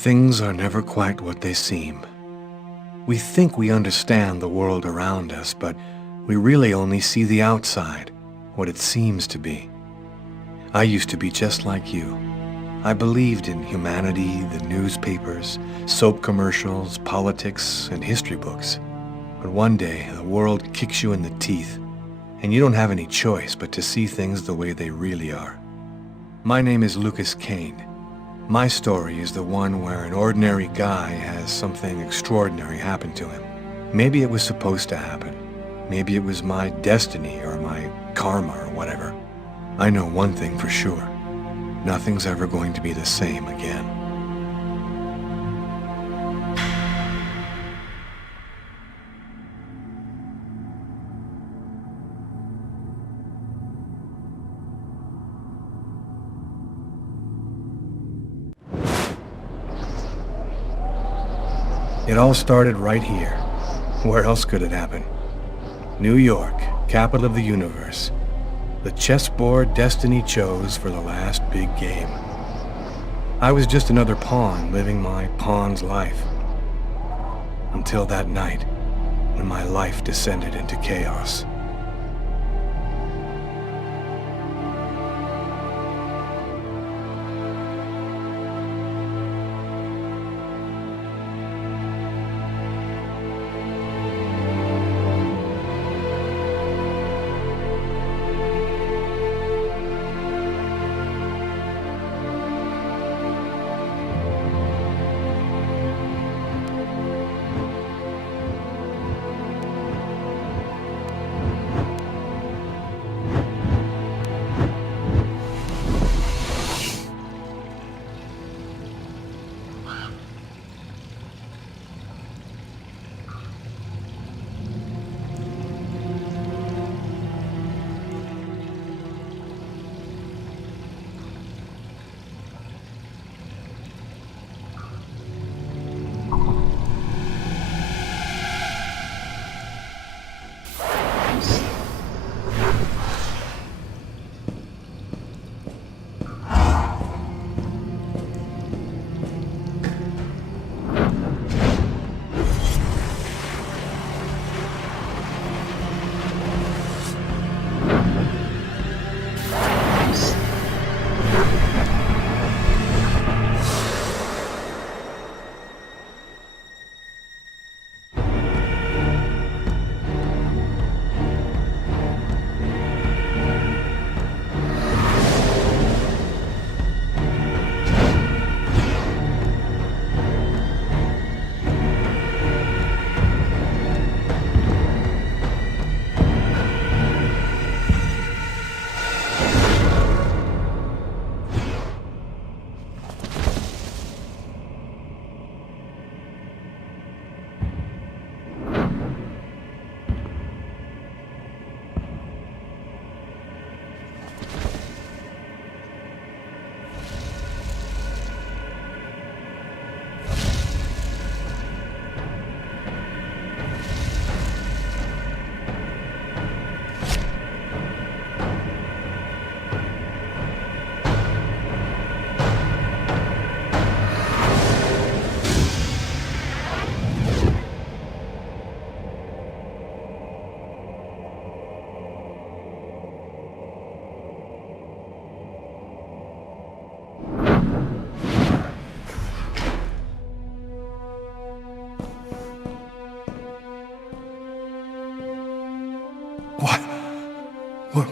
Things are never quite what they seem. We think we understand the world around us, but we really only see the outside, what it seems to be. I used to be just like you. I believed in humanity, the newspapers, soap commercials, politics, and history books. But one day, the world kicks you in the teeth, and you don't have any choice but to see things the way they really are. My name is Lucas Kane. My story is the one where an ordinary guy has something extraordinary happen to him. Maybe it was supposed to happen. Maybe it was my destiny or my karma or whatever. I know one thing for sure. Nothing's ever going to be the same again. It all started right here. Where else could it happen? New York, capital of the universe. The chessboard destiny chose for the last big game. I was just another pawn living my pawn's life. Until that night, when my life descended into chaos.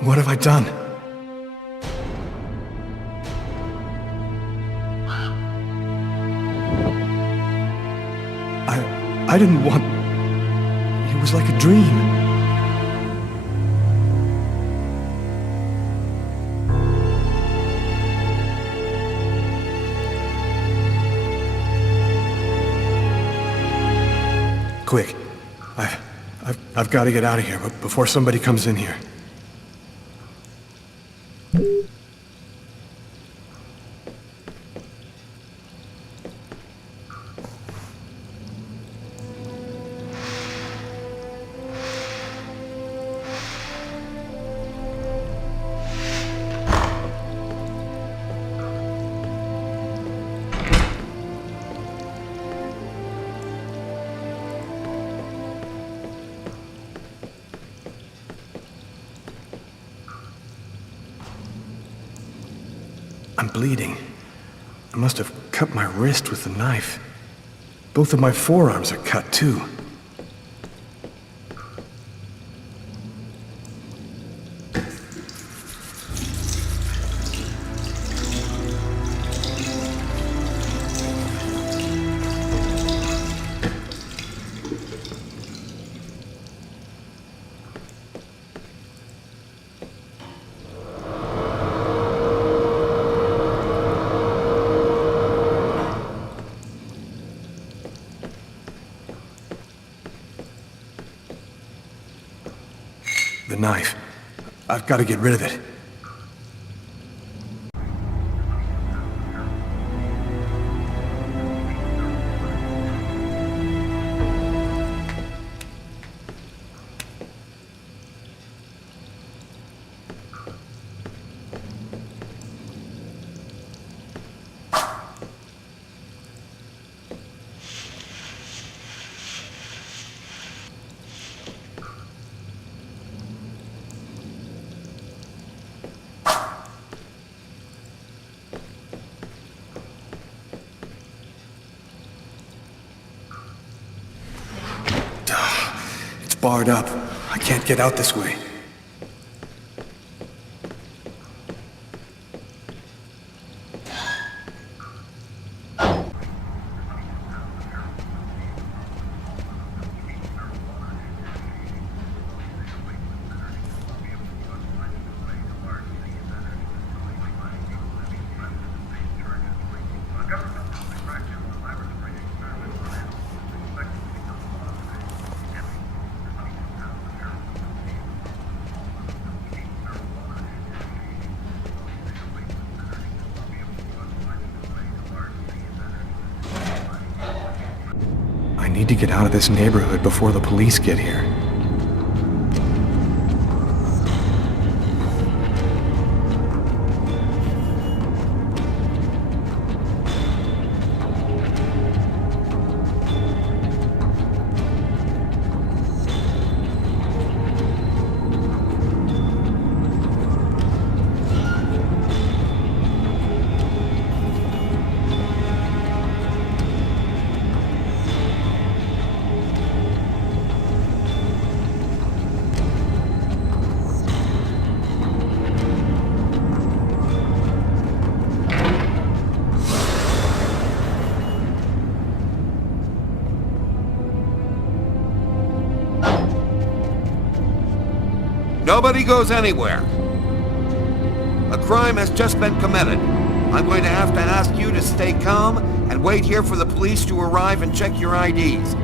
What have I done? I didn't want... It was like a dream. Quick. I've got to get out of here before somebody comes in here. I'm bleeding. I must have cut my wrist with the knife. Both of my forearms are cut, too. The knife. I've got to get rid of it. It's barred up. I can't get out this way. I need to get out of this neighborhood before the police get here. Nobody goes anywhere. A crime has just been committed. I'm going to have to ask you to stay calm and wait here for the police to arrive and check your IDs.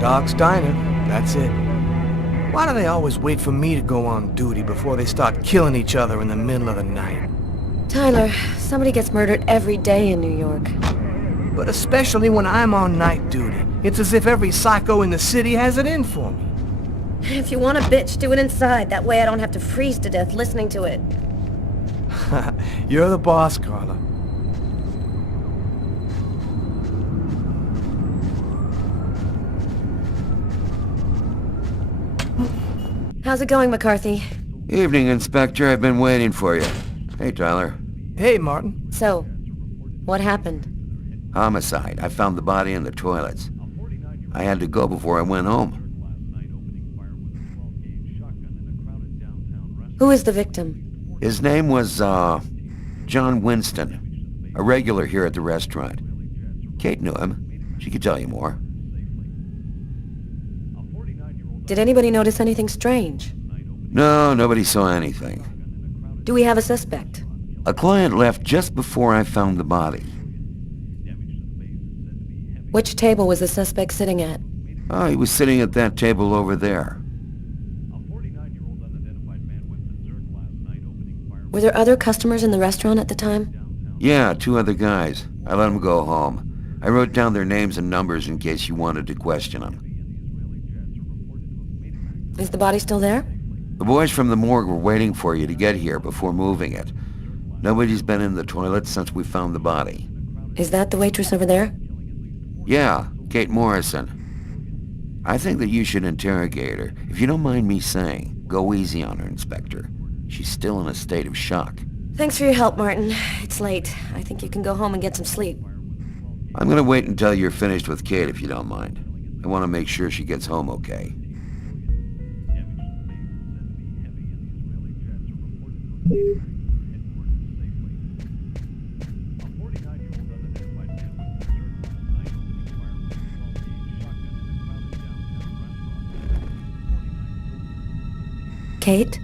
Doc's Diner, that's it. Why do they always wait for me to go on duty before they start killing each other in the middle of the night? Tyler, somebody gets murdered every day in New York. But especially when I'm on night duty. It's as if every psycho in the city has it in for me. If you want a bitch, do it inside. That way I don't have to freeze to death listening to it. You're the boss, Carla. How's it going, McCarthy? Evening, Inspector. I've been waiting for you. Hey, Tyler. Hey, Martin. So, what happened? Homicide. I found the body in the toilets. I had to go before I went home. Who is the victim? His name was, John Winston. A regular here at the restaurant. Kate knew him. She could tell you more. Did anybody notice anything strange? No, nobody saw anything. Do we have a suspect? A client left just before I found the body. Which table was the suspect sitting at? Oh, he was sitting at that table over there. Were there other customers in the restaurant at the time? Yeah, 2 other guys. I let them go home. I wrote down their names and numbers in case you wanted to question them. Is the body still there? The boys from the morgue were waiting for you to get here before moving it. Nobody's been in the toilet since we found the body. Is that the waitress over there? Yeah, Kate Morrison. I think that you should interrogate her. If you don't mind me saying, go easy on her, Inspector. She's still in a state of shock. Thanks for your help, Martin. It's late. I think you can go home and get some sleep. I'm gonna wait until you're finished with Kate, if you don't mind. I want to make sure she gets home okay. Kate?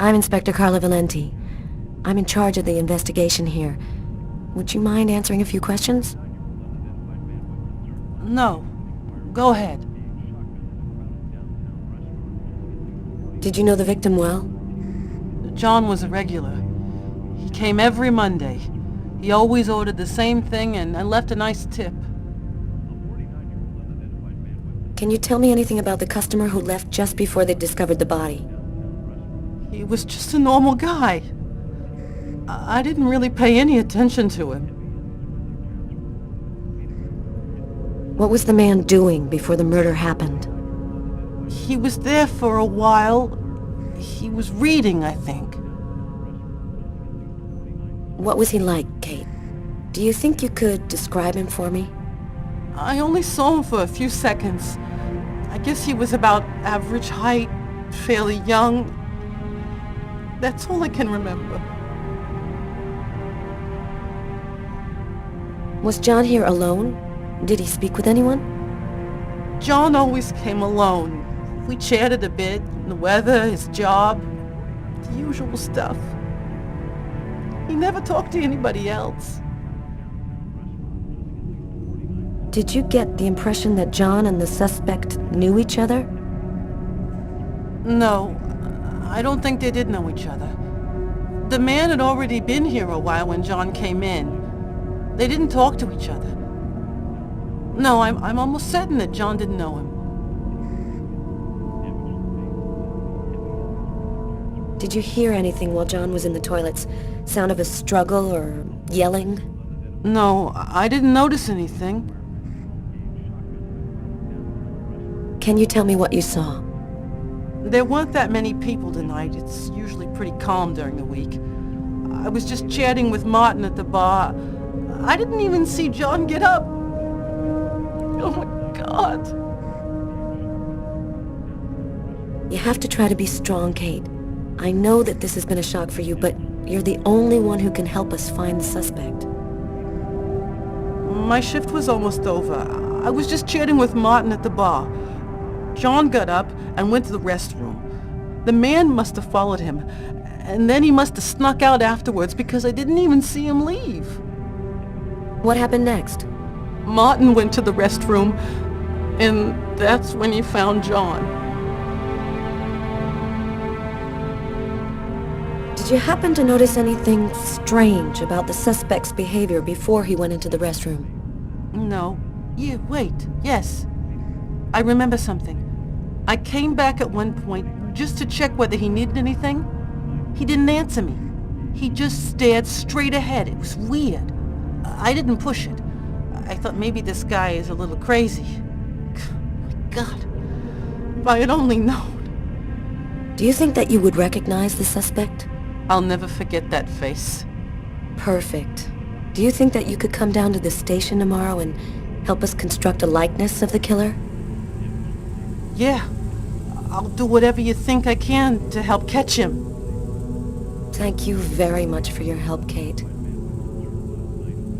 I'm Inspector Carla Valenti. I'm in charge of the investigation here. Would you mind answering a few questions? No. Go ahead. Did you know the victim well? John was a regular. He came every Monday. He always ordered the same thing and left a nice tip. Can you tell me anything about the customer who left just before they discovered the body? He was just a normal guy. I didn't really pay any attention to him. What was the man doing before the murder happened? He was there for a while. He was reading, I think. What was he like, Kate? Do you think you could describe him for me? I only saw him for a few seconds. I guess he was about average height, fairly young. That's all I can remember. Was John here alone? Did he speak with anyone? John always came alone. We chatted a bit, the weather, his job, the usual stuff. He never talked to anybody else. Did you get the impression that John and the suspect knew each other? No, I don't think they did know each other. The man had already been here a while when John came in. They didn't talk to each other. No, I'm almost certain that John didn't know him. Did you hear anything while John was in the toilets? Sound of a struggle or yelling? No, I didn't notice anything. Can you tell me what you saw? There weren't that many people tonight. It's usually pretty calm during the week. I was just chatting with Martin at the bar. I didn't even see John get up. Oh my God. You have to try to be strong, Kate. I know that this has been a shock for you, but you're the only one who can help us find the suspect. My shift was almost over. I was just chatting with Martin at the bar. John got up and went to the restroom. The man must have followed him, and then he must have snuck out afterwards because I didn't even see him leave. What happened next? Martin went to the restroom, and that's when he found John. Did you happen to notice anything strange about the suspect's behavior before he went into the restroom? No. Wait. Yes. I remember something. I came back at one point just to check whether he needed anything. He didn't answer me. He just stared straight ahead. It was weird. I didn't push it. I thought maybe this guy is a little crazy. My God. If I had only known. Do you think that you would recognize the suspect? I'll never forget that face. Perfect. Do you think that you could come down to the station tomorrow and help us construct a likeness of the killer? Yeah. I'll do whatever you think I can to help catch him. Thank you very much for your help, Kate.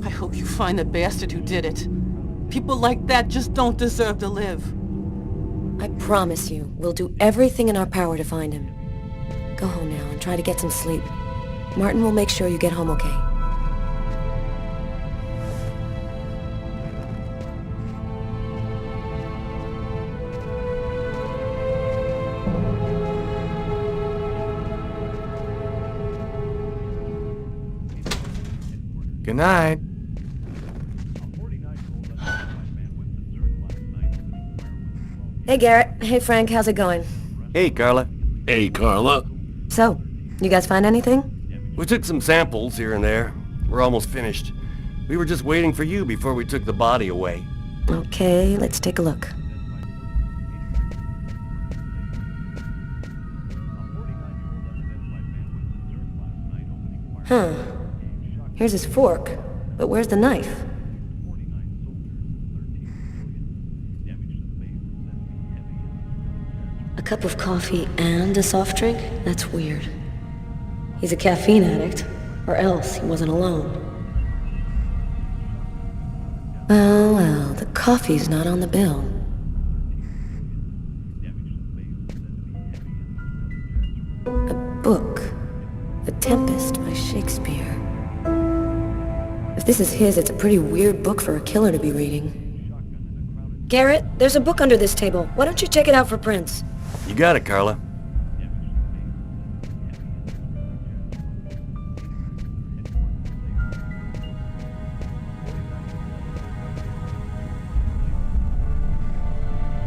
I hope you find the bastard who did it. People like that just don't deserve to live. I promise you, we'll do everything in our power to find him. Go home now and try to get some sleep. Martin will make sure you get home okay. Good night. Hey, Garrett. Hey, Frank. How's it going? Hey, Carla. Hey, Carla. So, you guys find anything? We took some samples here and there. We're almost finished. We were just waiting for you before we took the body away. Okay, let's take a look. Huh. Here's his fork, but where's the knife? A cup of coffee and a soft drink? That's weird. He's a caffeine addict, or else he wasn't alone. Well, the coffee's not on the bill. A book. The Tempest by Shakespeare. If this is his, it's a pretty weird book for a killer to be reading. Garrett, there's a book under this table. Why don't you check it out for prints? You got it, Carla.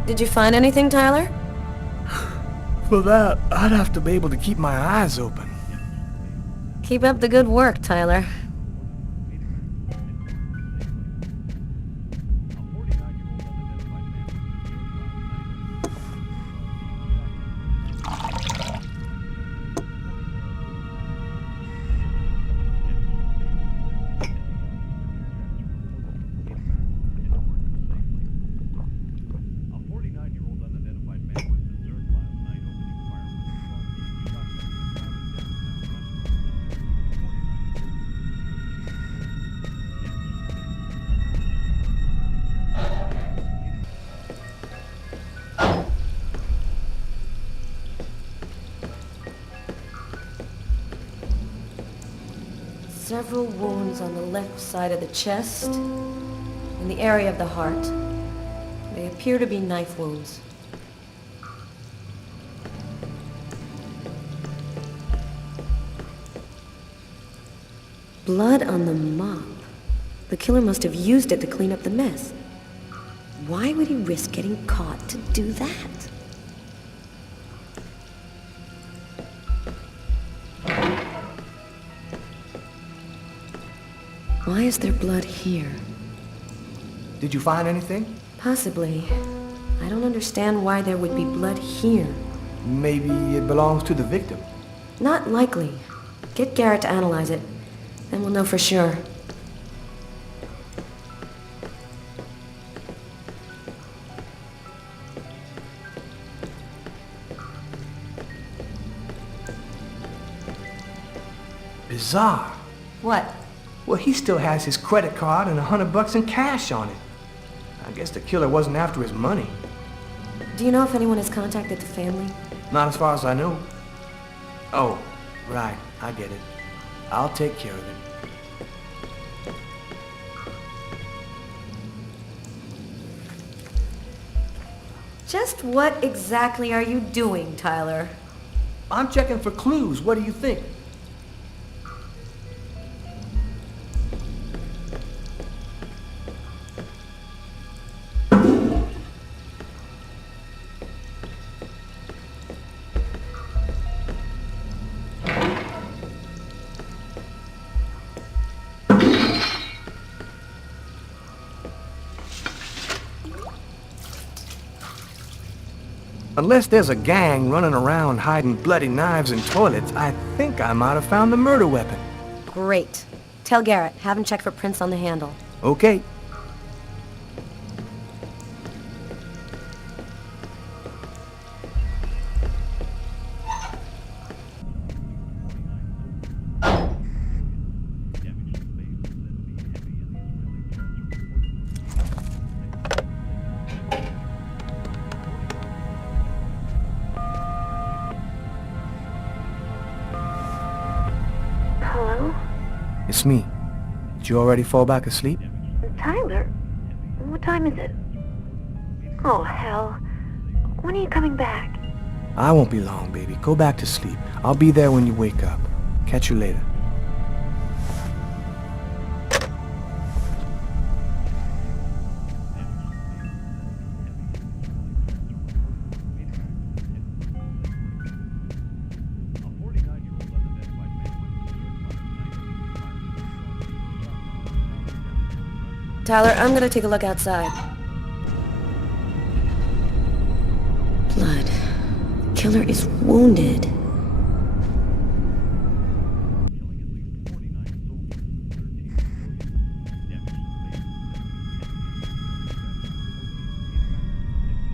Did you find anything, Tyler? For that, I'd have to be able to keep my eyes open. Keep up the good work, Tyler. Several wounds on the left side of the chest, in the area of the heart. They appear to be knife wounds. Blood on the mop. The killer must have used it to clean up the mess. Why would he risk getting caught to do that? Why is there blood here? Did you find anything? Possibly. I don't understand why there would be blood here. Maybe it belongs to the victim. Not likely. Get Garrett to analyze it, then we'll know for sure. Bizarre. What? Well, he still has his credit card and $100 in cash on it. I guess the killer wasn't after his money. Do you know if anyone has contacted the family? Not as far as I know. Oh, right, I get it. I'll take care of it. Just what exactly are you doing, Tyler? I'm checking for clues. What do you think? Unless there's a gang running around hiding bloody knives in toilets, I think I might have found the murder weapon. Great. Tell Garrett, have him check for prints on the handle. Okay. Hello? It's me. Did you already fall back asleep? Tyler? What time is it? Oh, hell. When are you coming back? I won't be long, baby. Go back to sleep. I'll be there when you wake up. Catch you later. Tyler, I'm gonna take a look outside. Blood. Killer is wounded.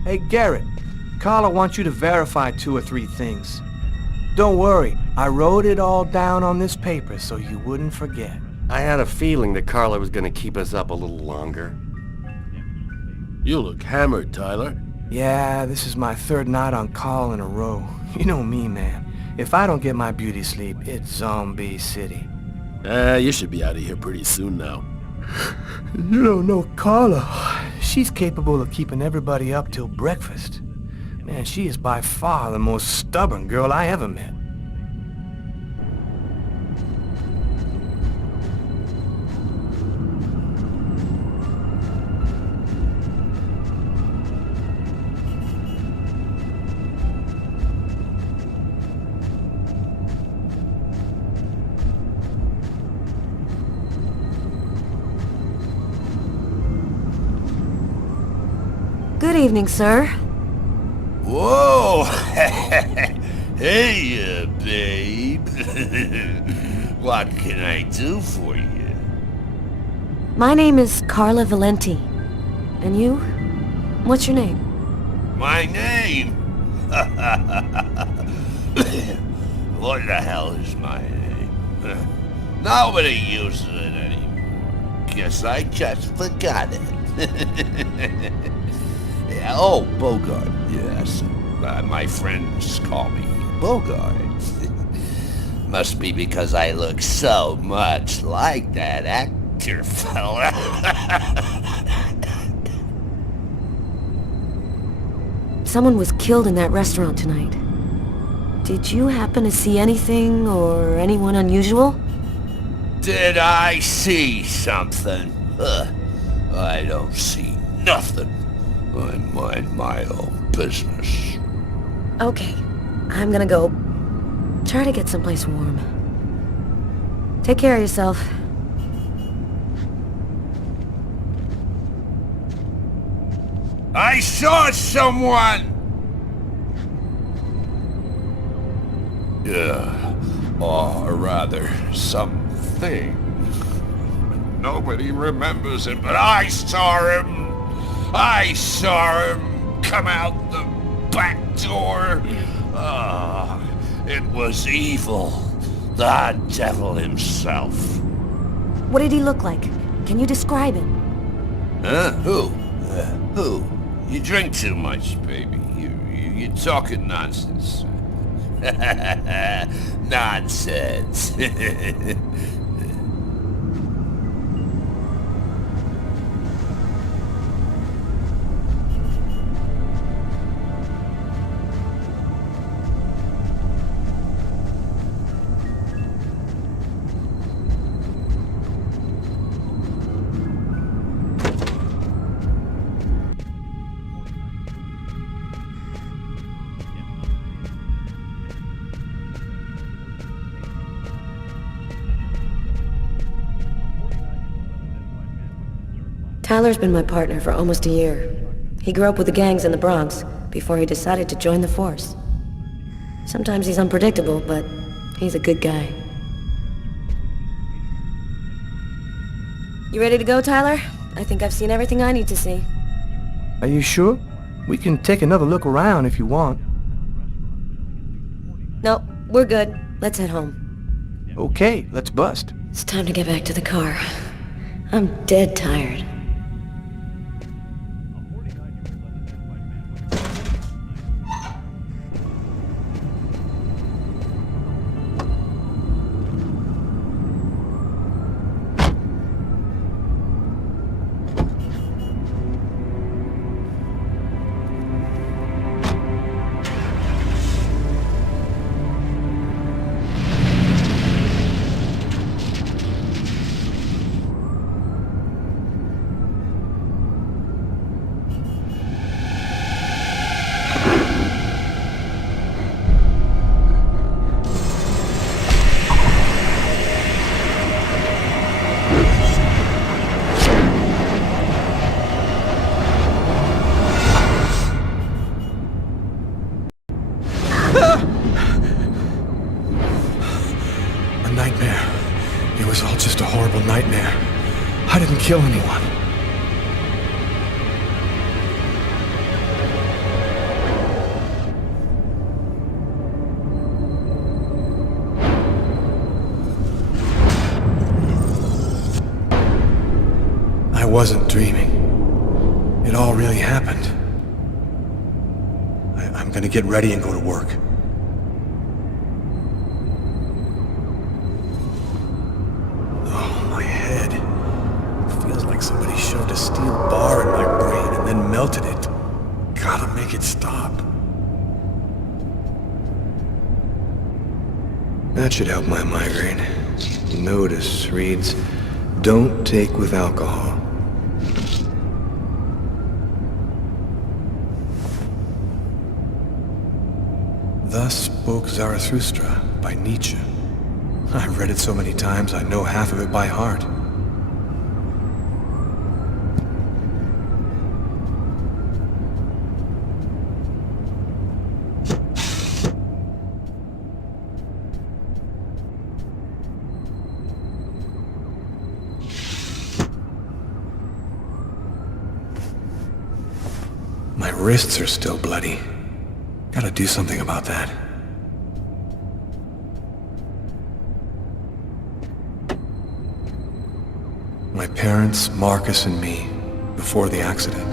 Hey, Garrett. Carla wants you to verify 2 or 3 things. Don't worry, I wrote it all down on this paper so you wouldn't forget. I had a feeling that Carla was gonna keep us up a little longer. You look hammered, Tyler. Yeah, this is my 3rd night on call in a row. You know me, man. If I don't get my beauty sleep, it's Zombie City. You should be out of here pretty soon now. You don't know Carla. She's capable of keeping everybody up till breakfast. Man, she is by far the most stubborn girl I ever met. Good evening, sir. Whoa! Hey, babe. What can I do for you? My name is Carla Valenti. And you? What's your name? My name? What the hell is my name? Nobody uses it anymore. Guess I just forgot it. Oh, Bogart, yes. My friends call me Bogart. Must be because I look so much like that actor fella. Someone was killed in that restaurant tonight. Did you happen to see anything or anyone unusual? Did I see something? I don't see nothing. I mind my own business. Okay, I'm gonna go try to get someplace warm. Take care of yourself. I saw someone! Or rather, something. Nobody remembers it, but I saw him! I saw him come out the back door. It was evil. The devil himself. What did he look like? Can you describe him? Huh? Who? You drink too much, baby. You're talking nonsense. Nonsense. Tyler's been my partner for almost a year. He grew up with the gangs in the Bronx before he decided to join the force. Sometimes he's unpredictable, but he's a good guy. You ready to go, Tyler? I think I've seen everything I need to see. Are you sure? We can take another look around if you want. No, we're good. Let's head home. Okay, let's bust. It's time to get back to the car. I'm dead tired. didn't kill anyone. I wasn't dreaming. It all really happened. I'm gonna get ready and go to work. Oh, my head. Feels like somebody shoved a steel bar in my brain and then melted it. Gotta make it stop. That should help my migraine. Notice reads, "Don't take with alcohol." Thus spoke Zarathustra by Nietzsche. I've read it so many times I know half of it by heart. My wrists are still bloody. Gotta do something about that. My parents, Marcus and me, before the accident.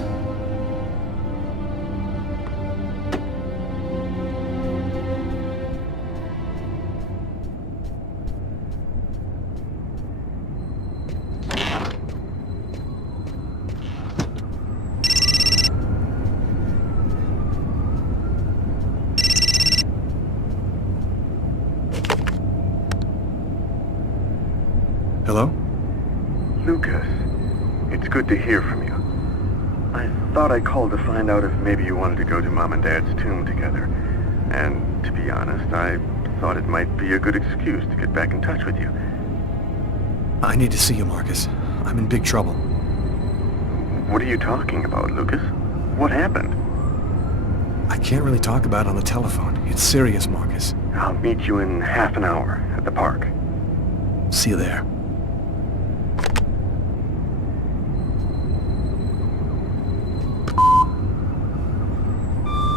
Hello? Lucas, it's good to hear from you. I thought I called to find out if maybe you wanted to go to Mom and Dad's tomb together. And to be honest, I thought it might be a good excuse to get back in touch with you. I need to see you, Marcus. I'm in big trouble. What are you talking about, Lucas? What happened? I can't really talk about it on the telephone. It's serious, Marcus. I'll meet you in half an hour at the park. See you there.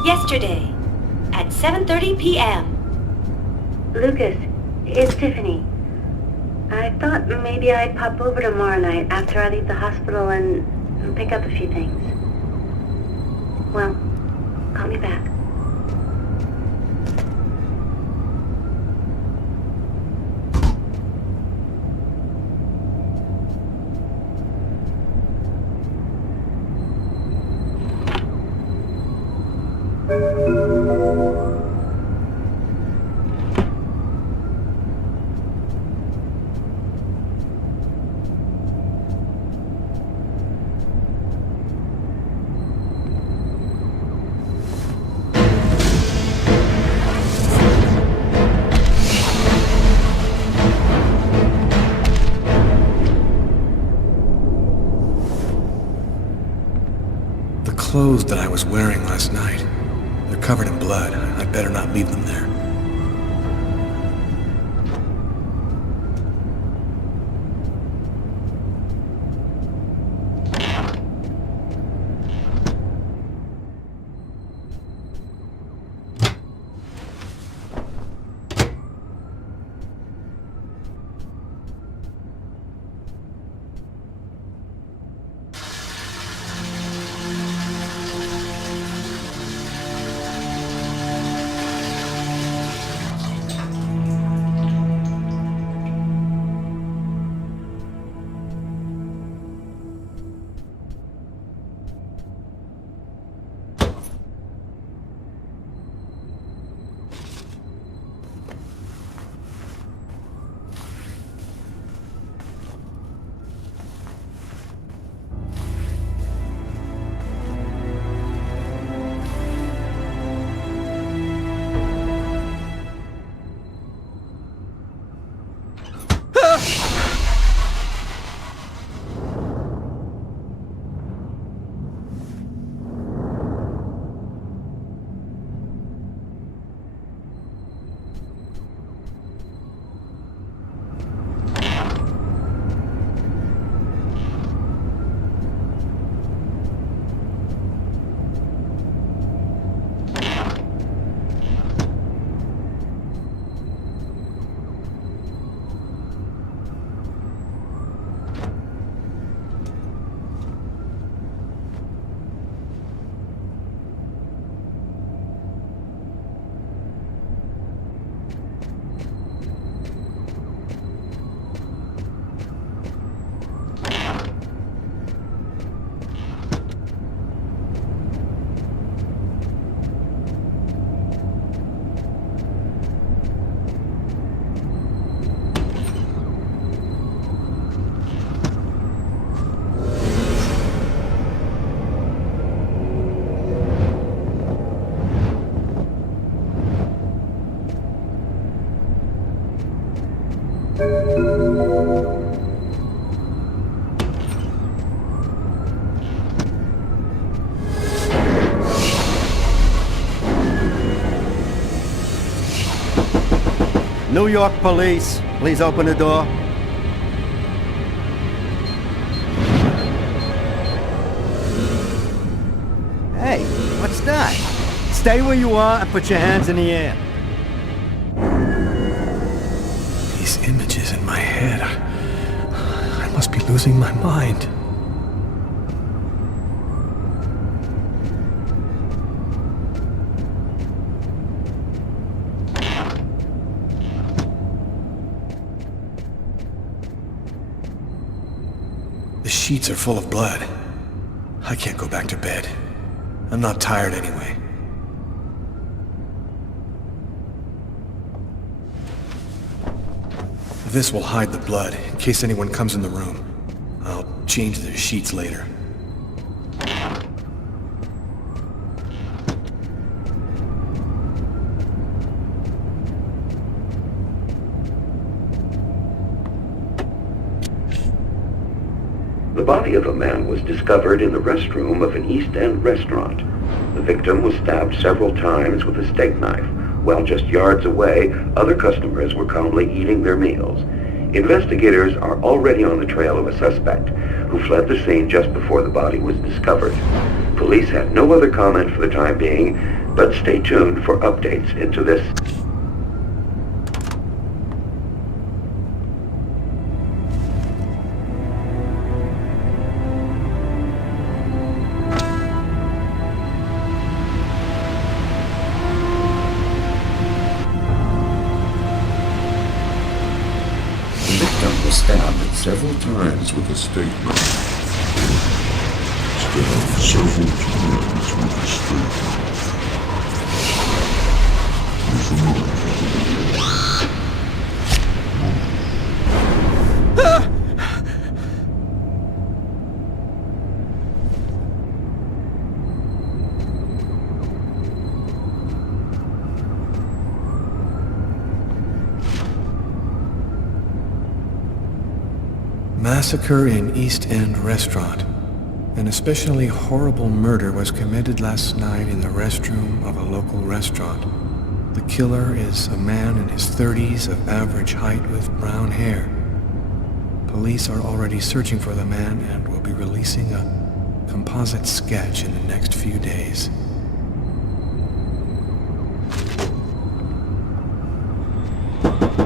Yesterday, at 7:30 p.m. Lucas, it's Tiffany. I thought maybe I'd pop over tomorrow night after I leave the hospital and pick up a few things. Well, call me back. The clothes that I was wearing last night, they're covered in blood. I'd better not leave them there. New York police, please open the door. Hey, what's that? Stay where you are and put your hands in the air. These images in my head. I must be losing my mind. The sheets are full of blood. I can't go back to bed. I'm not tired anyway. This will hide the blood, in case anyone comes in the room. I'll change the sheets later. The body of a man was discovered in the restroom of an East End restaurant. The victim was stabbed several times with a steak knife, while just yards away, other customers were calmly eating their meals. Investigators are already on the trail of a suspect who fled the scene just before the body was discovered. Police have no other comment for the time being, but stay tuned for updates into this. Stabbed several times with a steak knife. Stabbed several times with a steak knife. Massacre in East End restaurant. An especially horrible murder was committed last night in the restroom of a local restaurant. The killer is a man in his 30s of average height with brown hair. Police are already searching for the man and will be releasing a composite sketch in the next few days.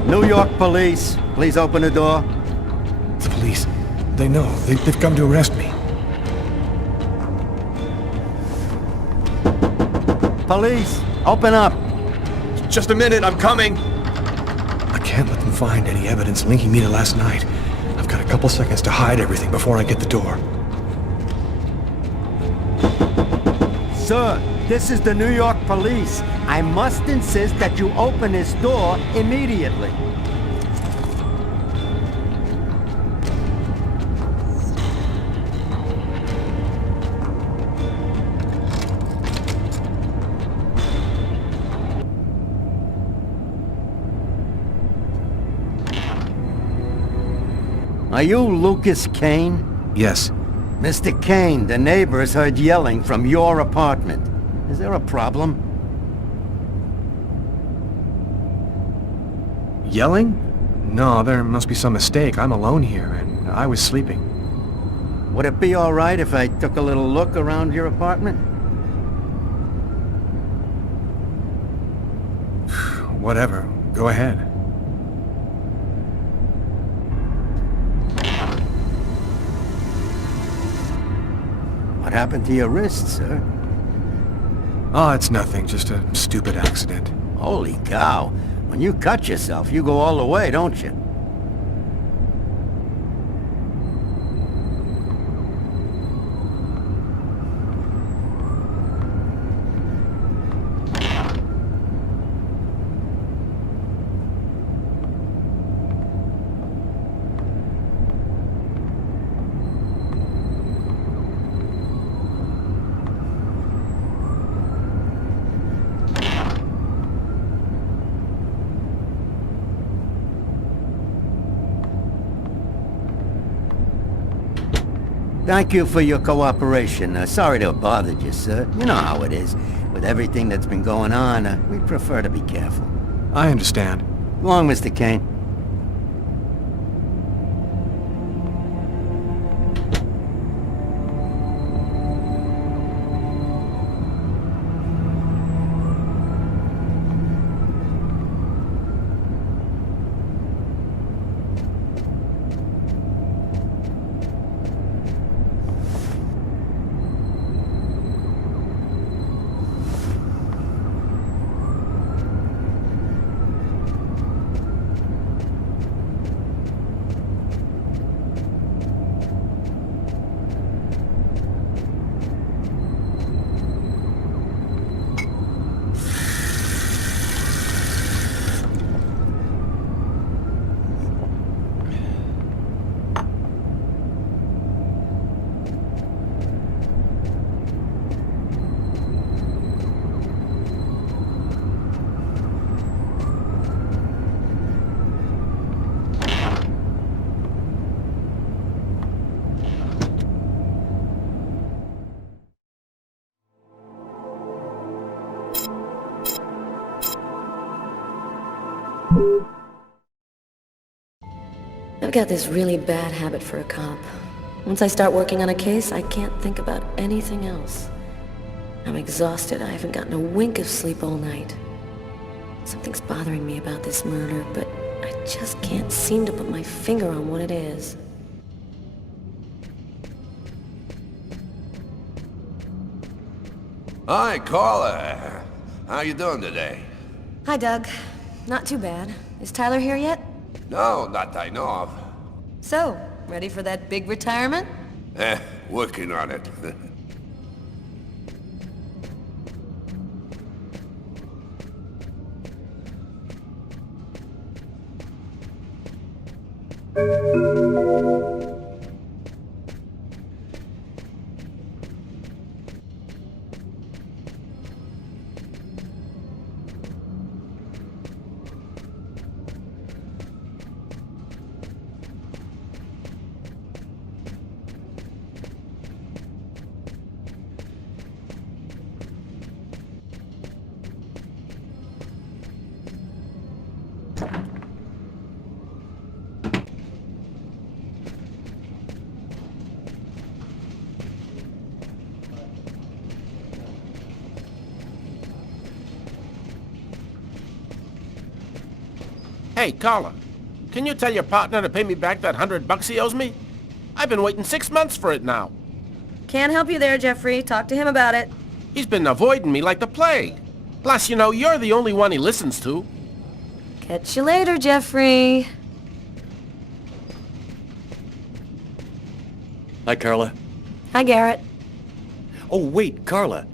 New York police, please open the door. The police. They know. They've come to arrest me. Police, open up. Just a minute, I'm coming. I can't let them find any evidence linking me to last night. I've got a couple seconds to hide everything before I get the door. Sir, this is the New York police. I must insist that you open this door immediately. Are you Lucas Kane? Yes. Mr. Kane, the neighbors heard yelling from your apartment. Is there a problem? Yelling? No, there must be some mistake. I'm alone here, and I was sleeping. Would it be all right if I took a little look around your apartment? Whatever. Go ahead. What happened to your wrist, sir? Oh, it's nothing. Just a stupid accident. Holy cow. When you cut yourself, you go all the way, don't you? Thank you for your cooperation. Sorry to have bothered you, sir. You know how it is. With everything that's been going on, we prefer to be careful. I understand. Long, Mr. Kane. I've got this really bad habit for a cop. Once I start working on a case, I can't think about anything else. I'm exhausted. I haven't gotten a wink of sleep all night. Something's bothering me about this murder, but I just can't seem to put my finger on what it is. Hi, Carla. How you doing today? Hi, Doug. Not too bad. Is Tyler here yet? No, not I know of. So, ready for that big retirement? Working on it. Hey, Carla, can you tell your partner to pay me back that $100 he owes me? I've been waiting 6 months for it now. Can't help you there, Jeffrey. Talk to him about it. He's been avoiding me like the plague. Plus, you know, you're the only one he listens to. Catch you later, Jeffrey. Hi, Carla. Hi, Garrett. Oh, wait, Carla.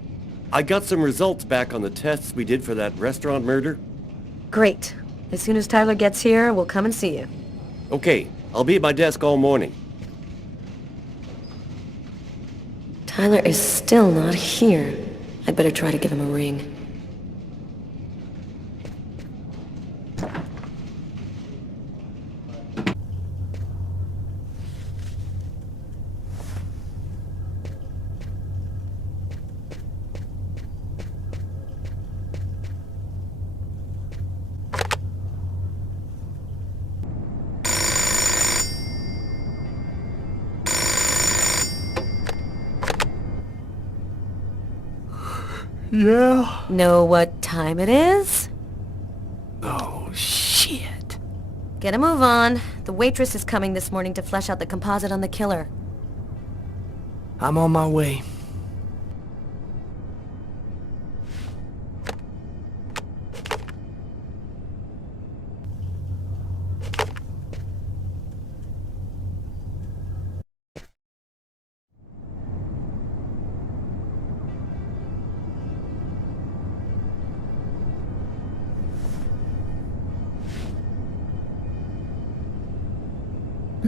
I got some results back on the tests we did for that restaurant murder. Great. As soon as Tyler gets here, we'll come and see you. Okay, I'll be at my desk all morning. Tyler is still not here. I'd better try to give him a ring. Yeah? Know what time it is? Oh, shit. Get a move on. The waitress is coming this morning to flesh out the composite on the killer. I'm on my way.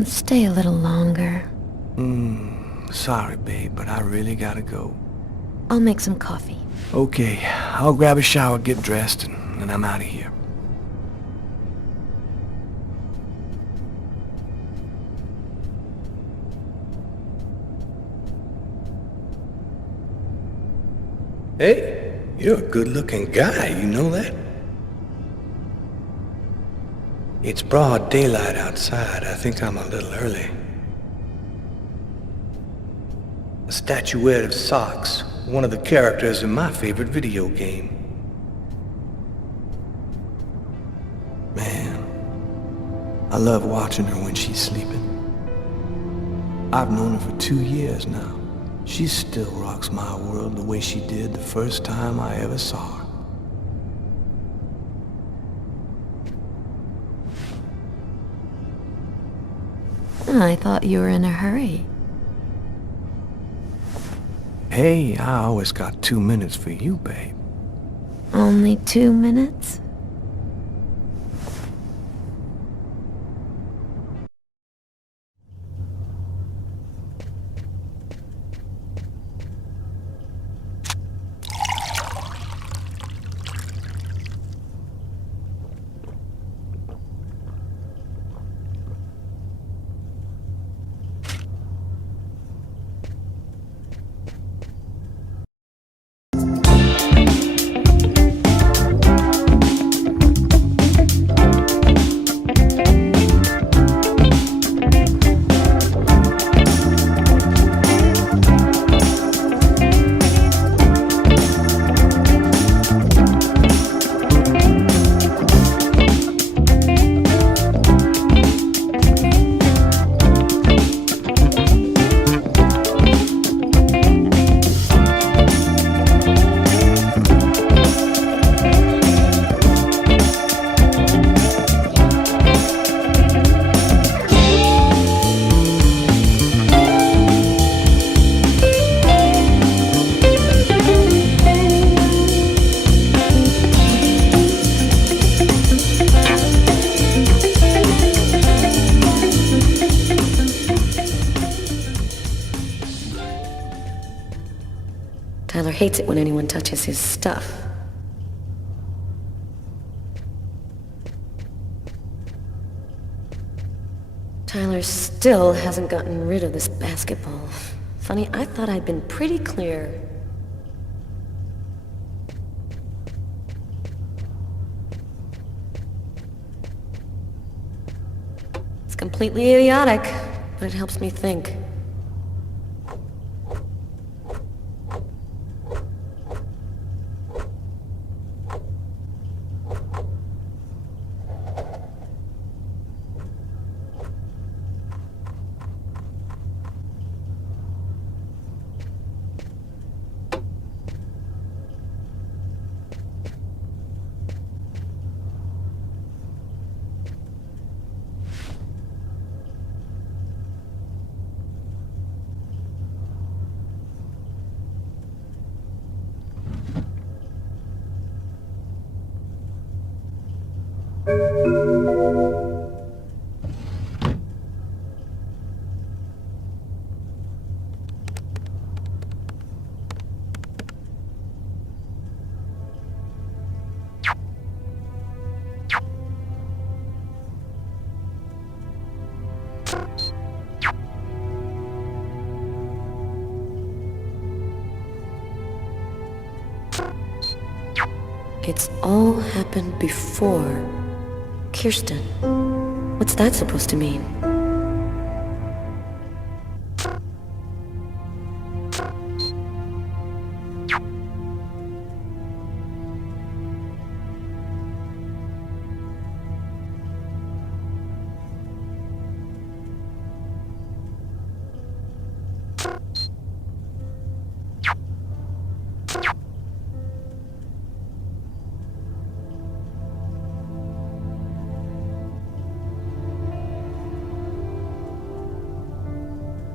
Stay a little longer. Sorry, babe, but I really gotta go. I'll make some coffee. Okay, I'll grab a shower, get dressed, and I'm out of here. Hey, you're a good-looking guy, you know that? It's broad daylight outside. I think I'm a little early. A statuette of Socks, one of the characters in my favorite video game. Man, I love watching her when she's sleeping. I've known her for 2 years now. She still rocks my world the way she did the first time I ever saw her. I thought you were in a hurry. Hey, I always got 2 minutes for you, babe. Only 2 minutes? Tyler hates it when anyone touches his stuff. Tyler still hasn't gotten rid of this basketball. Funny, I thought I'd been pretty clear. It's completely idiotic, but it helps me think. It's all happened before. Kirsten. What's that supposed to mean?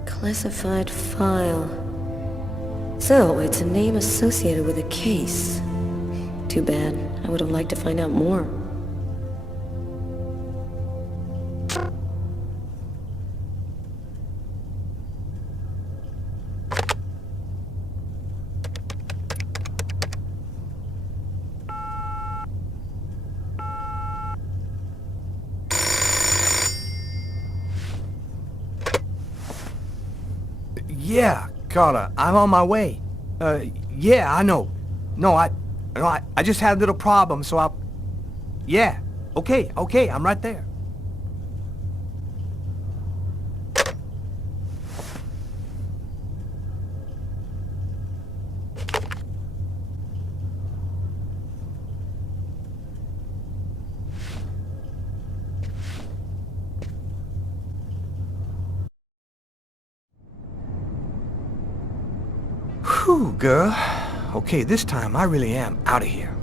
Classified file. So, it's a name associated with a case. Too bad. I would have liked to find out more. Yeah, Carla, I'm on my way. Yeah, I know. No, I just had a little problem, so I'll... Yeah, okay, I'm right there. Whew, girl. Okay, this time I really am out of here.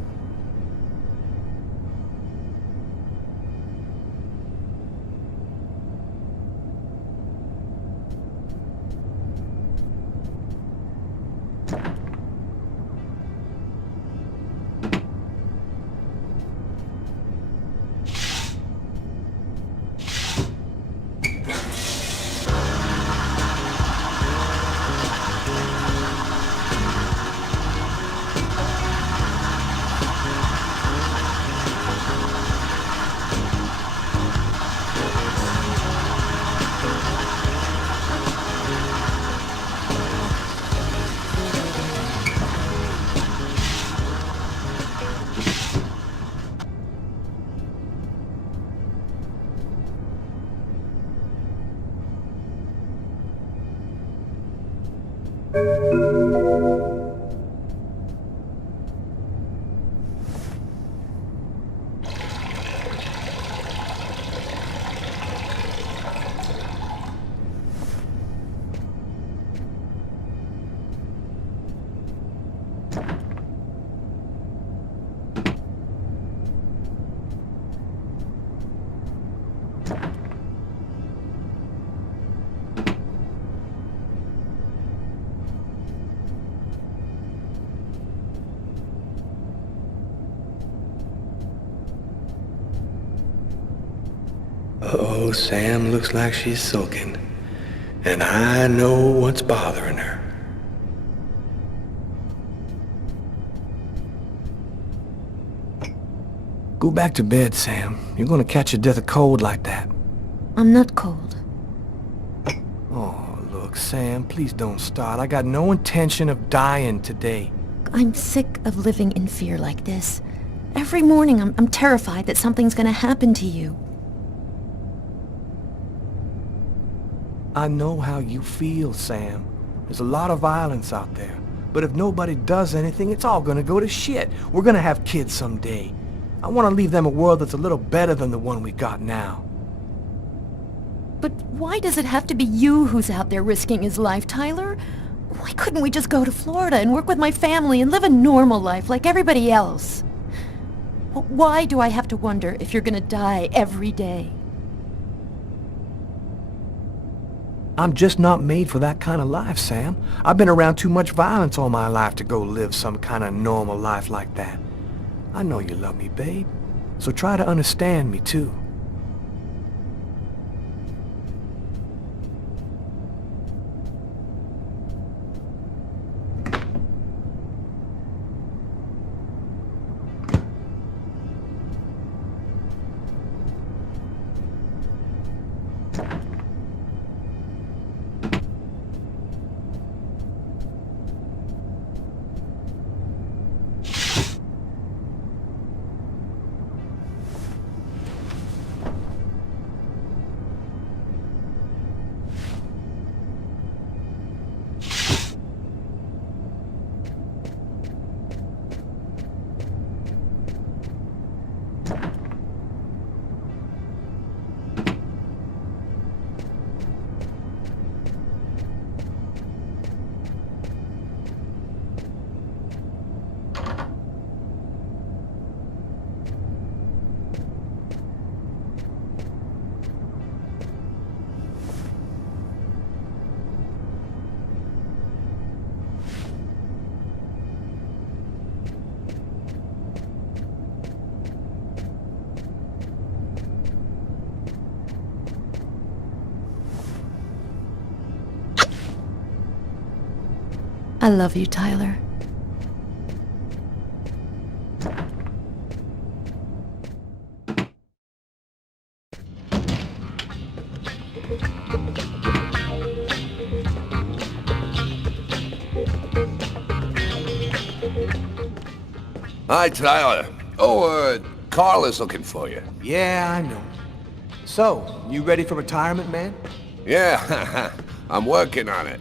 Uh-oh, Sam looks like she's sulking. And I know what's bothering her. Go back to bed, Sam. You're gonna catch your death of cold like that. I'm not cold. Oh, look, Sam, please don't start. I got no intention of dying today. I'm sick of living in fear like this. Every morning I'm terrified that something's gonna happen to you. I know how you feel, Sam. There's a lot of violence out there. But if nobody does anything, it's all gonna go to shit. We're gonna have kids someday. I want to leave them a world that's a little better than the one we got now. But why does it have to be you who's out there risking his life, Tyler? Why couldn't we just go to Florida and work with my family and live a normal life like everybody else? Why do I have to wonder if you're gonna die every day? I'm just not made for that kind of life, Sam. I've been around too much violence all my life to go live some kind of normal life like that. I know you love me, babe. So try to understand me, too. I love you, Tyler. Hi, Tyler. Carla's looking for you. Yeah, I know. So, you ready for retirement, man? Yeah, I'm working on it.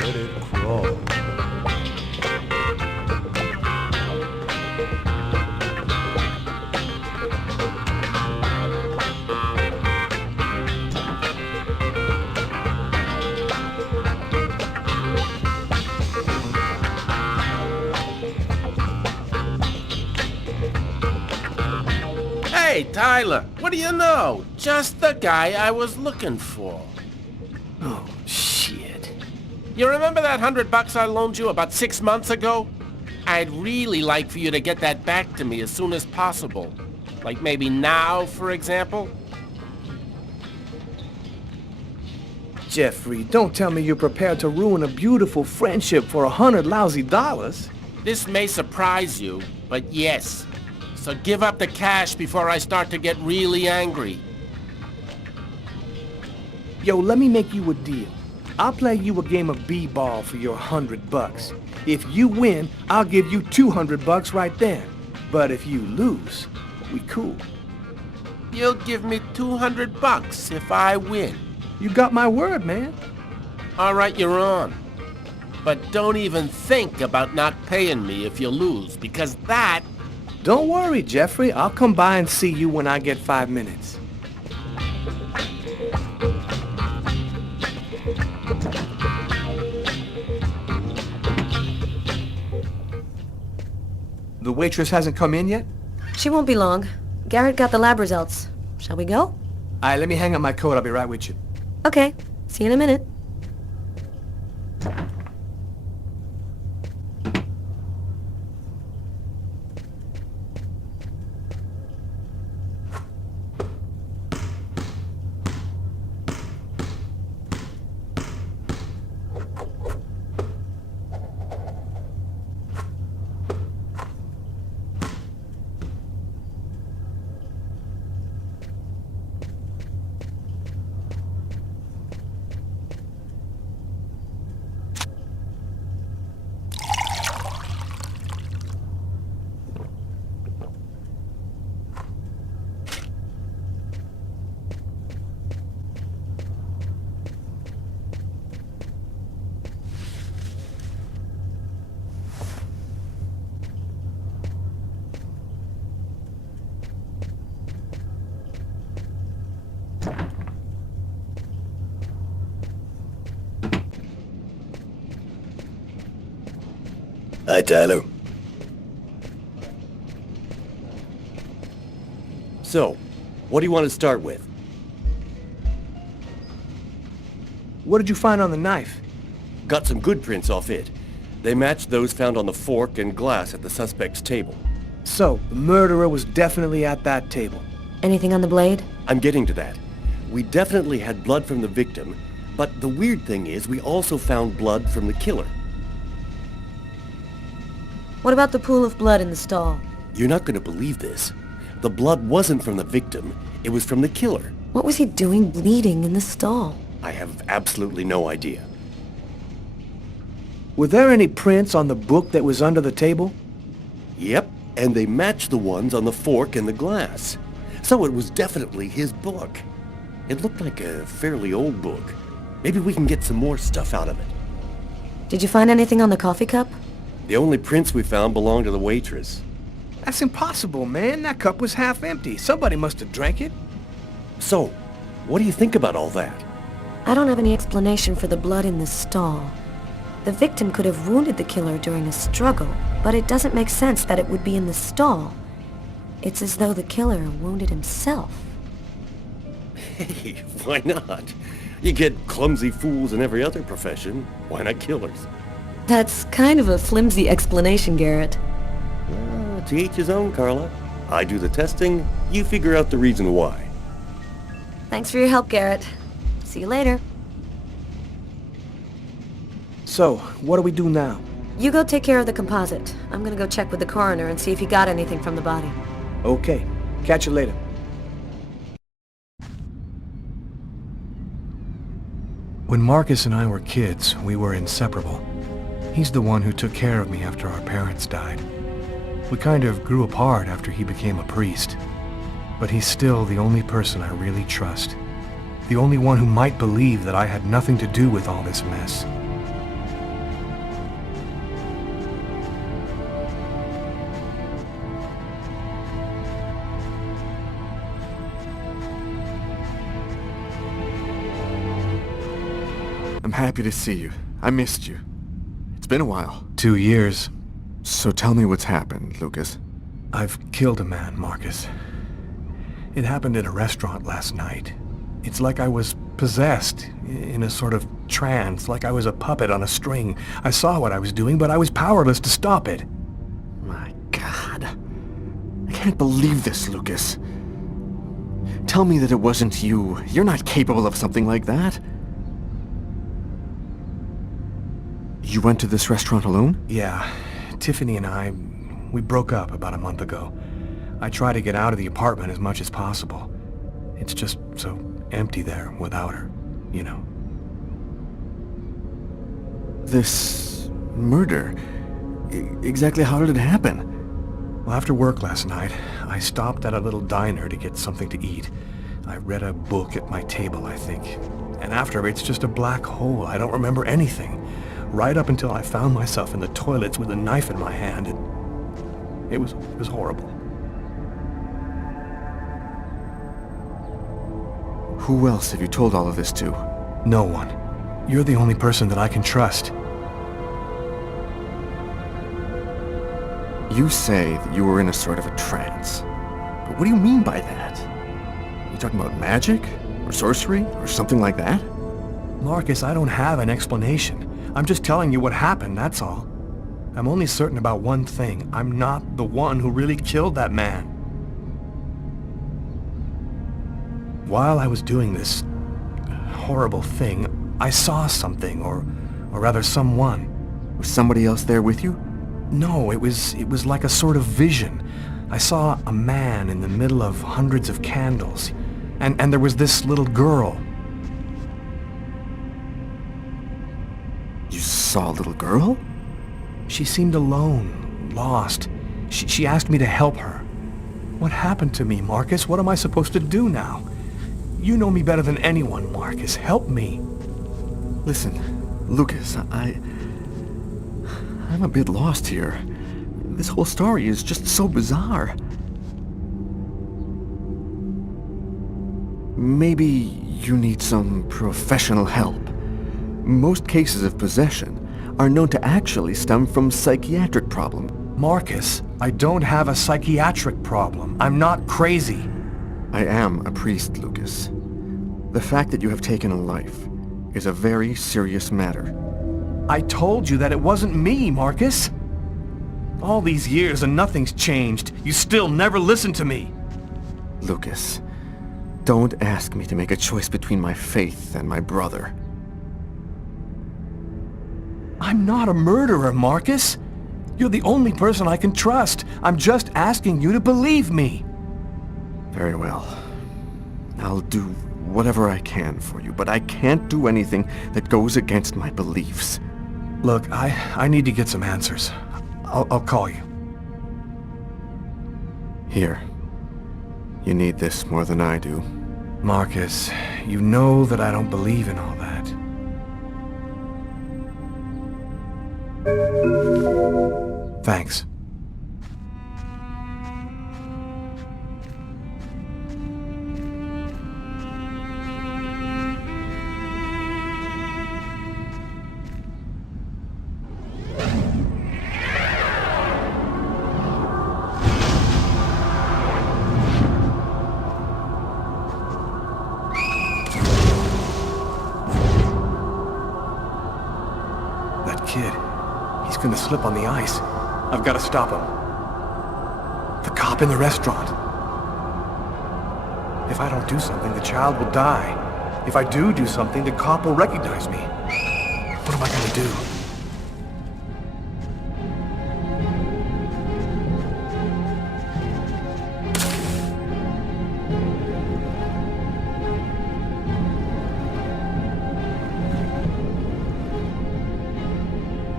Let it crawl. Hey, Tyler, what do you know? Just the guy I was looking for. Oh, shit. You remember that $100 I loaned you about 6 months ago? I'd really like for you to get that back to me as soon as possible. Like maybe now, for example? Jeffrey, don't tell me you're prepared to ruin a beautiful friendship for $100 lousy. This may surprise you, but yes. So give up the cash before I start to get really angry. Yo, let me make you a deal. I'll play you a game of b-ball for your $100. If you win, I'll give you $200 right then. But if you lose, we cool. You'll give me $200 if I win. You got my word, man. All right, you're on. But don't even think about not paying me if you lose, because that... Don't worry, Jeffrey. I'll come by and see you when I get 5 minutes. The waitress hasn't come in yet? She won't be long. Garrett got the lab results. Shall we go? All right, let me hang up my coat. I'll be right with you. Okay. See you in a minute. Hi, Tyler. So, what do you want to start with? What did you find on the knife? Got some good prints off it. They matched those found on the fork and glass at the suspect's table. So, the murderer was definitely at that table. Anything on the blade? I'm getting to that. We definitely had blood from the victim, but the weird thing is we also found blood from the killer. What about the pool of blood in the stall? You're not going to believe this. The blood wasn't from the victim, it was from the killer. What was he doing bleeding in the stall? I have absolutely no idea. Were there any prints on the book that was under the table? Yep, and they matched the ones on the fork and the glass. So it was definitely his book. It looked like a fairly old book. Maybe we can get some more stuff out of it. Did you find anything on the coffee cup? The only prints we found belonged to the waitress. That's impossible, man. That cup was half empty. Somebody must have drank it. So, what do you think about all that? I don't have any explanation for the blood in the stall. The victim could have wounded the killer during a struggle, but it doesn't make sense that it would be in the stall. It's as though the killer wounded himself. Hey, why not? You get clumsy fools in every other profession. Why not killers? That's kind of a flimsy explanation, Garrett. To each his own, Carla. I do the testing, you figure out the reason why. Thanks for your help, Garrett. See you later. So, what do we do now? You go take care of the composite. I'm gonna go check with the coroner and see if he got anything from the body. Okay. Catch you later. When Marcus and I were kids, we were inseparable. He's the one who took care of me after our parents died. We kind of grew apart after he became a priest. But he's still the only person I really trust. The only one who might believe that I had nothing to do with all this mess. I'm happy to see you. I missed you. It's been a while. 2 years. So tell me what's happened, Lucas. I've killed a man, Marcus. It happened in a restaurant last night. It's like I was possessed, in a sort of trance, like I was a puppet on a string. I saw what I was doing, but I was powerless to stop it. My God. I can't believe this, Lucas. Tell me that it wasn't you. You're not capable of something like that. You went to this restaurant alone? Yeah. Tiffany and I, we broke up about a month ago. I try to get out of the apartment as much as possible. It's just so empty there without her, you know. This murder, exactly how did it happen? Well, after work last night, I stopped at a little diner to get something to eat. I read a book at my table, I think. And after, it's just a black hole. I don't remember anything. Right up until I found myself in the toilets with a knife in my hand. And it was horrible. Who else have you told all of this to? No one. You're the only person that I can trust. You say that you were in a sort of a trance. But what do you mean by that? You talking about magic? Or sorcery? Or something like that? Marcus, I don't have an explanation. I'm just telling you what happened, that's all. I'm only certain about one thing. I'm not the one who really killed that man. While I was doing this horrible thing, I saw something, or rather someone. Was somebody else there with you? No, it was like a sort of vision. I saw a man in the middle of hundreds of candles, and there was this little girl. You saw a little girl? She seemed alone, lost. She asked me to help her. What happened to me, Marcus? What am I supposed to do now? You know me better than anyone, Marcus. Help me. Listen, Lucas, I'm a bit lost here. This whole story is just so bizarre. Maybe you need some professional help. Most cases of possession are known to actually stem from psychiatric problem. Marcus, I don't have a psychiatric problem. I'm not crazy. I am a priest, Lucas. The fact that you have taken a life is a very serious matter. I told you that it wasn't me, Marcus. All these years and nothing's changed. You still never listen to me. Lucas, don't ask me to make a choice between my faith and my brother. I'm not a murderer, Marcus. You're the only person I can trust. I'm just asking you to believe me. Very well. I'll do whatever I can for you, but I can't do anything that goes against my beliefs. Look, I need to get some answers. I'll call you. Here. You need this more than I do. Marcus, you know that I don't believe in all that. Thanks. That kid, he's gonna slip on the ice. I've got to stop him. The cop in the restaurant. If I don't do something, the child will die. If I do something, the cop will recognize me. What am I gonna do?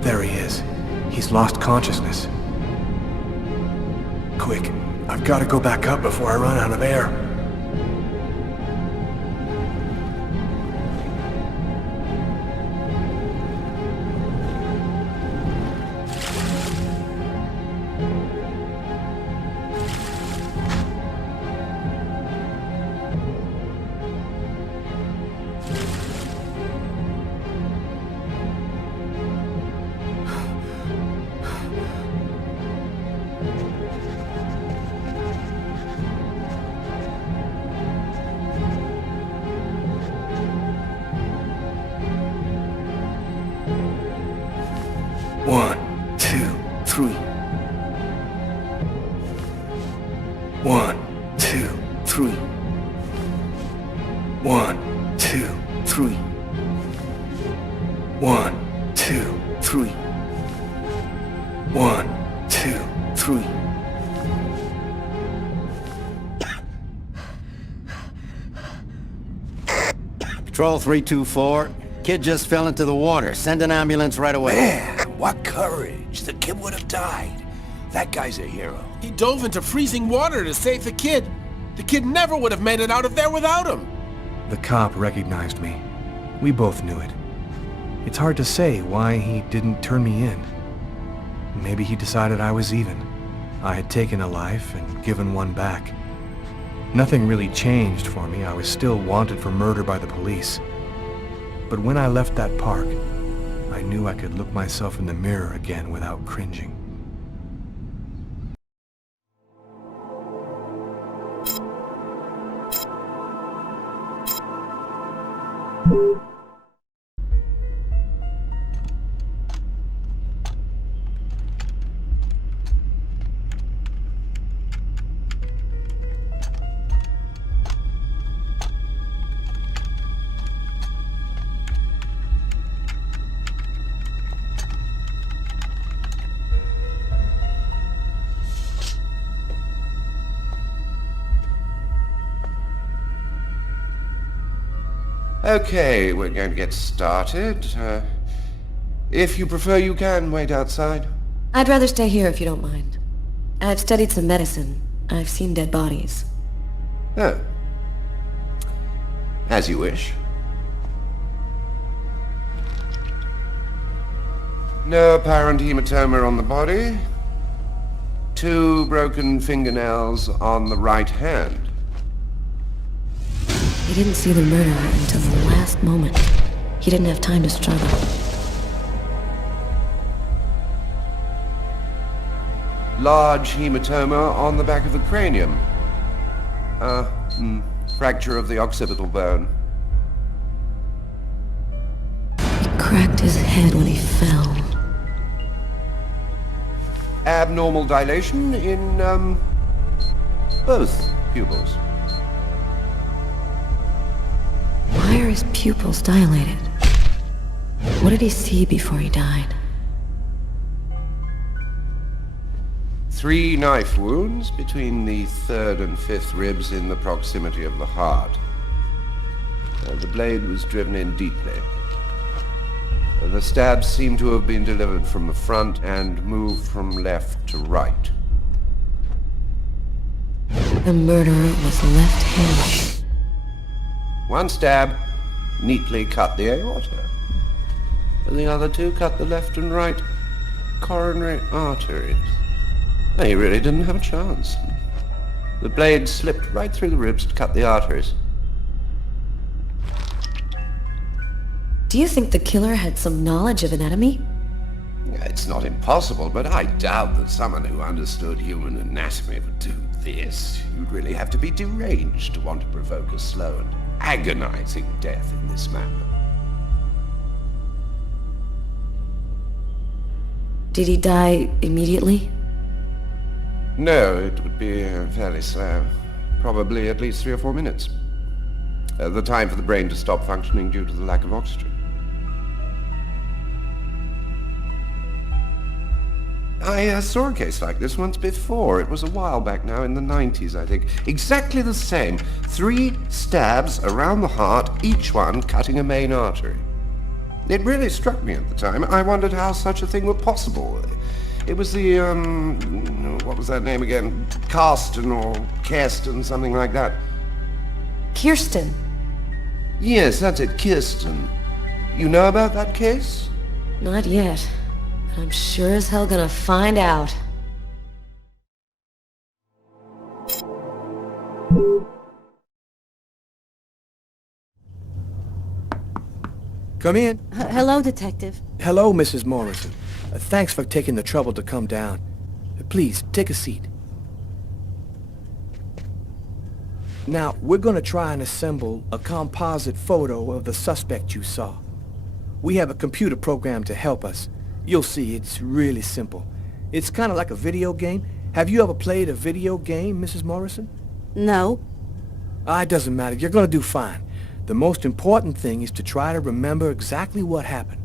There he is. He's lost consciousness. Quick, I've got to go back up before I run out of air. 3. 1, 2, 3. 1, 2, 3. 1, 2, 3. 1, 2, 3. Patrol 324. Kid just fell into the water. Send an ambulance right away. Man, what courage. The kid would have died. That guy's a hero. He dove into freezing water to save the kid. The kid never would have made it out of there without him. The cop recognized me. We both knew it. It's hard to say why he didn't turn me in. Maybe he decided I was even. I had taken a life and given one back. Nothing really changed for me. I was still wanted for murder by the police. But when I left that park, I knew I could look myself in the mirror again without cringing. Okay, we're going to get started. If you prefer, you can wait outside. I'd rather stay here if you don't mind. I've studied some medicine. I've seen dead bodies. Oh. As you wish. No apparent hematoma on the body. 2 broken fingernails on the right hand. He didn't see the murderer until the last moment. He didn't have time to struggle. Large hematoma on the back of the cranium. Fracture of the occipital bone. He cracked his head when he fell. Abnormal dilation in, both pupils. Why are his pupils dilated? What did he see before he died? 3 knife wounds between the 3rd and 5th ribs in the proximity of the heart. The blade was driven in deeply. The stabs seem to have been delivered from the front and moved from left to right. The murderer was left-handed. 1 stab neatly cut the aorta. And the other 2 cut the left and right coronary arteries. He really didn't have a chance. The blade slipped right through the ribs to cut the arteries. Do you think the killer had some knowledge of anatomy? It's not impossible, but I doubt that someone who understood human anatomy would do this. You'd really have to be deranged to want to provoke a slow and agonizing death in this manner. Did he die immediately? No, it would be fairly slow. Probably at least 3 or 4 minutes. The time for the brain to stop functioning due to the lack of oxygen. I saw a case like this once before. It was a while back now, in the 90s, I think. Exactly the same. 3 stabs around the heart, each one cutting a main artery. It really struck me at the time. I wondered how such a thing were possible. It was the, what was that name again? Karsten or Kirsten, something like that. Kirsten? Yes, that's it, Kirsten. You know about that case? Not yet. But I'm sure as hell gonna find out. Come in. Hello, Detective. Hello, Mrs. Morrison. Thanks for taking the trouble to come down. Please, take a seat. Now, we're going to try and assemble a composite photo of the suspect you saw. We have a computer program to help us. You'll see, it's really simple. It's kind of like a video game. Have you ever played a video game, Mrs. Morrison? No. It doesn't matter. You're gonna do fine. The most important thing is to try to remember exactly what happened.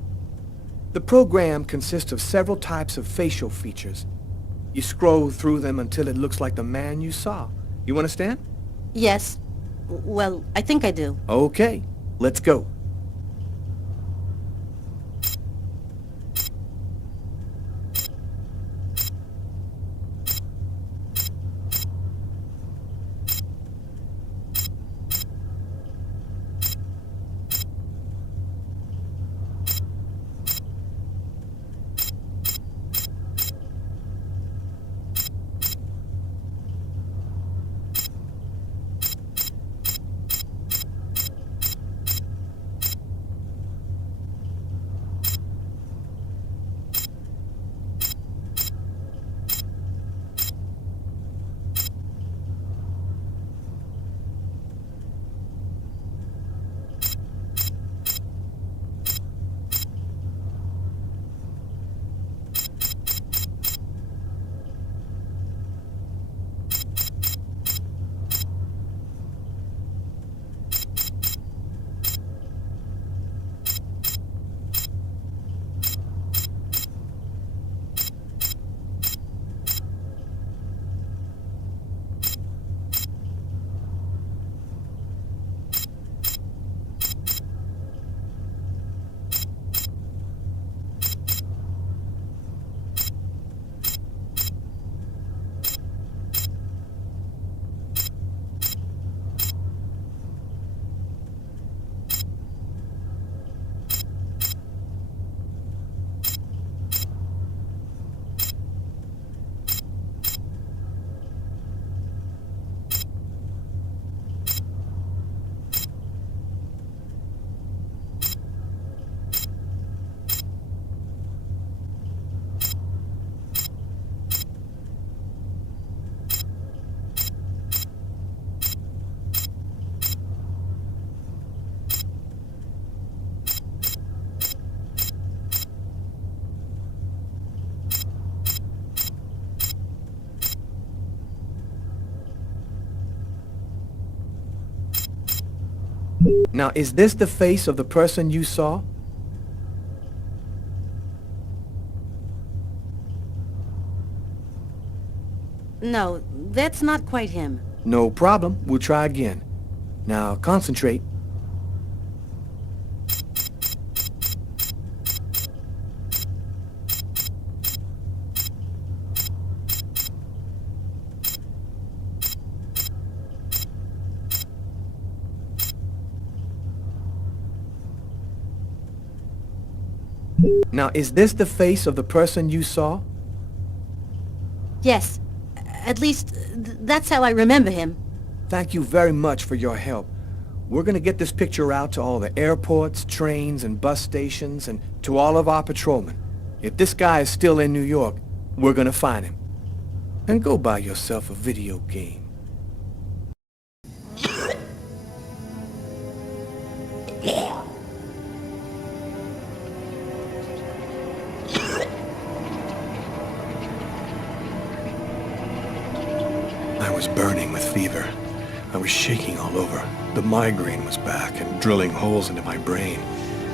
The program consists of several types of facial features. You scroll through them until it looks like the man you saw. You understand? Yes. Well, I think I do. Okay, let's go. Now, is this the face of the person you saw? No, that's not quite him. No problem. We'll try again. Now, concentrate. Now, is this the face of the person you saw? Yes. At least, that's how I remember him. Thank you very much for your help. We're gonna get this picture out to all the airports, trains, and bus stations, and to all of our patrolmen. If this guy is still in New York, we're gonna find him. And go buy yourself a video game. I was burning with fever. I was shaking all over. The migraine was back and drilling holes into my brain.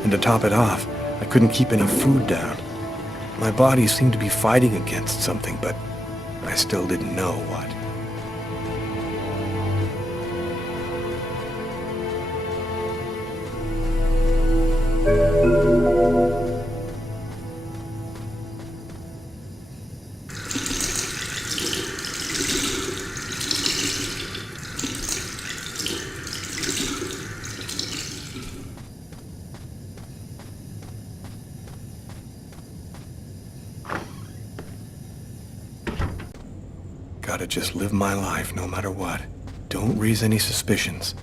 And to top it off, I couldn't keep any food down. My body seemed to be fighting against something, but I still didn't know what. Gotta just live my life no matter what. Don't raise any suspicions.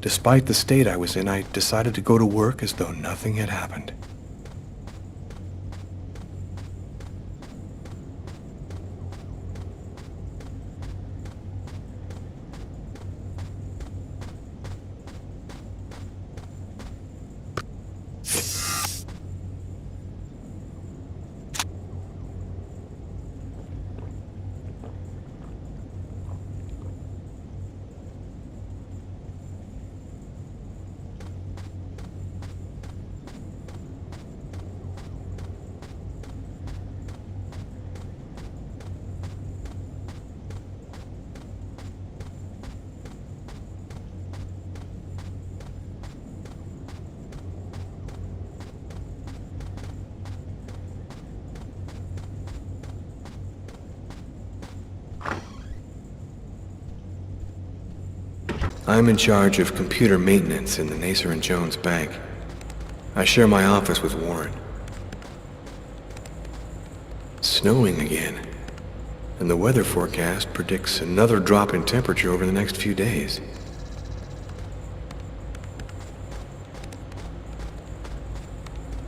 Despite the state I was in, I decided to go to work as though nothing had happened. I'm in charge of computer maintenance in the Nacer & Jones Bank. I share my office with Warren. Snowing again, and the weather forecast predicts another drop in temperature over the next few days.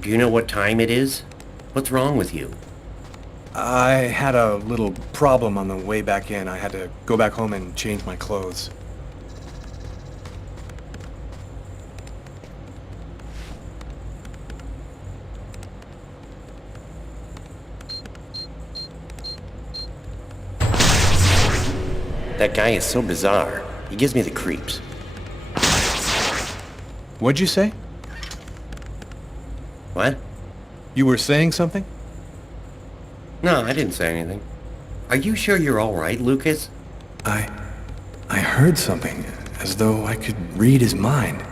Do you know what time it is? What's wrong with you? I had a little problem on the way back in. I had to go back home and change my clothes. That guy is so bizarre. He gives me the creeps. What'd you say? What? You were saying something? No, I didn't say anything. Are you sure you're all right, Lucas? I heard something, as though I could read his mind.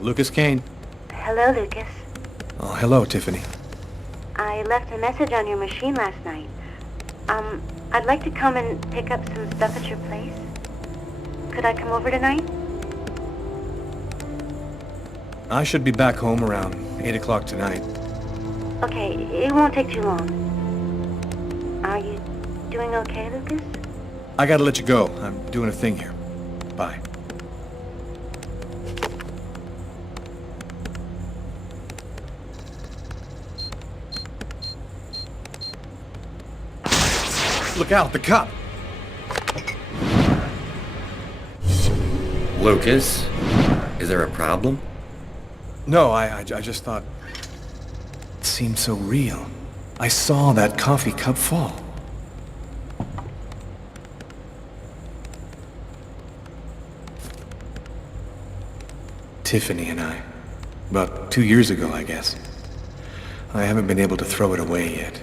Lucas Kane. Hello, Lucas. Oh, hello, Tiffany. I left a message on your machine last night. I'd like to come and pick up some stuff at your place. Could I come over tonight? I should be back home around 8 o'clock tonight. Okay, it won't take too long. Are you doing okay, Lucas? I gotta let you go. I'm doing a thing here. Bye. Look out, the cop! Lucas, is there a problem? No, I just thought... It seemed so real. I saw that coffee cup fall. Tiffany and I. About 2 years ago, I guess. I haven't been able to throw it away yet.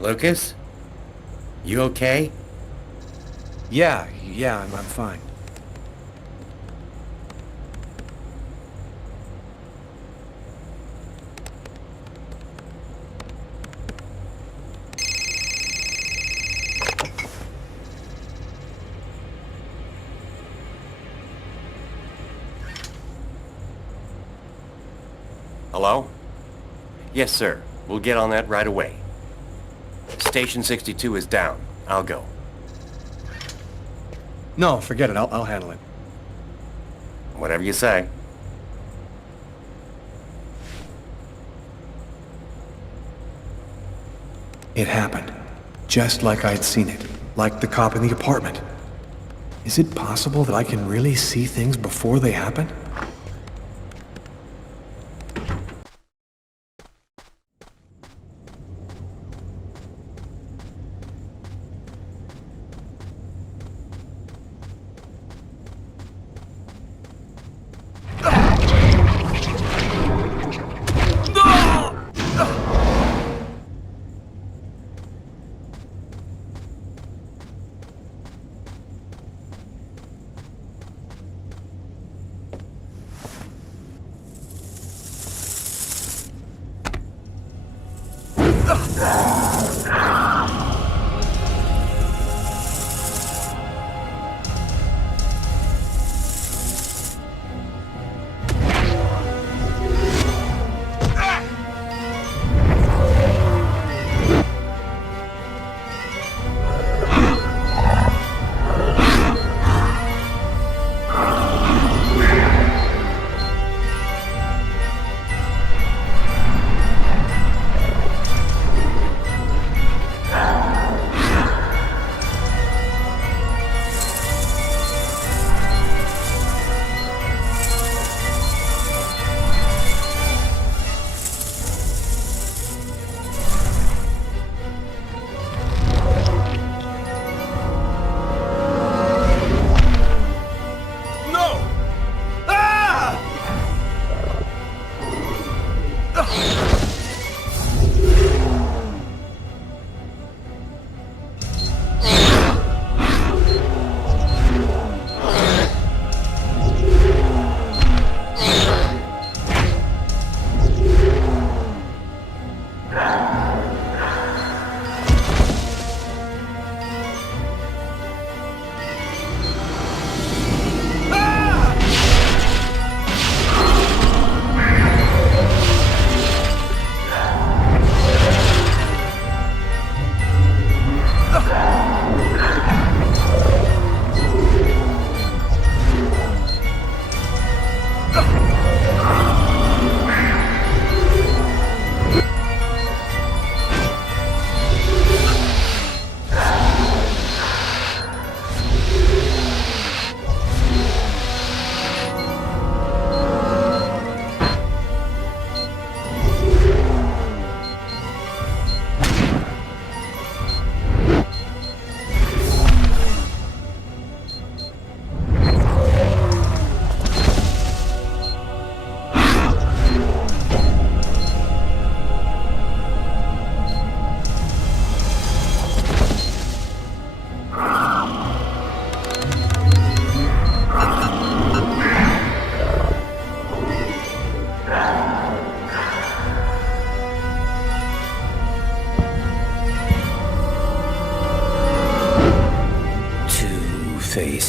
Lucas? You okay? Yeah, I'm fine. Hello? Yes, sir. We'll get on that right away. Station 62 is down. I'll go. No, forget it. I'll handle it. Whatever you say. It happened. Just like I'd seen it. Like the cop in the apartment. Is it possible that I can really see things before they happen?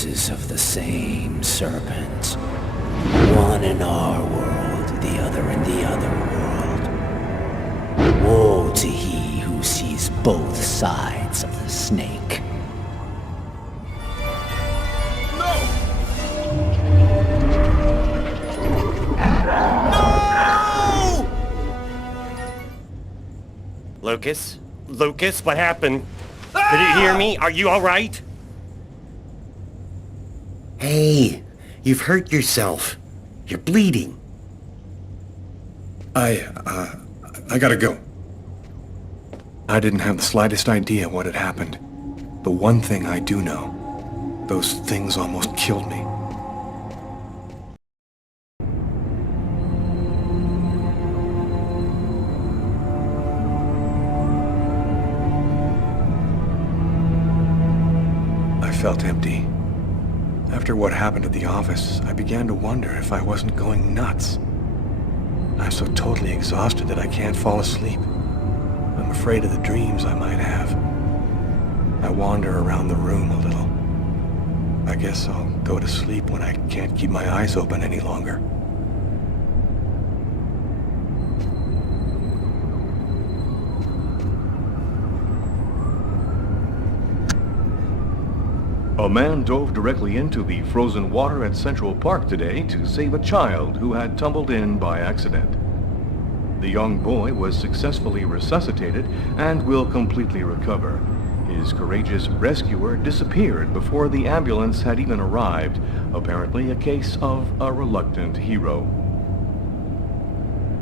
pieces of the same serpent. One in our world, the other in the other world. Woe to he who sees both sides of the snake. Lucas? Lucas, what happened? Did you hear me? Are you alright? Hey, you've hurt yourself. You're bleeding. I gotta go. I didn't have the slightest idea what had happened. The one thing I do know, those things almost killed me. I felt empty. After what happened at the office, I began to wonder if I wasn't going nuts. I'm so totally exhausted that I can't fall asleep. I'm afraid of the dreams I might have. I wander around the room a little. I guess I'll go to sleep when I can't keep my eyes open any longer. A man dove directly into the frozen water at Central Park today to save a child who had tumbled in by accident. The young boy was successfully resuscitated and will completely recover. His courageous rescuer disappeared before the ambulance had even arrived, apparently a case of a reluctant hero.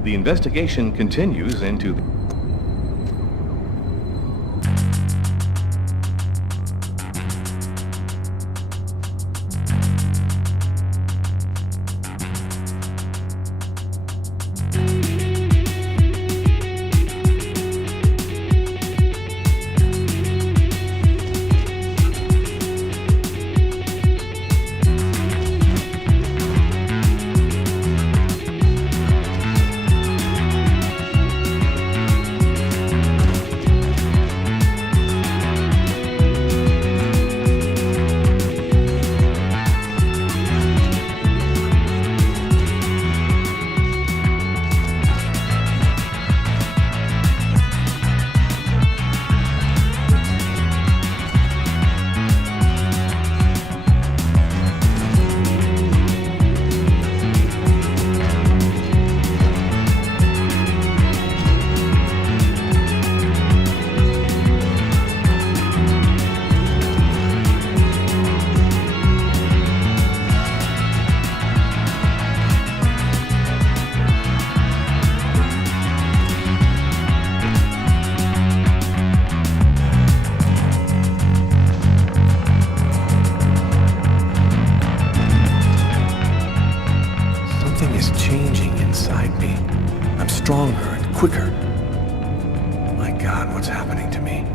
The investigation continues into the stronger and quicker. My God, what's happening to me?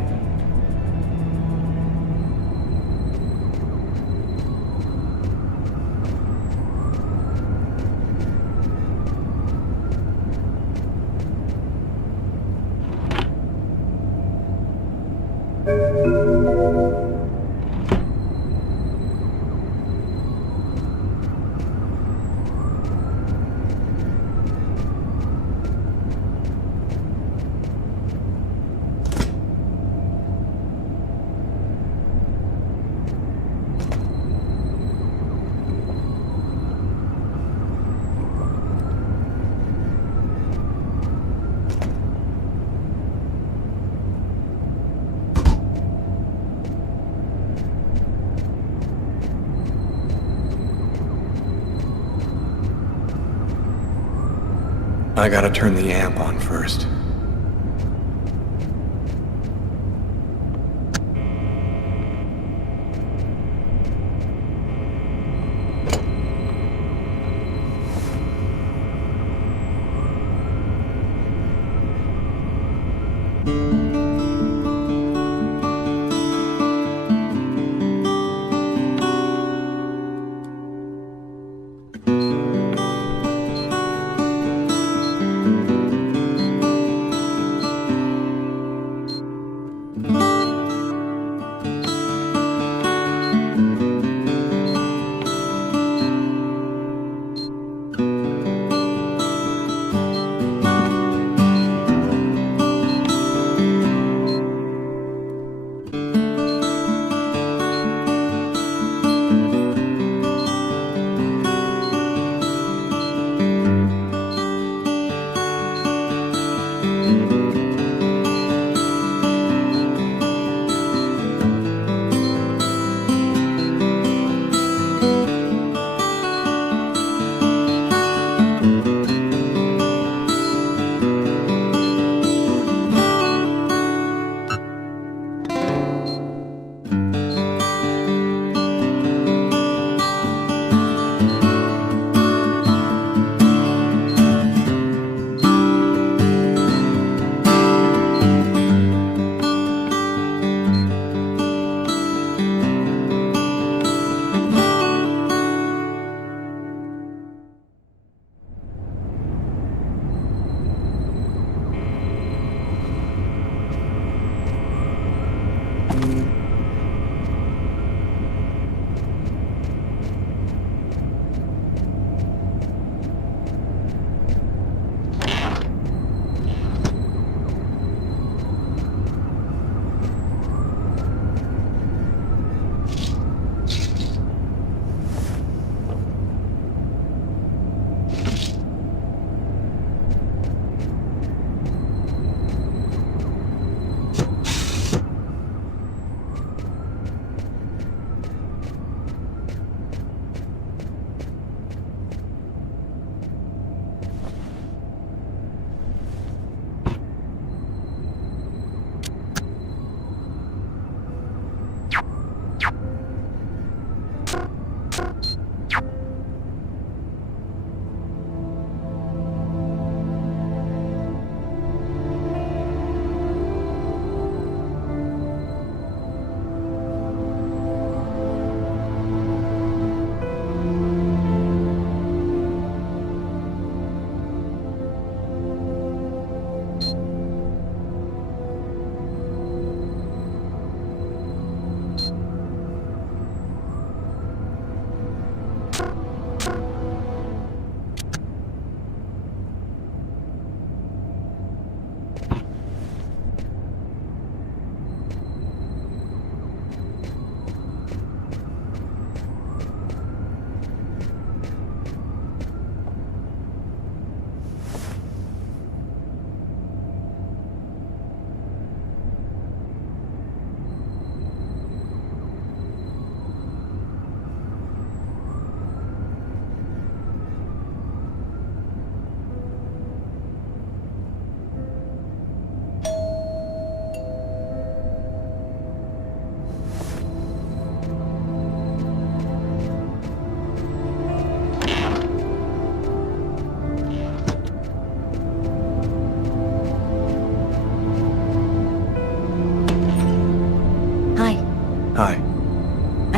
I gotta turn the amp on first.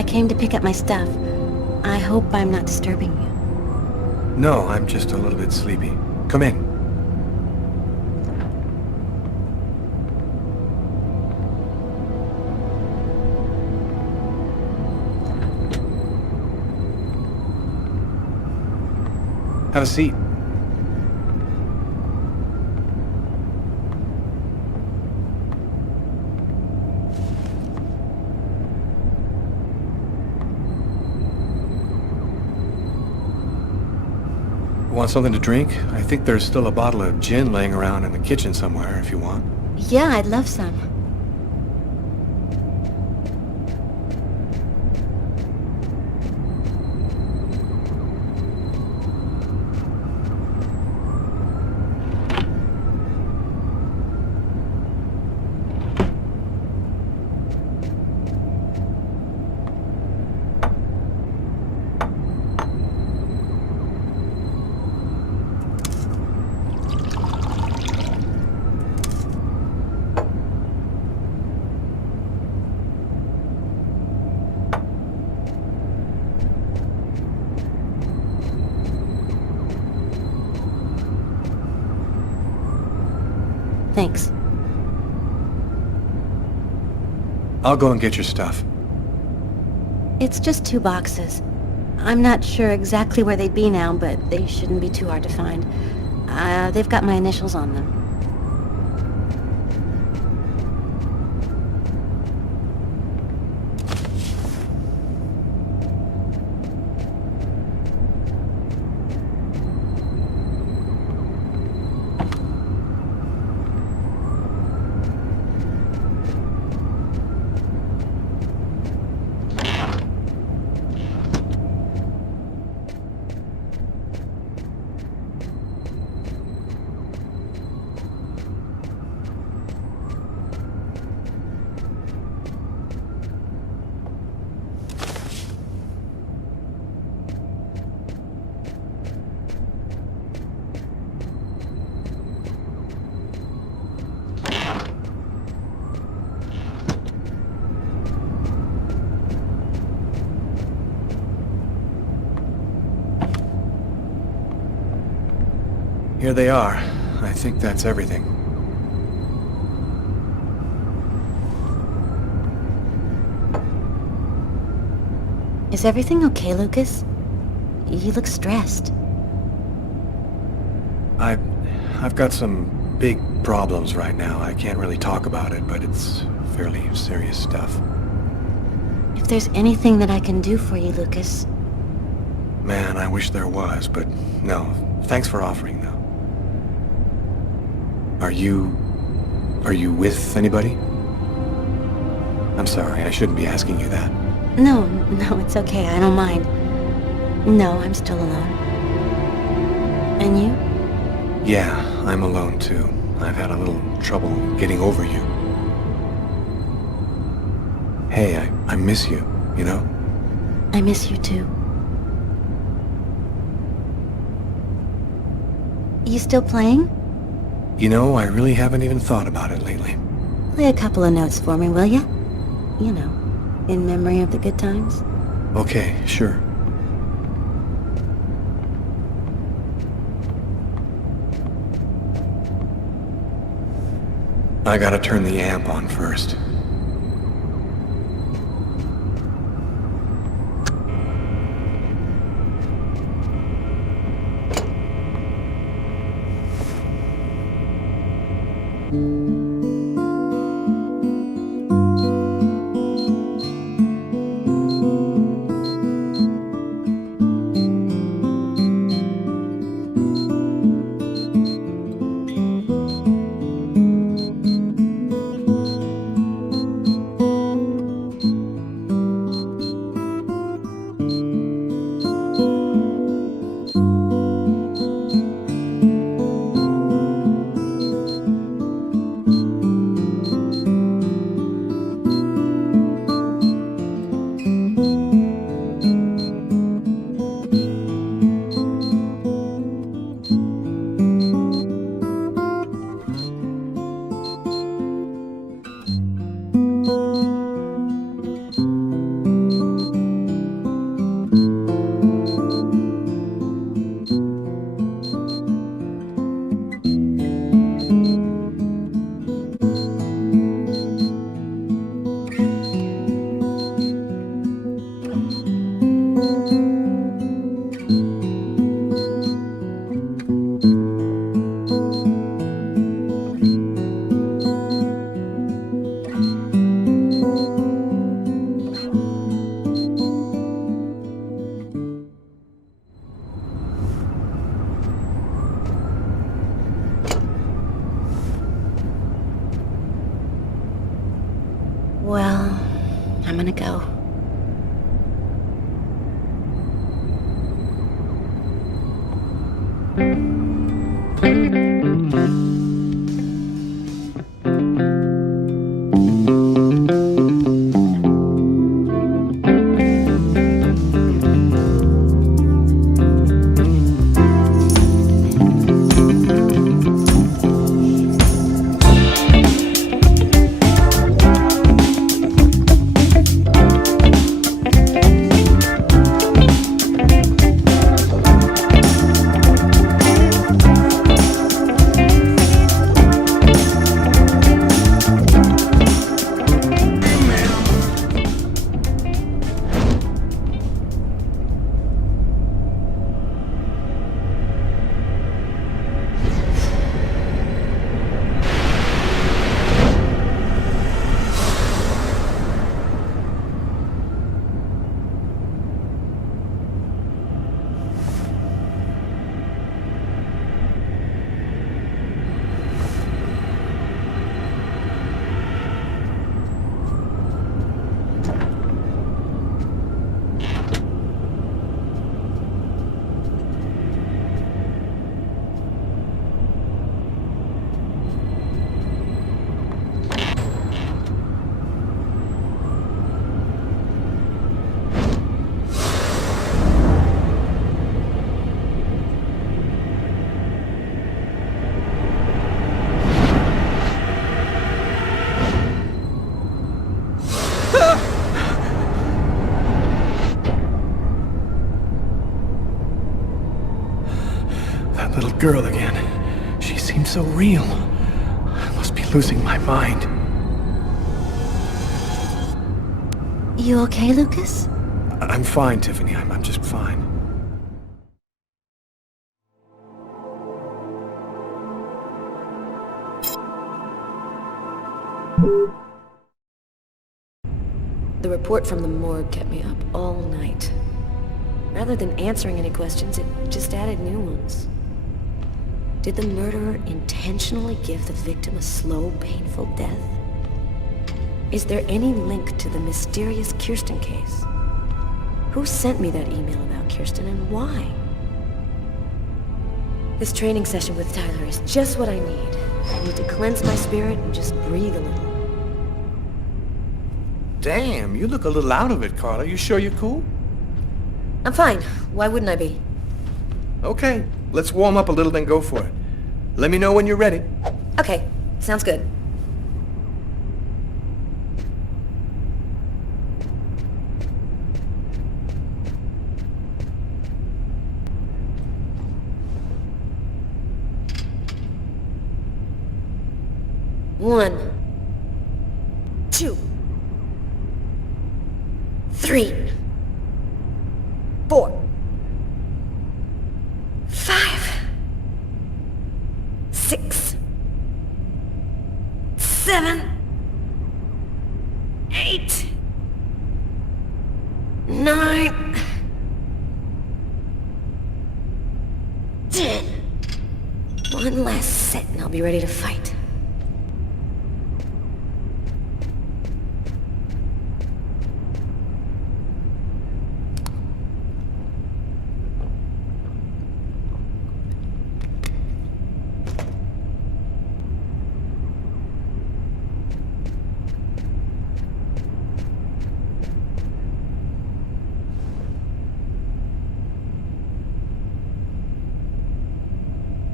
came to pick up my stuff. I hope I'm not disturbing you. No, I'm just a little bit sleepy. Come in. Have a seat. Want something to drink? I think there's still a bottle of gin laying around in the kitchen somewhere if you want. Yeah, I'd love some. Thanks. I'll go and get your stuff. It's just 2 boxes. I'm not sure exactly where they'd be now, but they shouldn't be too hard to find. They've got my initials on them. Here they are. I think that's everything. Is everything okay, Lucas? You look stressed. I've got some big problems right now. I can't really talk about it, but it's fairly serious stuff. If there's anything that I can do for you, Lucas... Man, I wish there was, but no. Thanks for offering, though. Are you with anybody? I'm sorry, I shouldn't be asking you that. No, it's okay. I don't mind. No, I'm still alone. And you? Yeah, I'm alone too. I've had a little trouble getting over you. Hey, I miss you, you know? I miss you too. You still playing? You know, I really haven't even thought about it lately. Play a couple of notes for me, will ya? You know, in memory of the good times. Okay, sure. I gotta turn the amp on first. Well, I'm gonna go. That little girl again. She seems so real. I must be losing my mind. You okay, Lucas? I'm fine, Tiffany. I'm just fine. The report from the morgue kept me up all night. Rather than answering any questions, it just added new ones. Did the murderer intentionally give the victim a slow, painful death? Is there any link to the mysterious Kirsten case? Who sent me that email about Kirsten and why? This training session with Tyler is just what I need. I need to cleanse my spirit and just breathe a little. Damn, you look a little out of it, Carla. You sure you're cool? I'm fine. Why wouldn't I be? Okay, let's warm up a little, then go for it. Let me know when you're ready. Okay, sounds good. One, 2, 3, 4, 5, 6, 7, 8, 9, 10. One last set and I'll be ready to fight.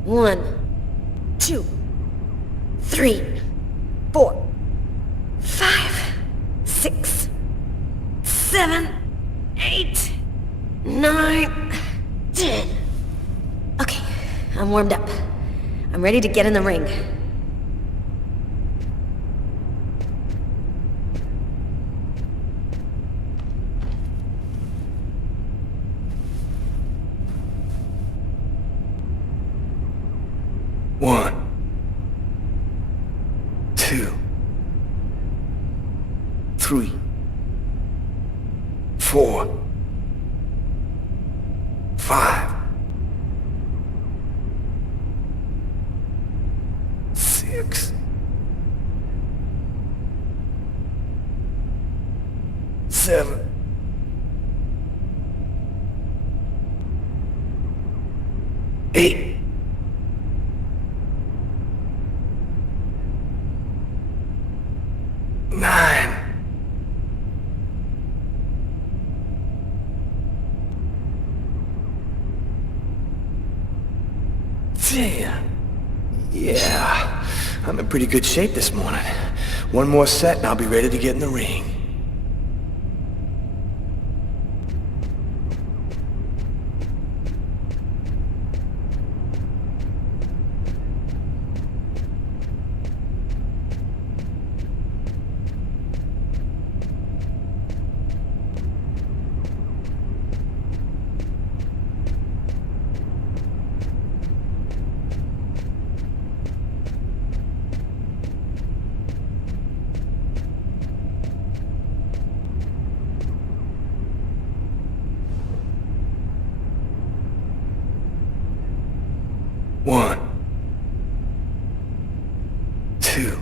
One, 2, 3, 4, 5, 6, 7, 8, 9, 10. Okay, I'm warmed up. I'm ready to get in the ring. One, 2, 3, 4, 5, 6, 7, 8, 9, 10. Yeah, I'm in pretty good shape this morning. One more set and I'll be ready to get in the ring. One, 2,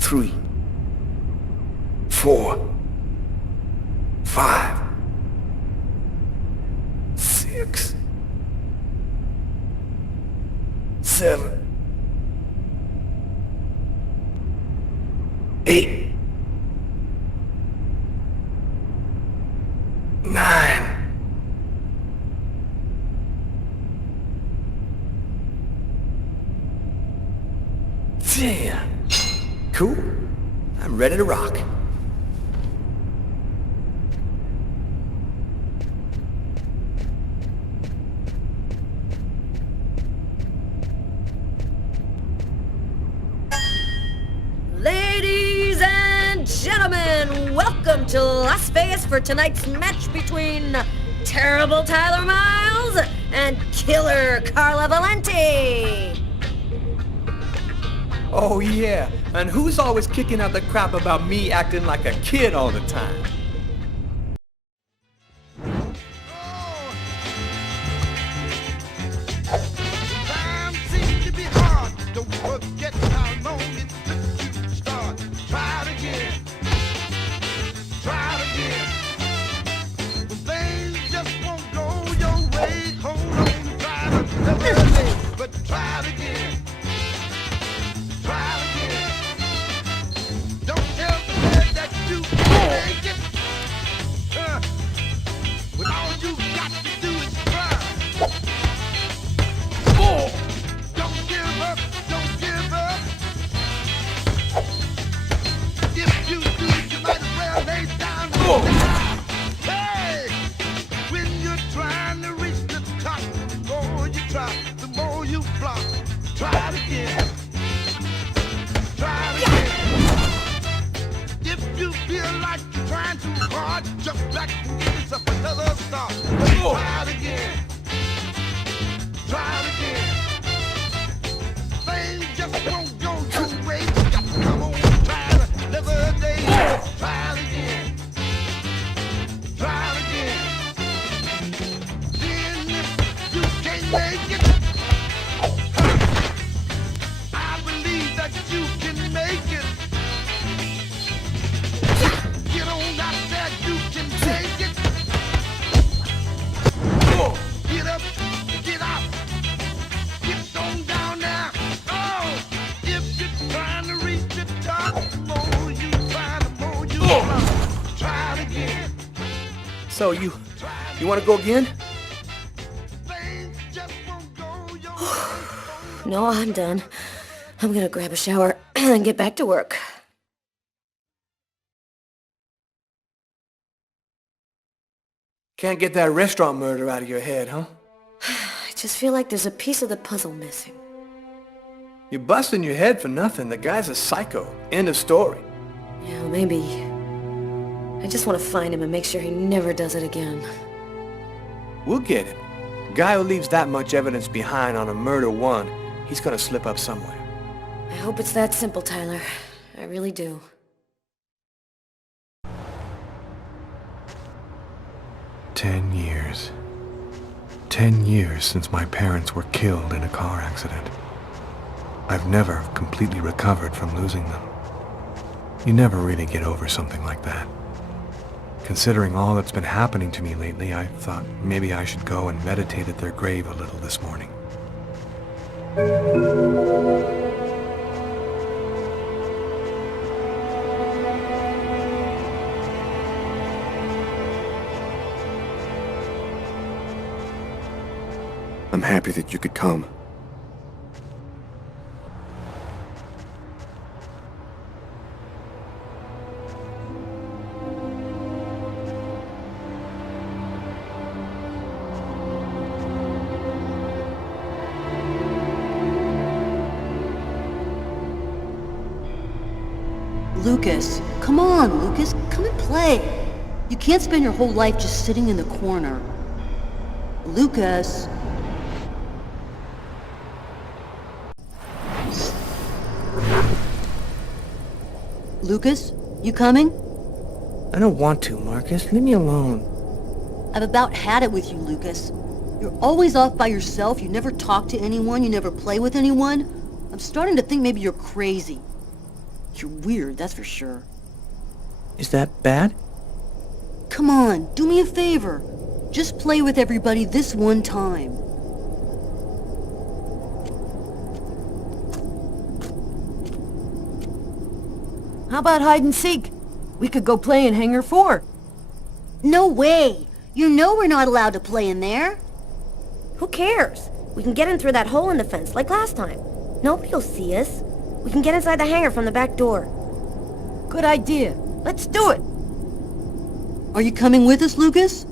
3, 4, 5, 6, 7, 8, 9. Damn. Cool. I'm ready to rock. Ladies and gentlemen, welcome to Las Vegas for tonight's match between Terrible Tyler Miles and Killer Carla Valenti. Oh yeah, and who's always kicking out the crap about me acting like a kid all the time? Time seems to be hard. Don't forget how long it took you to start. Try it again. Try it again. When things just won't go your way, hold on, try it another day. But try it again. Try it again. Don't tell the man that you can make it. When all you got to do is try. Don't give up, don't give up. If you do, you might as well lay down and die. Hey! When you're trying to reach the top, the more you try, the more you flop. Try it again. Try it again. If you feel like you're trying too hard, jump back and give yourself another start. Try it again. Try it again. Things just won't go your way. You got to come on, try it another day. Try it again. Try it again. Then if you can't make it, I believe that you can make it. Get on out there, you can take it. Get up, get out. Get on down now. Oh, if you're trying to reach the top, the more you try, the more you try. Try it again. So you want to go again? No, I'm done. I'm gonna grab a shower and get back to work. Can't get that restaurant murder out of your head, huh? I just feel like there's a piece of the puzzle missing. You're busting your head for nothing. The guy's a psycho. End of story. Yeah, maybe. I just want to find him and make sure he never does it again. We'll get him. The guy who leaves that much evidence behind on a murder one, he's gonna slip up somewhere. I hope it's that simple, Tyler. I really do. 10 years. 10 years since my parents were killed in a car accident. I've never completely recovered from losing them. You never really get over something like that. Considering all that's been happening to me lately, I thought maybe I should go and meditate at their grave a little this morning. I'm happy that you could come. Lucas, come on, Lucas, come and play. You can't spend your whole life just sitting in the corner. Lucas. Lucas, you coming? I don't want to, Marcus. Leave me alone. I've about had it with you, Lucas. You're always off by yourself, you never talk to anyone, you never play with anyone. I'm starting to think maybe you're crazy. You're weird, that's for sure. Is that bad? Come on, do me a favor. Just play with everybody this one time. How about hide and seek? We could go play in Hangar 4. No way! You know we're not allowed to play in there. Who cares? We can get in through that hole in the fence, like last time. Nobody'll see us. We can get inside the hangar from the back door. Good idea. Let's do it. Are you coming with us, Lucas?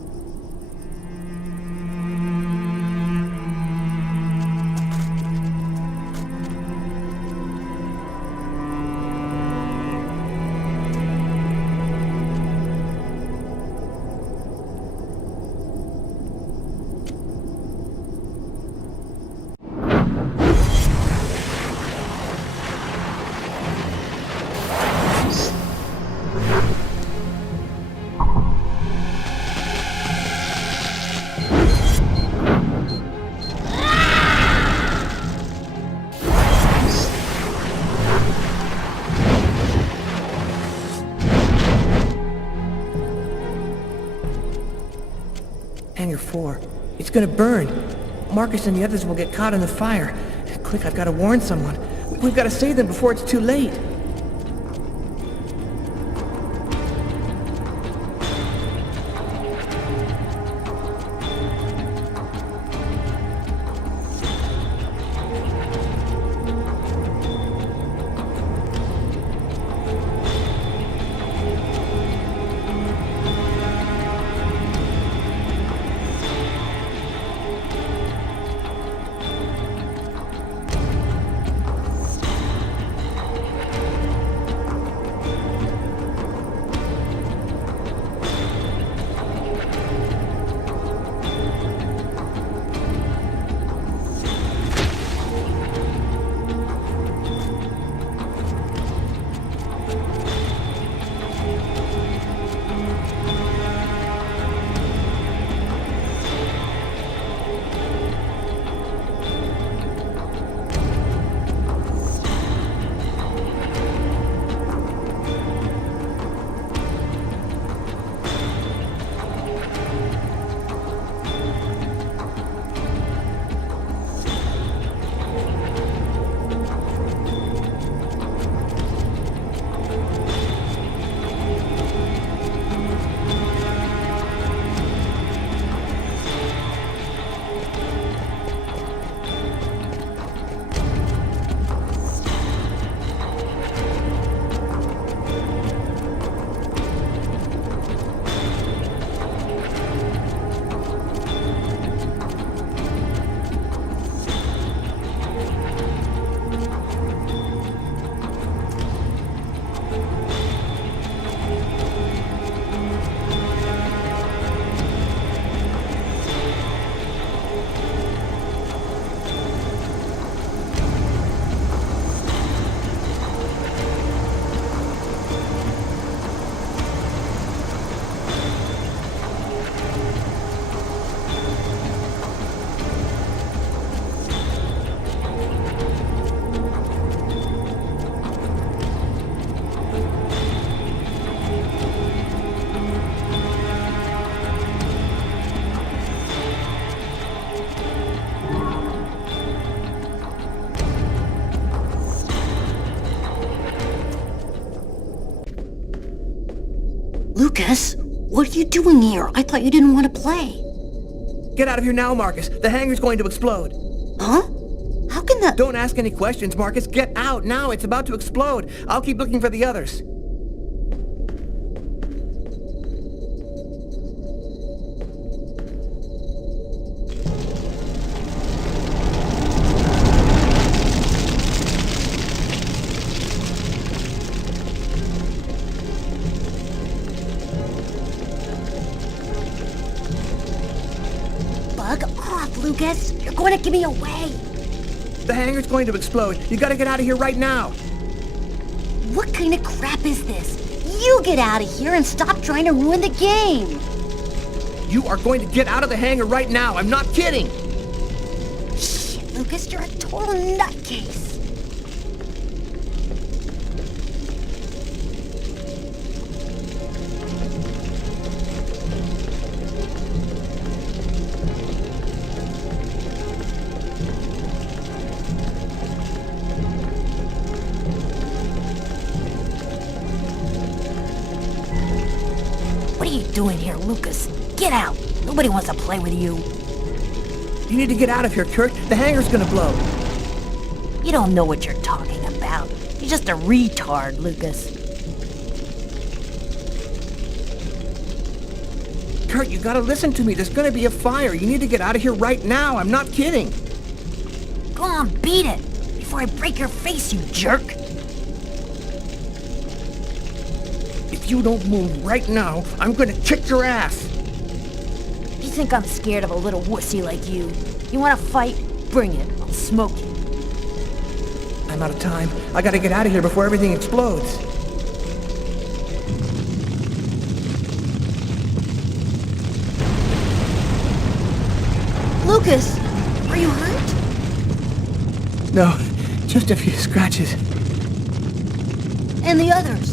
Hangar 4. It's gonna burn. Marcus and the others will get caught in the fire. Quick, I've got to warn someone. We've got to save them before it's too late. Lucas, what are you doing here? I thought you didn't want to play. Get out of here now, Marcus. The hangar's going to explode. Huh? How can that... Don't ask any questions, Marcus. Get out now. It's about to explode. I'll keep looking for the others. Bug off, Lucas. You're going to give me away. The hangar's going to explode. You gotta get out of here right now. What kind of crap is this? You get out of here and stop trying to ruin the game. You are going to get out of the hangar right now. I'm not kidding. Shit, Lucas, you're a total nutcase. What are you doing here, Lucas? Get out! Nobody wants to play with you. You need to get out of here, Kurt. The hangar's gonna blow. You don't know what you're talking about. You're just a retard, Lucas. Kurt, you gotta listen to me. There's gonna be a fire. You need to get out of here right now. I'm not kidding. Go on, beat it! Before I break your face, you jerk! If you don't move right now, I'm gonna kick your ass. You think I'm scared of a little wussy like you? You wanna fight? Bring it. I'll smoke you. I'm out of time. I gotta get out of here before everything explodes. Lucas, are you hurt? No, just a few scratches. And the others?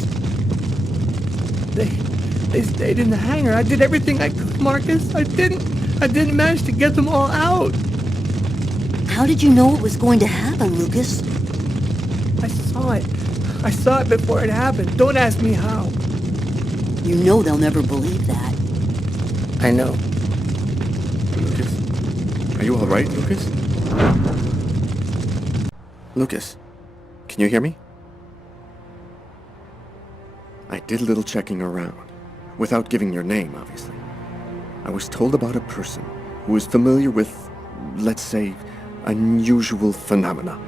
They stayed in the hangar. I did everything I could, Marcus. I didn't manage to get them all out. How did you know it was going to happen, Lucas? I saw it. I saw it before it happened. Don't ask me how. You know they'll never believe that. I know. Lucas? Are you all right, Lucas? Lucas, can you hear me? I did a little checking around, without giving your name, obviously. I was told about a person who is familiar with, let's say, unusual phenomena.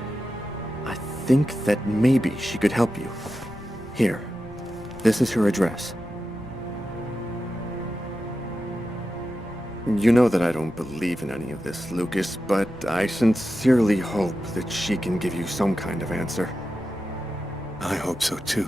I think that maybe she could help you. Here, this is her address. You know that I don't believe in any of this, Lucas, but I sincerely hope that she can give you some kind of answer. I hope so too.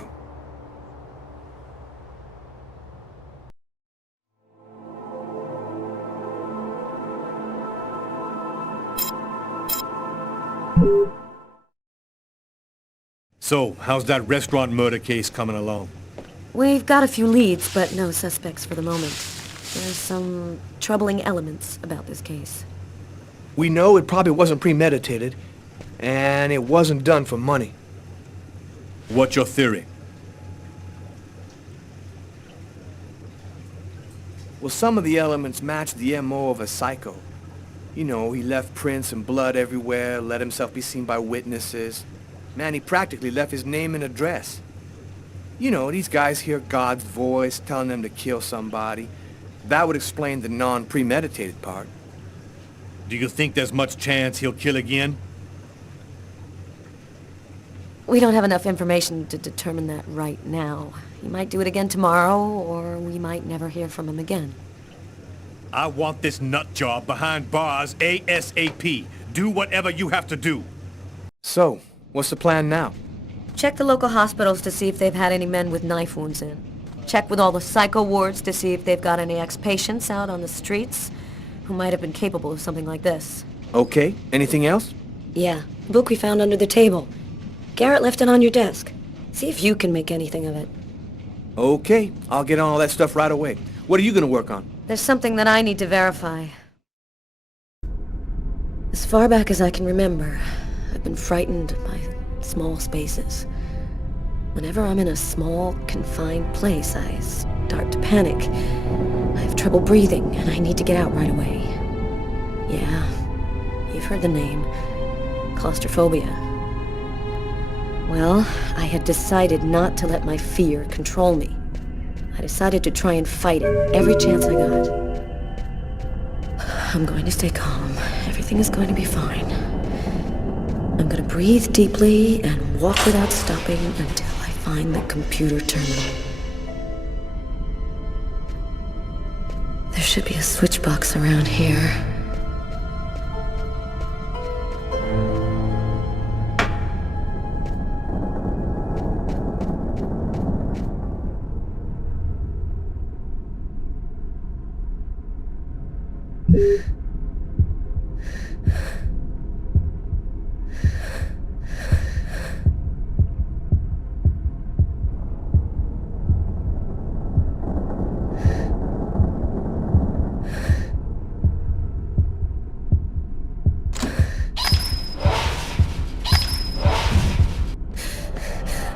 So, how's that restaurant murder case coming along? We've got a few leads, but no suspects for the moment. There's some troubling elements about this case. We know it probably wasn't premeditated, and it wasn't done for money. What's your theory? Well, some of the elements match the MO of a psycho. You know, he left prints and blood everywhere, let himself be seen by witnesses. Man, he practically left his name and address. You know, these guys hear God's voice telling them to kill somebody. That would explain the non-premeditated part. Do you think there's much chance he'll kill again? We don't have enough information to determine that right now. He might do it again tomorrow, or we might never hear from him again. I want this nut job behind bars ASAP. Do whatever you have to do. So, what's the plan now? Check the local hospitals to see if they've had any men with knife wounds in. Check with all the psycho wards to see if they've got any ex-patients out on the streets who might have been capable of something like this. Okay, anything else? Yeah, the book we found under the table. Garrett left it on your desk. See if you can make anything of it. Okay, I'll get on all that stuff right away. What are you gonna work on? There's something that I need to verify. As far back as I can remember, I've been frightened by small spaces. Whenever I'm in a small, confined place, I start to panic. I have trouble breathing, and I need to get out right away. Yeah, you've heard the name. Claustrophobia. Well, I had decided not to let my fear control me. I decided to try and fight it every chance I got. I'm going to stay calm. Everything is going to be fine. I'm going to breathe deeply and walk without stopping until I find the computer terminal. There should be a switch box around here.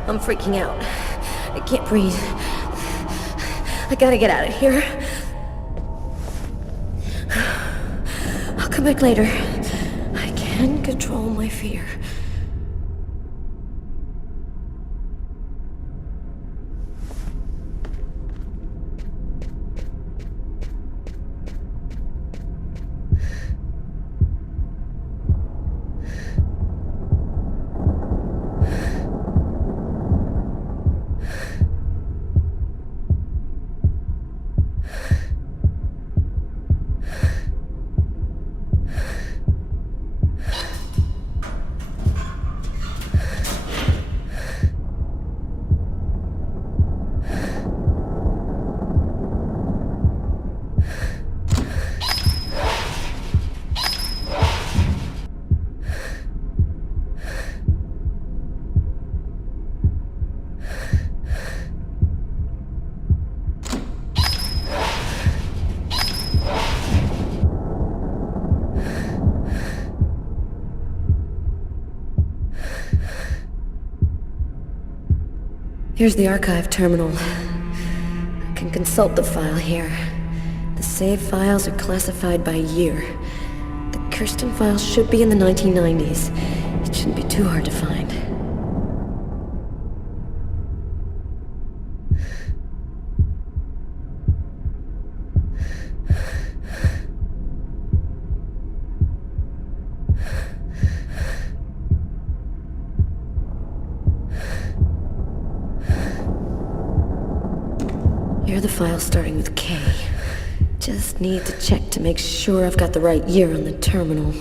I'm freaking out. I can't breathe. I gotta get out of here. I'll come back later. I can control my fear. Here's the archive terminal. I can consult the file here. The save files are classified by year. The Kirsten file should be in the 1990s. It shouldn't be too hard to find. Here are the files starting with K. Just need to check to make sure I've got the right year on the terminal.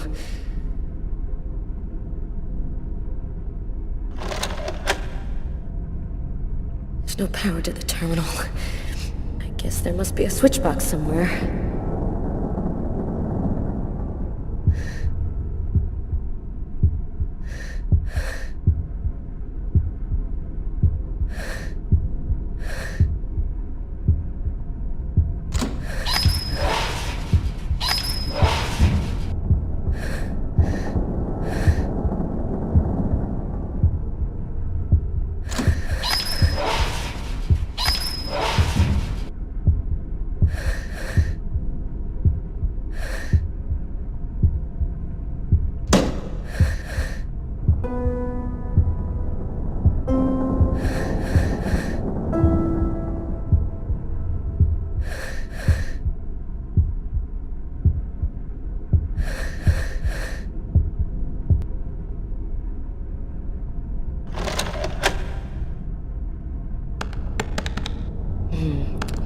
There's no power to the terminal. I guess there must be a switch box somewhere.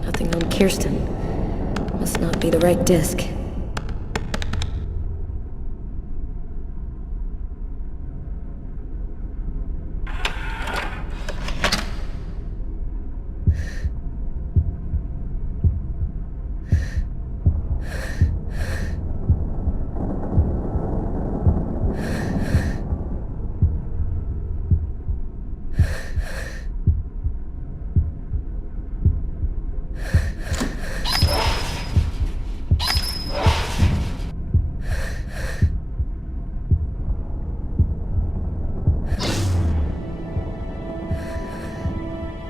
Nothing on Kirsten. Must not be the right disc.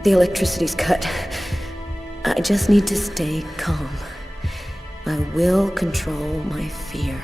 The electricity's cut. I just need to stay calm. I will control my fear.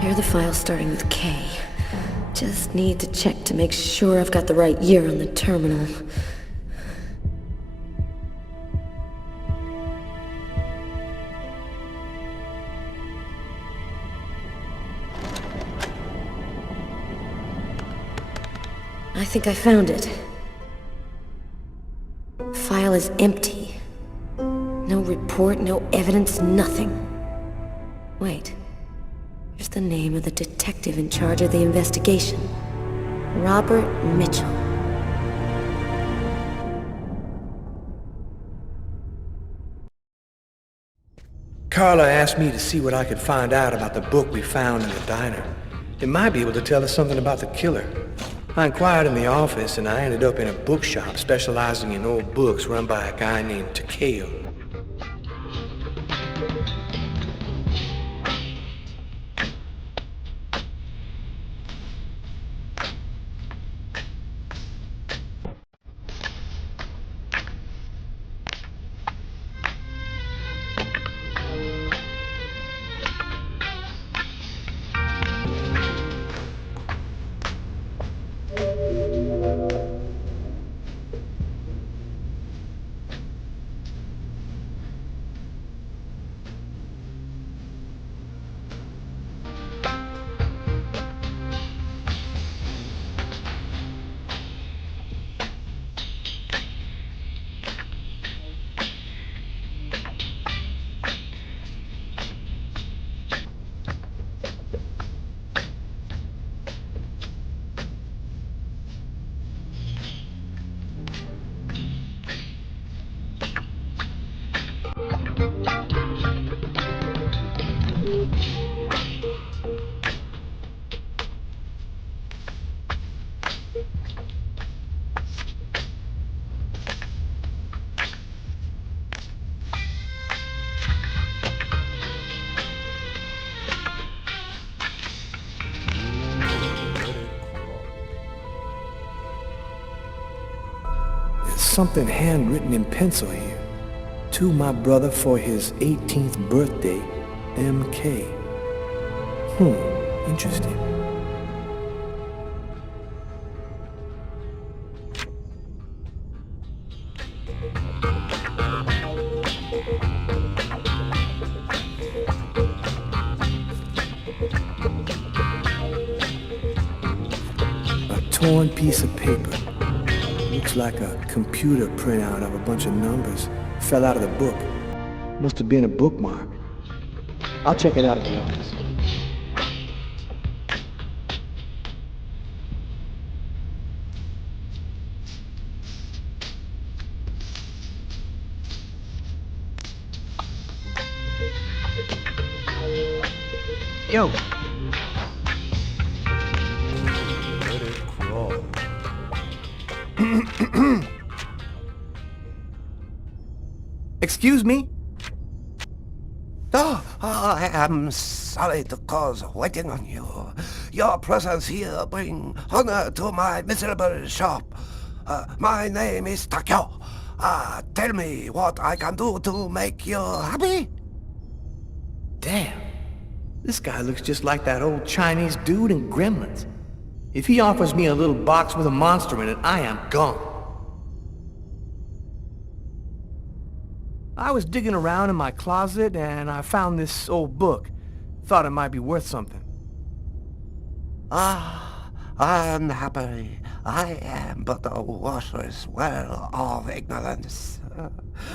Here are the files starting with K. Just need to check to make sure I've got the right year on the terminal. I think I found it. File is empty. No report, no evidence, nothing. Wait. Here's the name of the detective in charge of the investigation. Robert Mitchell. Carla asked me to see what I could find out about the book we found in the diner. It might be able to tell us something about the killer. I inquired in the office and I ended up in a bookshop specializing in old books run by a guy named Tako. Something handwritten in pencil here. To my brother for his 18th birthday, MK. Interesting. A torn piece of paper. Looks like a computer printout of a bunch of numbers. Fell out of the book. Must have been a bookmark. I'll check it out at the office. Yo! Let it crawl. Excuse me? Oh, I am sorry to cause waiting on you. Your presence here bring honor to my miserable shop. My name is Tako. Tell me what I can do to make you happy? Damn. This guy looks just like that old Chinese dude in Gremlins. If he offers me a little box with a monster in it, I am gone. I was digging around in my closet and I found this old book. Thought it might be worth something. Unhappily, I am but a worthless well of ignorance.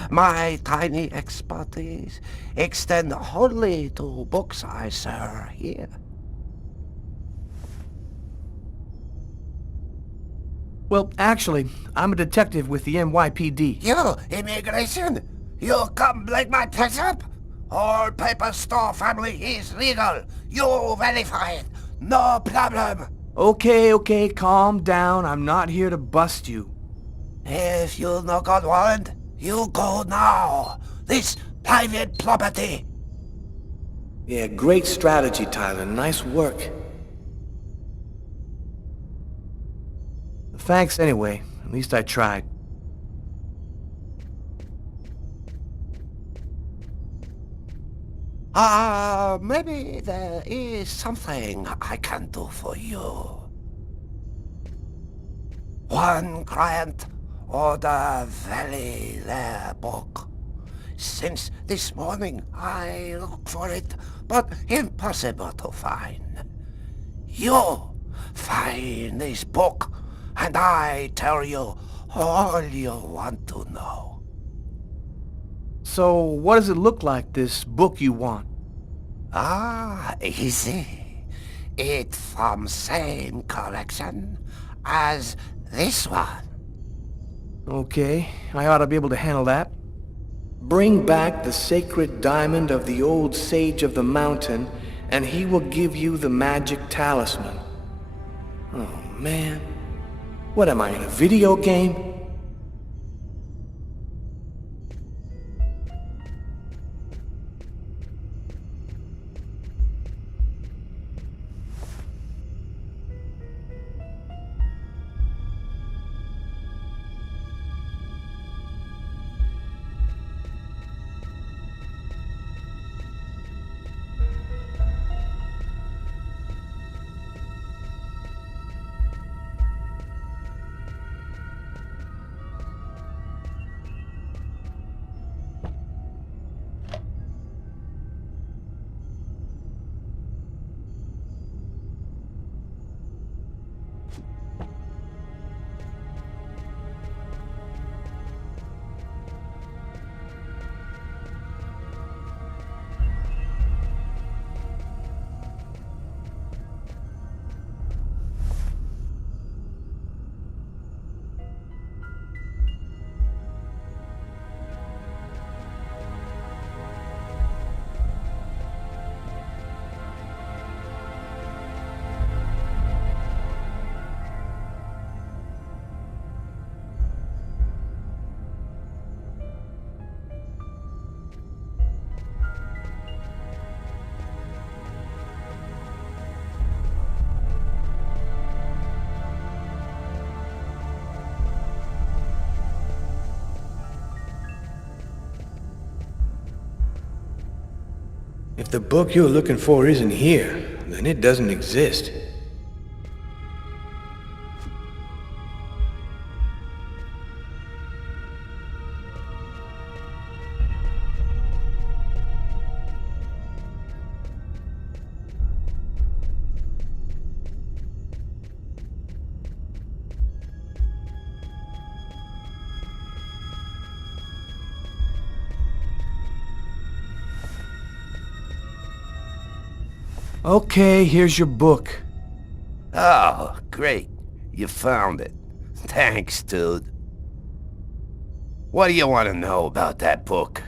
My tiny expertise extend wholly to books I sell here. Well, actually, I'm a detective with the NYPD. You, immigration? You come break my place up? All paper store family is legal. You verify it. No problem. Okay, calm down. I'm not here to bust you. If you no got warrant, you go now. This private property. Yeah, great strategy, Tyler. Nice work. Thanks anyway. At least I tried. Maybe there is something I can do for you. One client ordered a very rare book. Since this morning I look for it, but impossible to find. You find this book, and I tell you all you want to know. So, what does it look like, this book you want? Easy. It from same collection as this one. Okay, I ought to be able to handle that. Bring back the sacred diamond of the old sage of the mountain, and he will give you the magic talisman. Oh, man. What am I, in a video game? If the book you're looking for isn't here, then it doesn't exist. Okay, here's your book. Oh, great. You found it. Thanks, dude. What do you want to know about that book?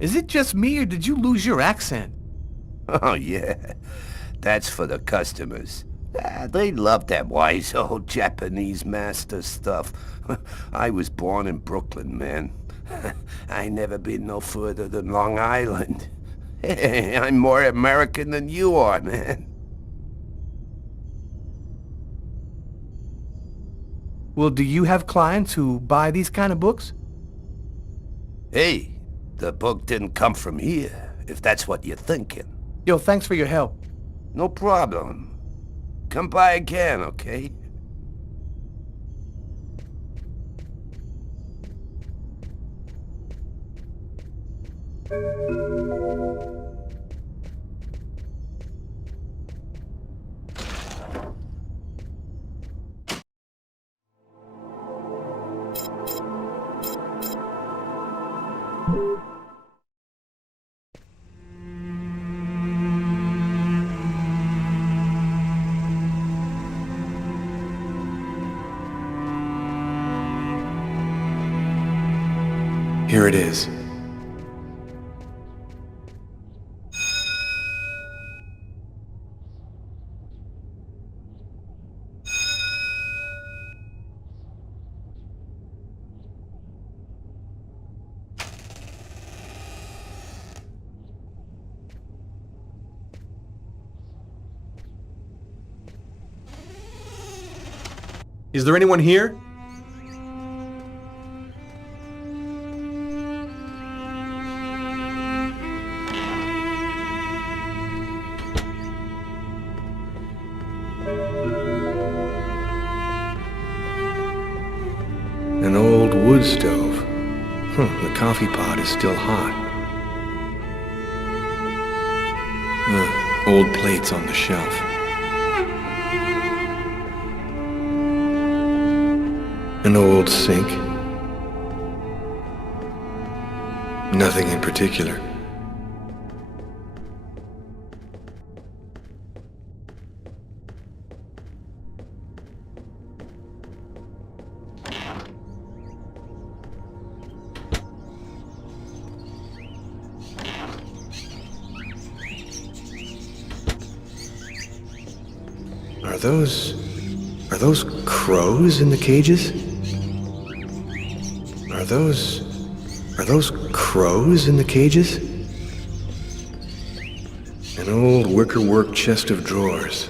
Is it just me, or did you lose your accent? Oh, yeah. That's for the customers. They love that wise old Japanese master stuff. I was born in Brooklyn, man. I never been no further than Long Island. I'm more American than you are, man. Well, do you have clients who buy these kind of books? Hey, the book didn't come from here, if that's what you're thinking. Yo, thanks for your help. No problem. Come by again, okay? Here it is. Is there anyone here? An old wood stove. The coffee pot is still hot. Old plates on the shelf. An old sink. Nothing in particular. Are those crows in the cages? Are those crows in the cages? An old wickerwork chest of drawers.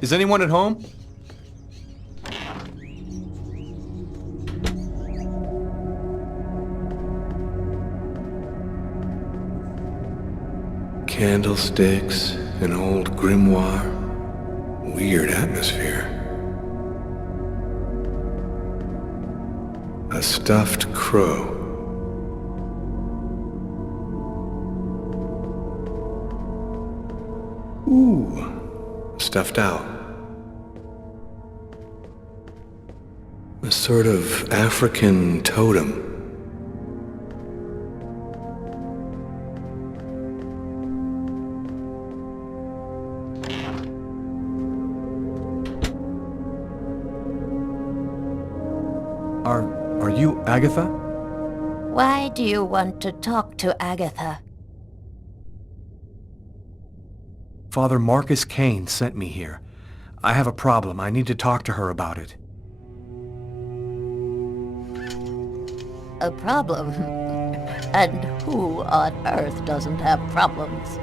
Is anyone at home? Candlesticks, an old grimoire. Weird atmosphere. A stuffed crow. Ooh, stuffed owl. A sort of African totem. Are you Agatha? Why do you want to talk to Agatha? Father Marcus Kane sent me here. I have a problem. I need to talk to her about it. A problem? And who on earth doesn't have problems?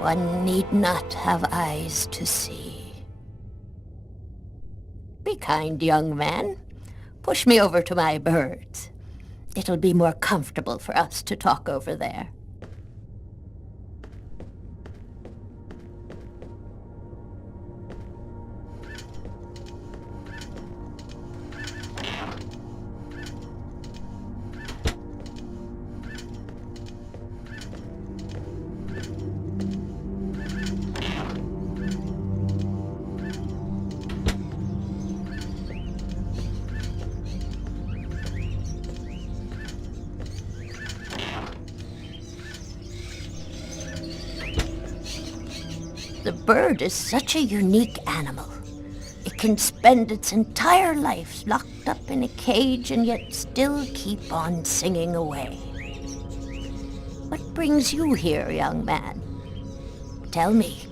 One need not have eyes to see. Be kind, young man. Push me over to my birds. It'll be more comfortable for us to talk over there. The bird is such a unique animal. It can spend its entire life locked up in a cage and yet still keep on singing away. What brings you here, young man? Tell me,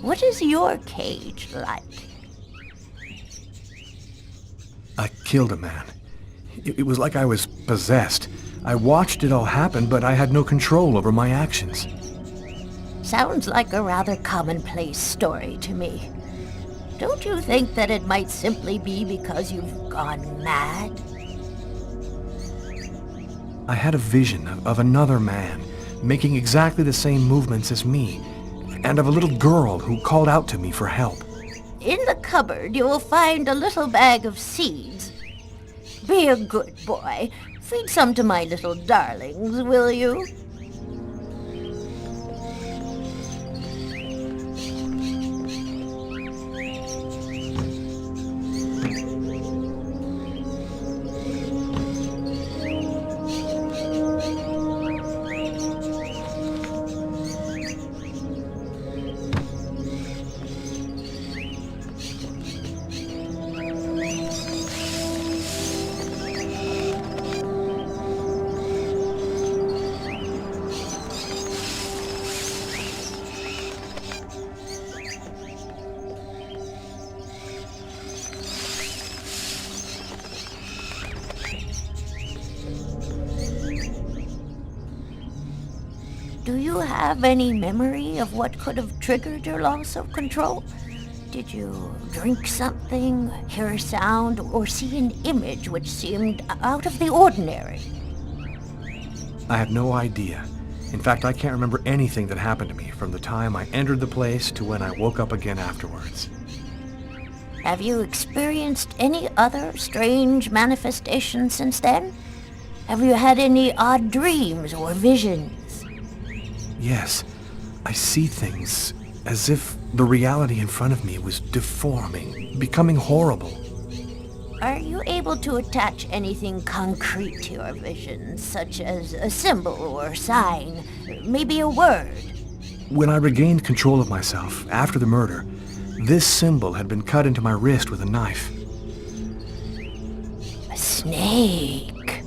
what is your cage like? I killed a man. It was like I was possessed. I watched it all happen, but I had no control over my actions. Sounds like a rather commonplace story to me. Don't you think that it might simply be because you've gone mad? I had a vision of another man making exactly the same movements as me, and of a little girl who called out to me for help. In the cupboard you will find a little bag of seeds. Be a good boy. Feed some to my little darlings, will you? Do you have any memory of what could have triggered your loss of control? Did you drink something, hear a sound, or see an image which seemed out of the ordinary? I have no idea. In fact, I can't remember anything that happened to me from the time I entered the place to when I woke up again afterwards. Have you experienced any other strange manifestations since then? Have you had any odd dreams or visions? Yes, I see things as if the reality in front of me was deforming, becoming horrible. Are you able to attach anything concrete to your visions, such as a symbol or sign, maybe a word? When I regained control of myself after the murder, this symbol had been cut into my wrist with a knife. A snake.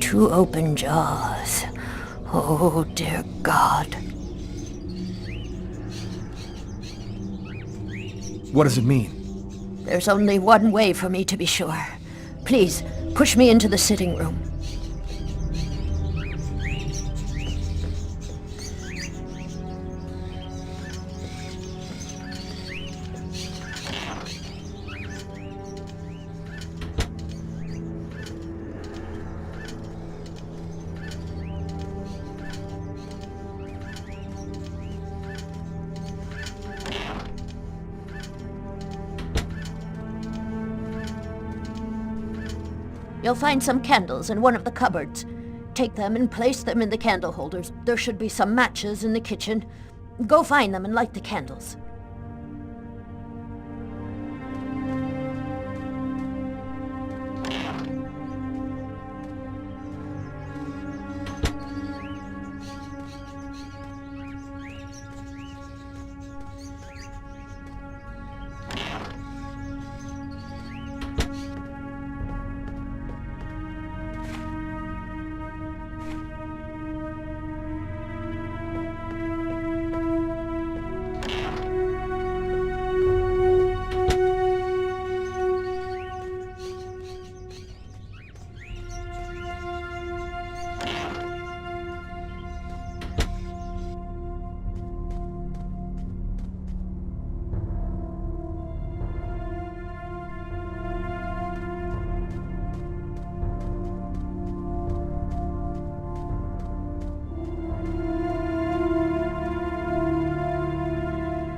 2 open jaws. Oh, dear God. What does it mean? There's only one way for me to be sure. Please, push me into the sitting room. You'll find some candles in one of the cupboards. Take them and place them in the candle holders. There should be some matches in the kitchen. Go find them and light the candles.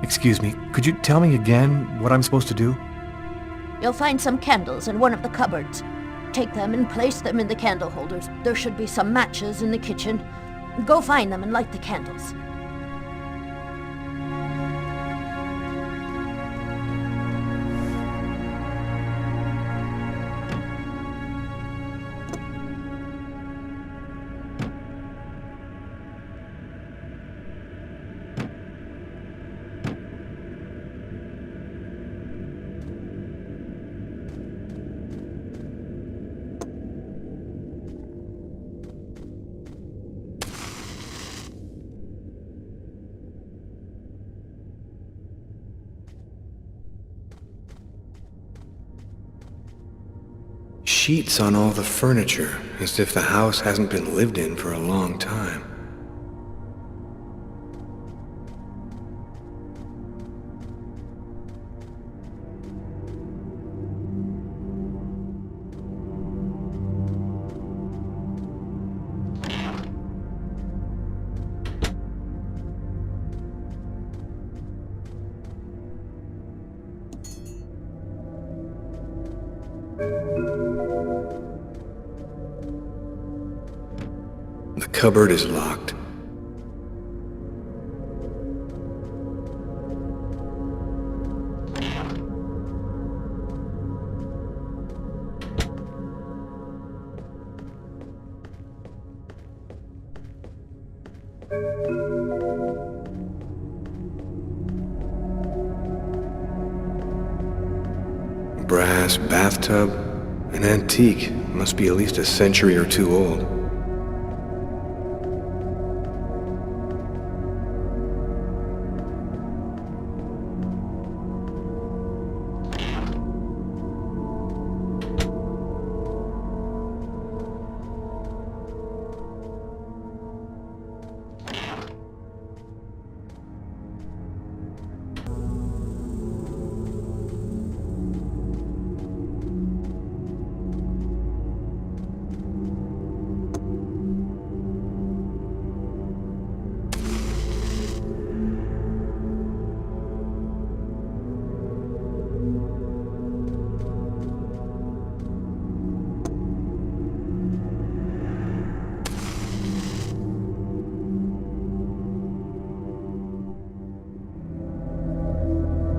Excuse me, could you tell me again what I'm supposed to do? You'll find some candles in one of the cupboards. Take them and place them in the candle holders. There should be some matches in the kitchen. Go find them and light the candles. sheets on all the furniture, as if the house hasn't been lived in for a long time. The cupboard is locked. Brass bathtub, an antique, must be at least a century or two old.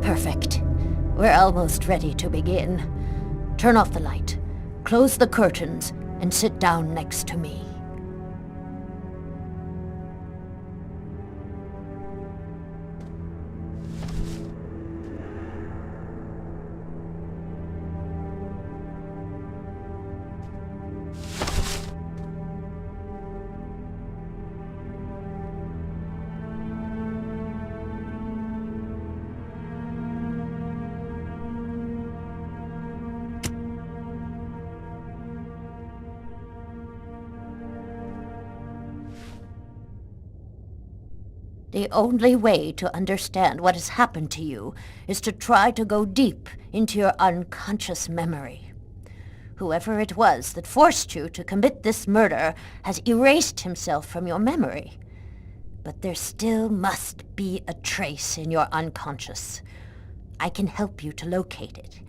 Perfect. We're almost ready to begin. Turn off the light, close the curtains, and sit down next to me. The only way to understand what has happened to you is to try to go deep into your unconscious memory. Whoever it was that forced you to commit this murder has erased himself from your memory. But there still must be a trace in your unconscious. I can help you to locate it.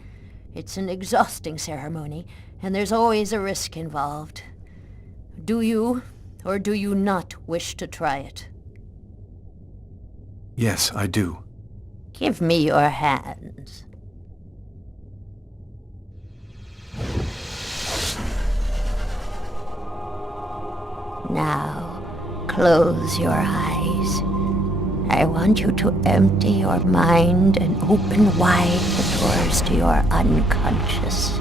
It's an exhausting ceremony, and there's always a risk involved. Do you, or do you not wish to try it? Yes, I do. Give me your hands. Now, close your eyes. I want you to empty your mind and open wide the doors to your unconscious,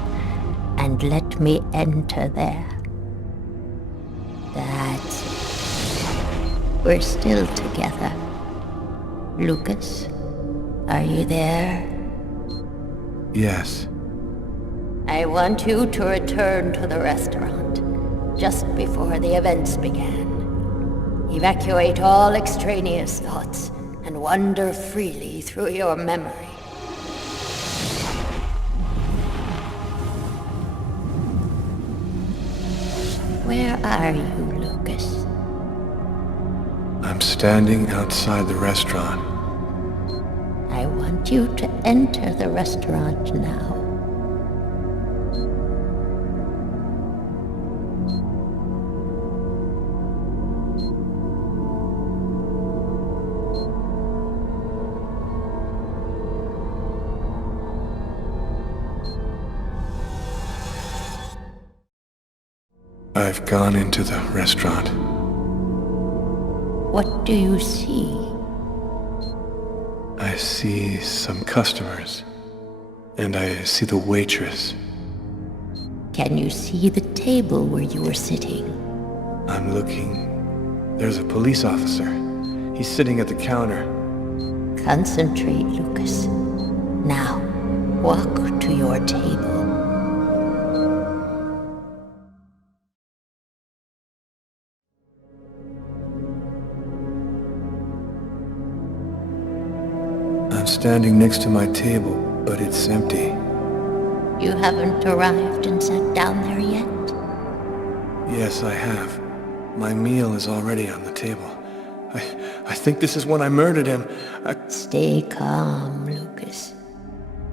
and let me enter there. That's it. We're still together. Lucas, are you there? Yes. I want you to return to the restaurant just before the events began. Evacuate all extraneous thoughts and wander freely through your memory. Where are you, Lucas? I'm standing outside the restaurant. I want you to enter the restaurant now. I've gone into the restaurant. What do you see? I see some customers, and I see the waitress. Can you see the table where you were sitting? I'm looking. There's a police officer. He's sitting at the counter. Concentrate, Lucas. Now, walk to your table. I'm standing next to my table, but it's empty. You haven't arrived and sat down there yet? Yes, I have. My meal is already on the table. I think this is when I murdered him. Stay calm, Lucas.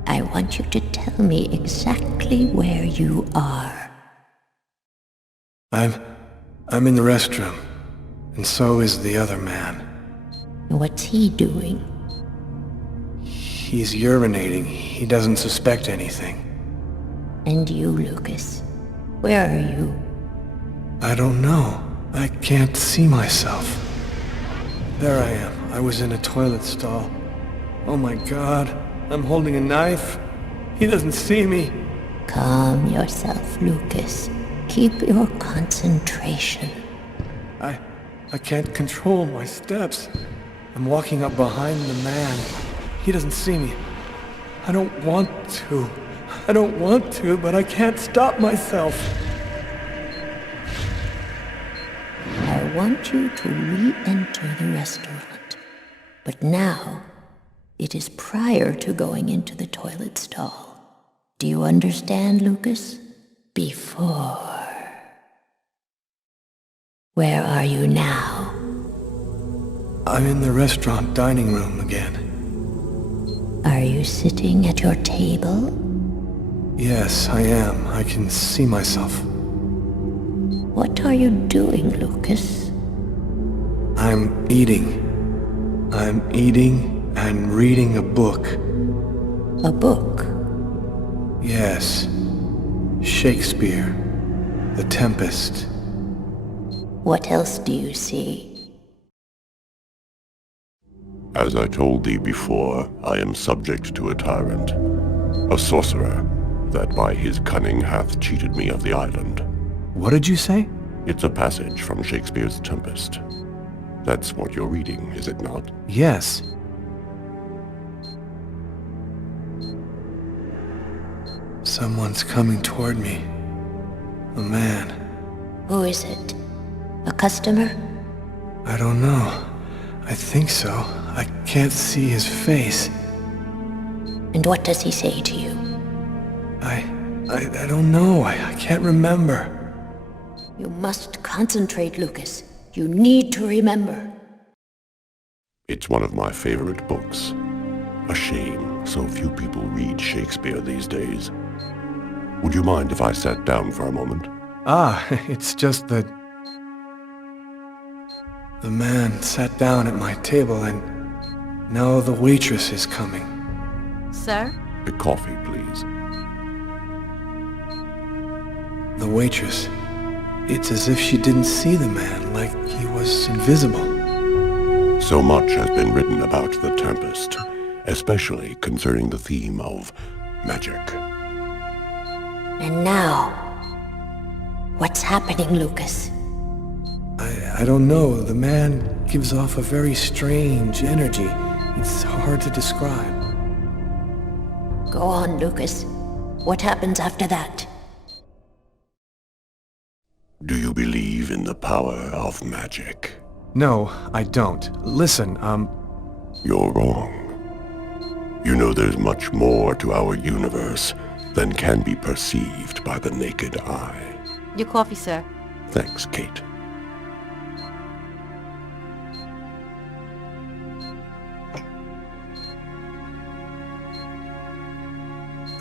I want you to tell me exactly where you are. I'm in the restroom, and so is the other man. What's he doing? He's urinating. He doesn't suspect anything. And you, Lucas? Where are you? I don't know. I can't see myself. There I am. I was in a toilet stall. Oh my God. I'm holding a knife. He doesn't see me. Calm yourself, Lucas. Keep your concentration. I can't control my steps. I'm walking up behind the man. He doesn't see me. I don't want to. I don't want to, but I can't stop myself. I want you to re-enter the restaurant. But now, it is prior to going into the toilet stall. Do you understand, Lucas? Before. Where are you now? I'm in the restaurant dining room again. Are you sitting at your table? Yes, I am. I can see myself. What are you doing, Lucas? I'm eating. I'm eating and reading a book. A book? Yes. Shakespeare. The Tempest. What else do you see? As I told thee before, I am subject to a tyrant, a sorcerer, that by his cunning hath cheated me of the island. What did you say? It's a passage from Shakespeare's Tempest. That's what you're reading, is it not? Yes. Someone's coming toward me. A man. Who is it? A customer? I don't know. I think so. I can't see his face. And what does he say to you? I don't know. I can't remember. You must concentrate, Lucas. You need to remember. It's one of my favorite books. A shame so few people read Shakespeare these days. Would you mind if I sat down for a moment? It's just that... The man sat down at my table and now the waitress is coming. Sir? A coffee, please. The waitress. It's as if she didn't see the man, like he was invisible. So much has been written about the Tempest, especially concerning the theme of magic. And now, what's happening, Lucas? I don't know. The man gives off a very strange energy. It's hard to describe. Go on, Lucas. What happens after that? Do you believe in the power of magic? No, I don't. Listen, You're wrong. You know there's much more to our universe than can be perceived by the naked eye. Your coffee, sir. Thanks, Kate.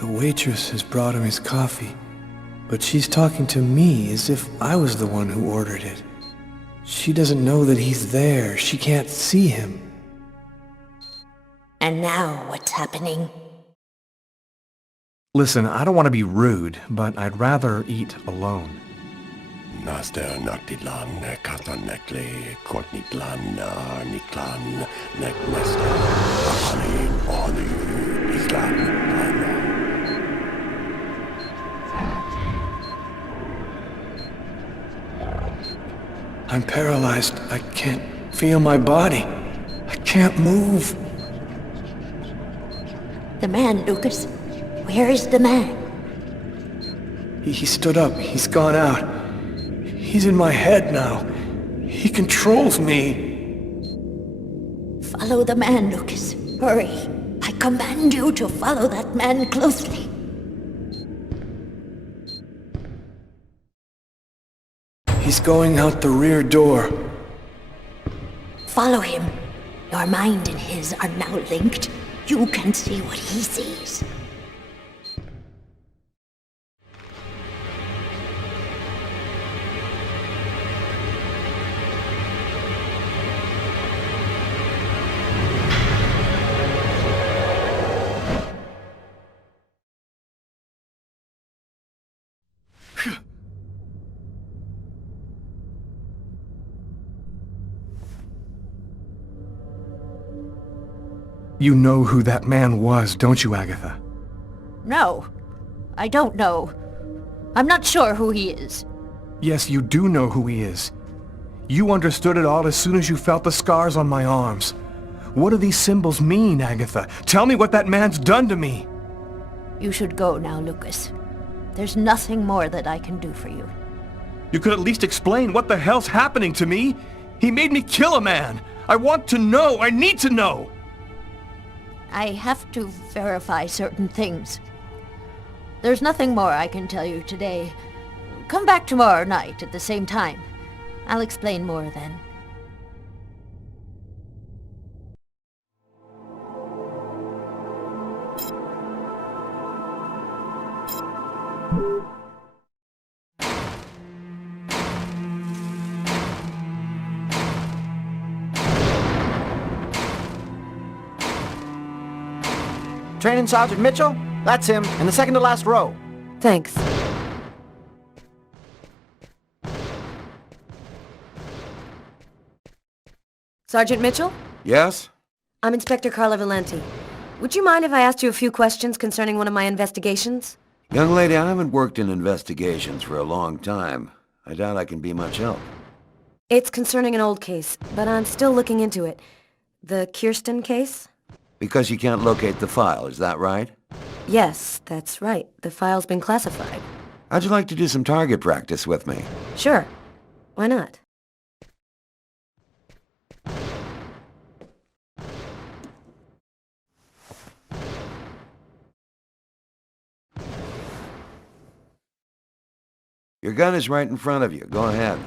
The waitress has brought him his coffee, but she's talking to me as if I was the one who ordered it. She doesn't know that he's there. She can't see him. And now, what's happening? listen, I don't want to be rude, but I'd rather eat alone. Naster Naktilan, Katanekle, Kortnitlan, Niklan, Neknesta, Ahani, Onu, Islan, I'm paralyzed. I can't feel my body. I can't move. The man, Lucas. Where is the man? He stood up. He's gone out. He's in my head now. He controls me. Follow the man, Lucas. Hurry. I command you to follow that man closely. He's going out the rear door. Follow him. Your mind and his are now linked. You can see what he sees. You know who that man was, don't you, Agatha? No, I don't know. I'm not sure who he is. Yes, you do know who he is. You understood it all as soon as you felt the scars on my arms. What do these symbols mean, Agatha? Tell me what that man's done to me! You should go now, Lucas. There's nothing more that I can do for you. You could at least explain what the hell's happening to me. He made me kill a man. I want to know. I need to know. I have to verify certain things. There's nothing more I can tell you today. Come back tomorrow night at the same time. I'll explain more then. Training Sergeant Mitchell? That's him, in the second to last row. Thanks. Sergeant Mitchell? Yes? I'm Inspector Carla Valenti. Would you mind if I asked you a few questions concerning one of my investigations? Young lady, I haven't worked in investigations for a long time. I doubt I can be much help. It's concerning an old case, but I'm still looking into it. The Kirsten case? Because you can't locate the file, is that right? Yes, that's right. The file's been classified. How'd you like to do some target practice with me? Sure. Why not? Your gun is right in front of you. Go ahead.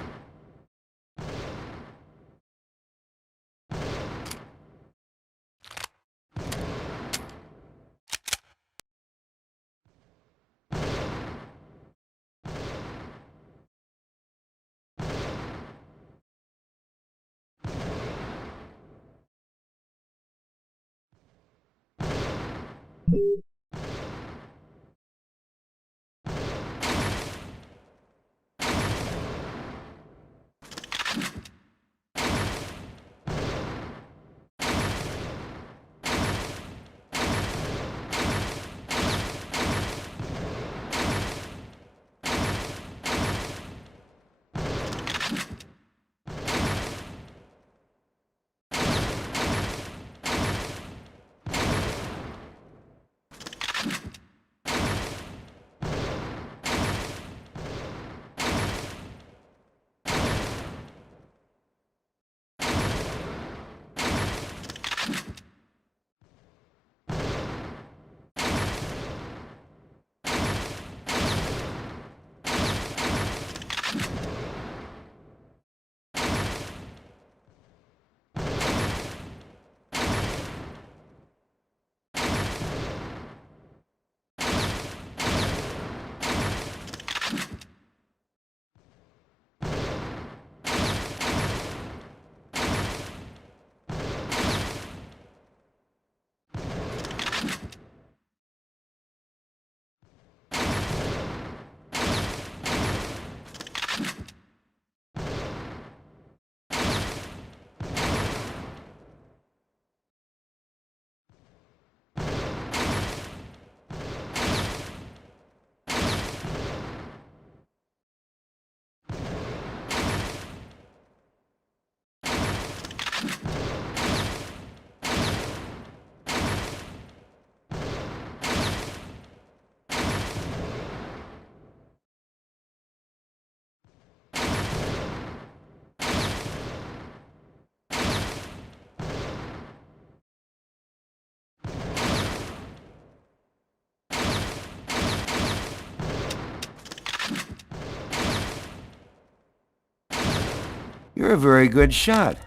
You're a very good shot.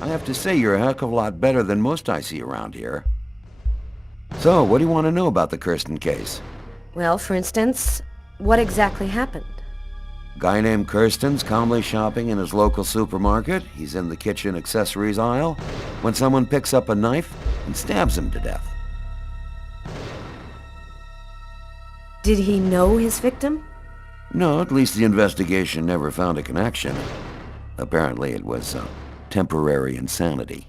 I have to say you're a heck of a lot better than most I see around here. So, what do you want to know about the Kirsten case? Well, for instance, what exactly happened? Guy named Kirsten's calmly shopping in his local supermarket. He's in the kitchen accessories aisle when someone picks up a knife and stabs him to death. Did he know his victim? No, at least the investigation never found a connection. Apparently it was temporary insanity.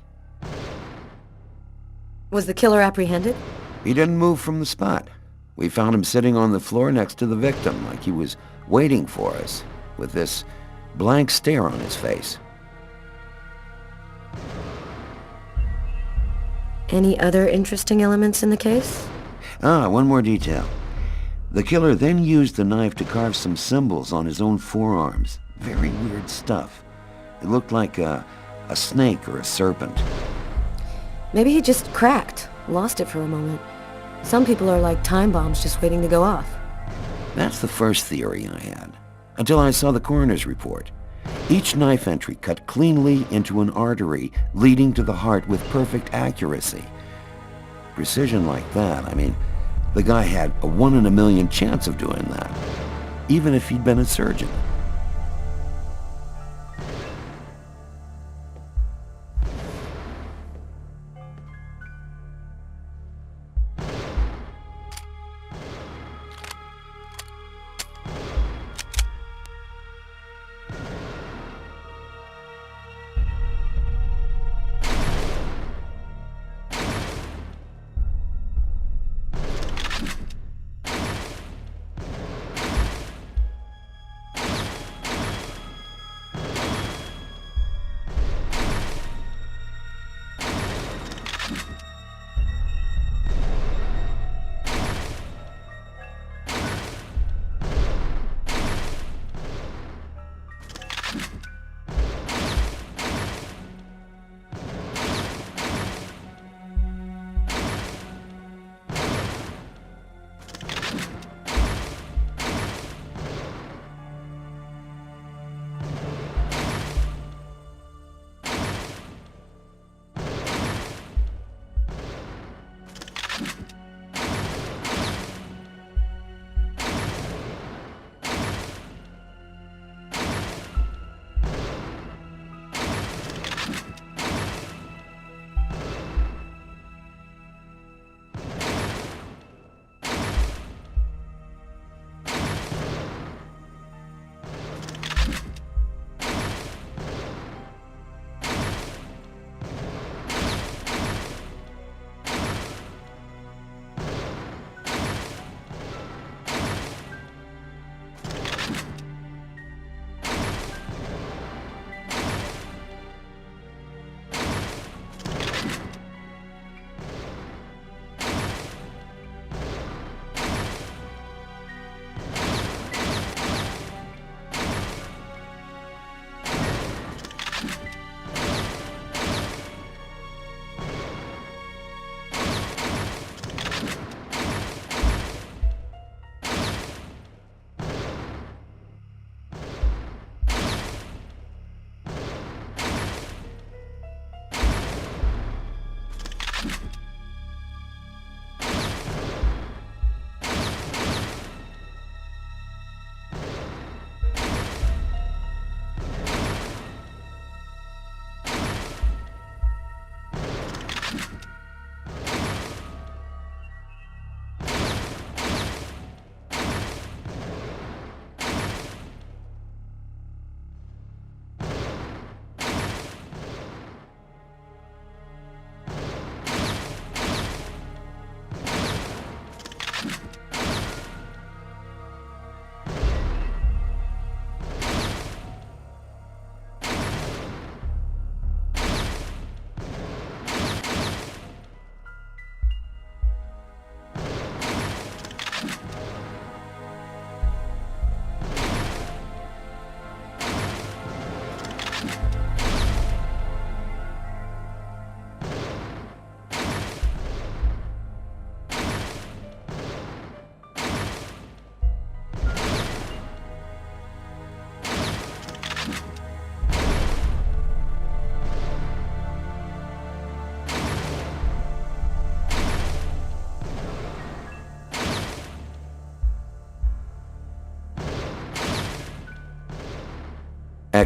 Was the killer apprehended? He didn't move from the spot. We found him sitting on the floor next to the victim, like he was waiting for us, with this blank stare on his face. Any other interesting elements in the case? One more detail. The killer then used the knife to carve some symbols on his own forearms. Very weird stuff. It looked like a snake or a serpent. Maybe he just cracked, lost it for a moment. Some people are like time bombs just waiting to go off. That's the first theory I had, until I saw the coroner's report. Each knife entry cut cleanly into an artery leading to the heart with perfect accuracy. Precision like that, I mean, the guy had a 1 in a million chance of doing that, even if he'd been a surgeon.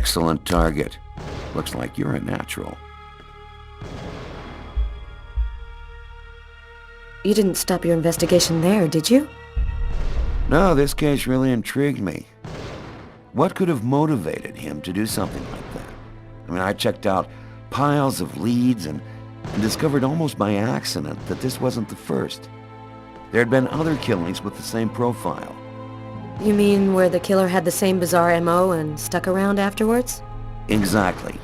Excellent target. Looks like you're a natural. You didn't stop your investigation there, did you? No, this case really intrigued me. What could have motivated him to do something like that? I mean, I checked out piles of leads and discovered almost by accident that this wasn't the first. There had been other killings with the same profile. You mean where the killer had the same bizarre MO and stuck around afterwards? Exactly.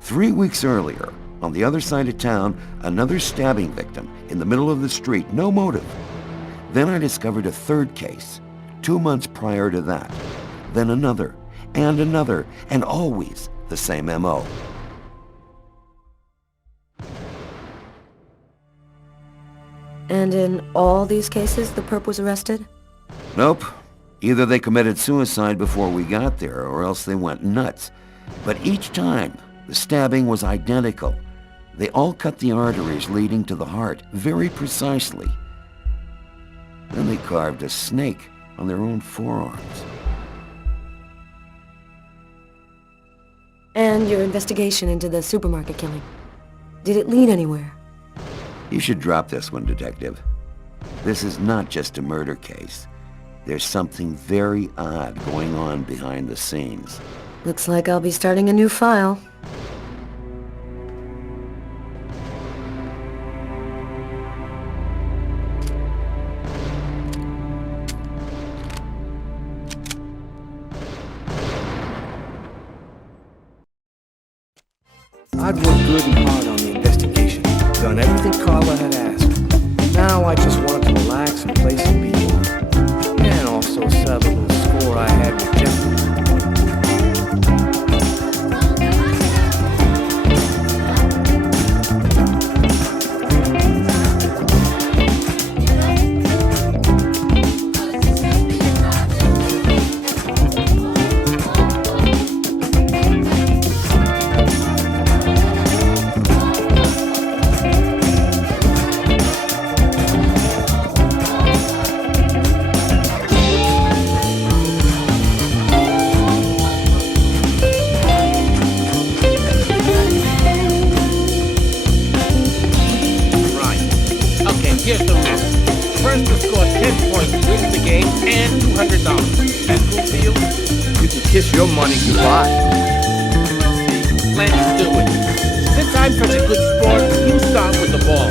3 weeks earlier, on the other side of town, another stabbing victim in the middle of the street, no motive. Then I discovered a third case, 2 months prior to that. Then another, and always the same MO. And in all these cases, the perp was arrested? Nope. Either they committed suicide before we got there, or else they went nuts. But each time, the stabbing was identical. They all cut the arteries leading to the heart very precisely. Then they carved a snake on their own forearms. And your investigation into the supermarket killing. Did it lead anywhere? You should drop this one, Detective. This is not just a murder case. There's something very odd going on behind the scenes. Looks like I'll be starting a new file. I'd worked good and hard on the investigation, done everything Carla had asked. Now I just wanted to relax and play some b-ball. And also settle a little score I had with Jeffrey. Here's the rules. First to score 10 points wins the game and $200. That cool for you? You can kiss your money goodbye. Let's do it. Since I'm such a good sport, you start with the ball.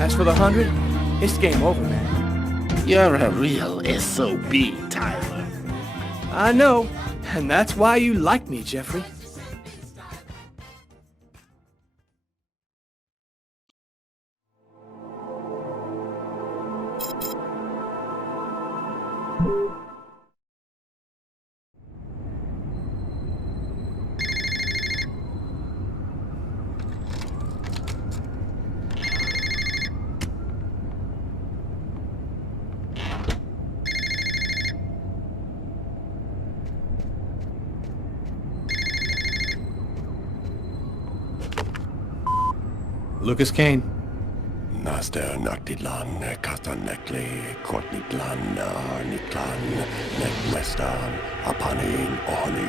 As for the 100, it's game over, man. You're a real SOB, Tyler. I know, and that's why you like me, Jeffrey. Lucas Kane. Naster Naktidlan, Kastanekli, Kortnitlan, Arnitlan, Nekwestan, Apanin, Ohni,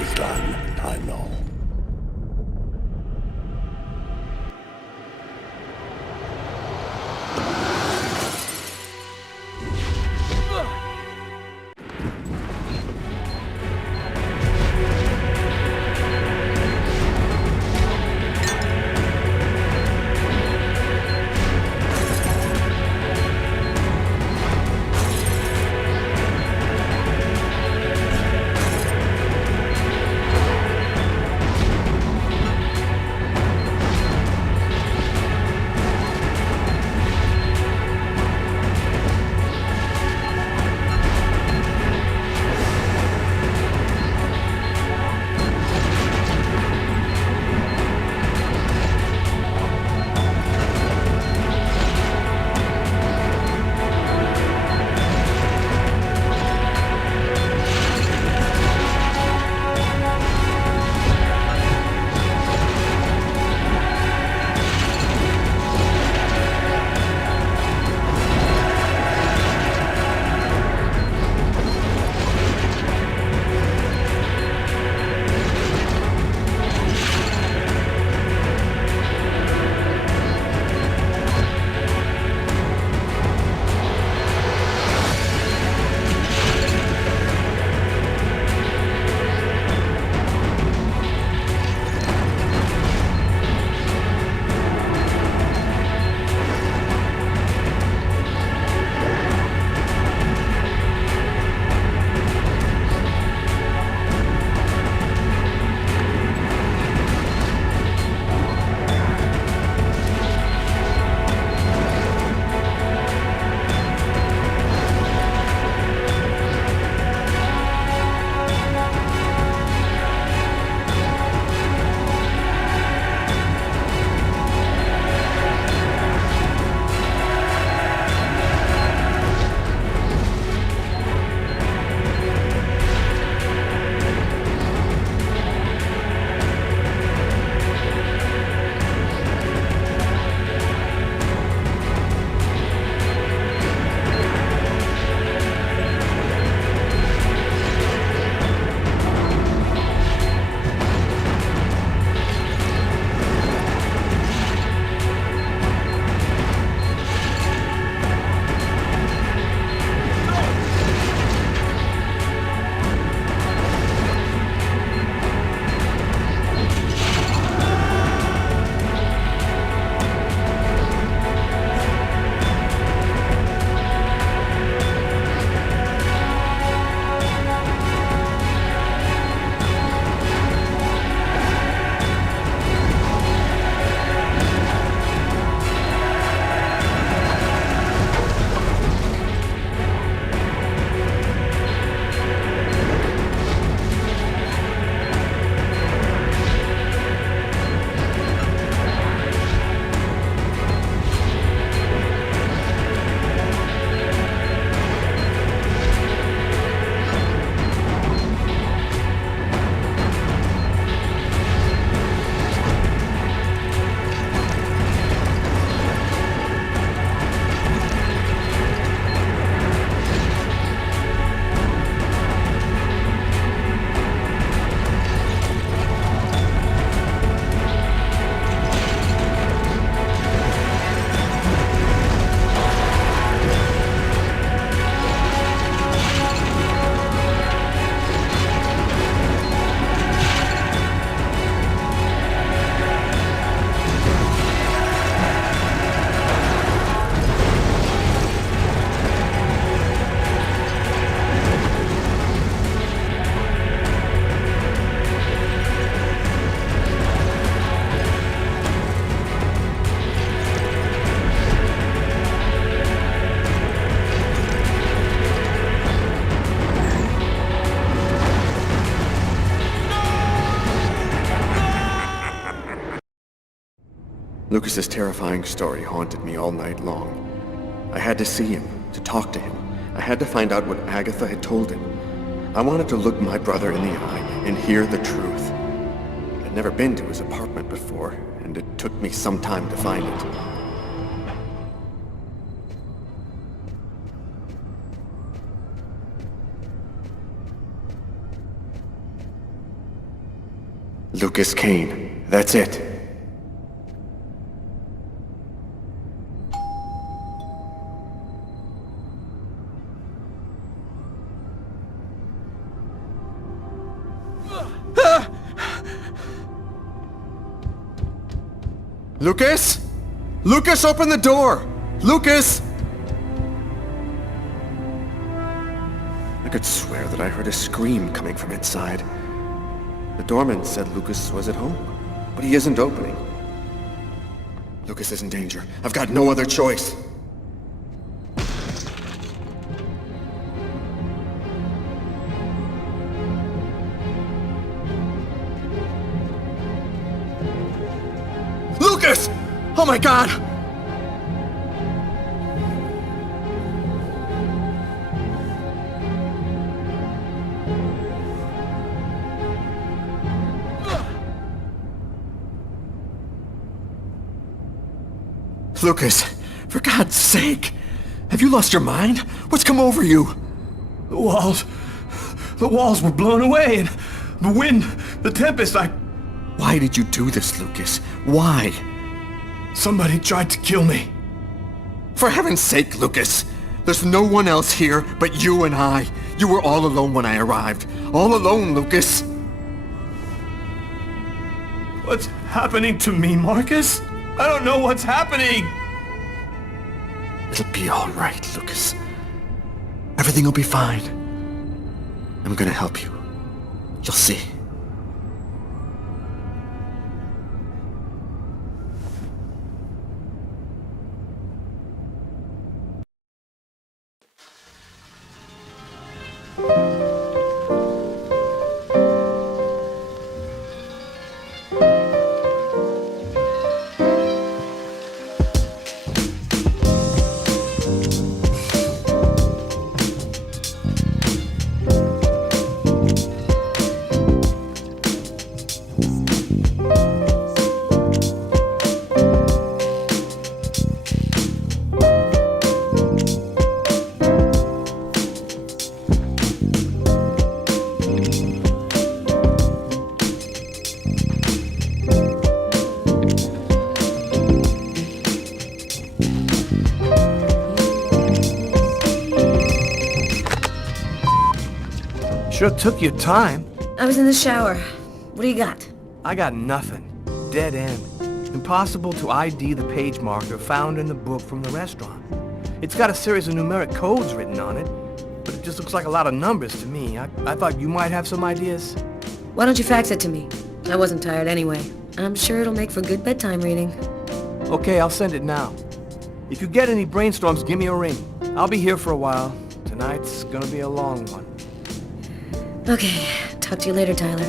Islan, Taino. Lucas's terrifying story haunted me all night long. I had to see him, to talk to him. I had to find out what Agatha had told him. I wanted to look my brother in the eye and hear the truth. I'd never been to his apartment before, and it took me some time to find it. Lucas Kane. That's it. Lucas? Lucas, open the door! Lucas! I could swear that I heard a scream coming from inside. The doorman said Lucas was at home, but he isn't opening. Lucas is in danger. I've got no other choice. Lucas! Oh my God! Lucas, for God's sake! Have you lost your mind? What's come over you? The walls were blown away, and the wind, the tempest, Why did you do this, Lucas? Why? Somebody tried to kill me. For heaven's sake, Lucas! There's no one else here but you and I. You were all alone when I arrived. All alone, Lucas! What's happening to me, Marcus? I don't know what's happening! It'll be all right, Lucas. Everything will be fine. I'm gonna help you. You'll see. Sure took your time. I was in the shower. What do you got? I got nothing. Dead end. Impossible to ID the page marker found in the book from the restaurant. It's got a series of numeric codes written on it, but it just looks like a lot of numbers to me. I thought you might have some ideas. Why don't you fax it to me? I wasn't tired anyway. I'm sure it'll make for good bedtime reading. Okay, I'll send it now. If you get any brainstorms, give me a ring. I'll be here for a while. Tonight's gonna be a long one. Okay, talk to you later, Tyler.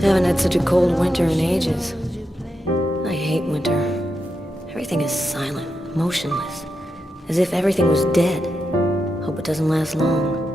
Haven't had such a cold winter in ages. I hate winter. Everything is silent, motionless. As if everything was dead. Hope it doesn't last long.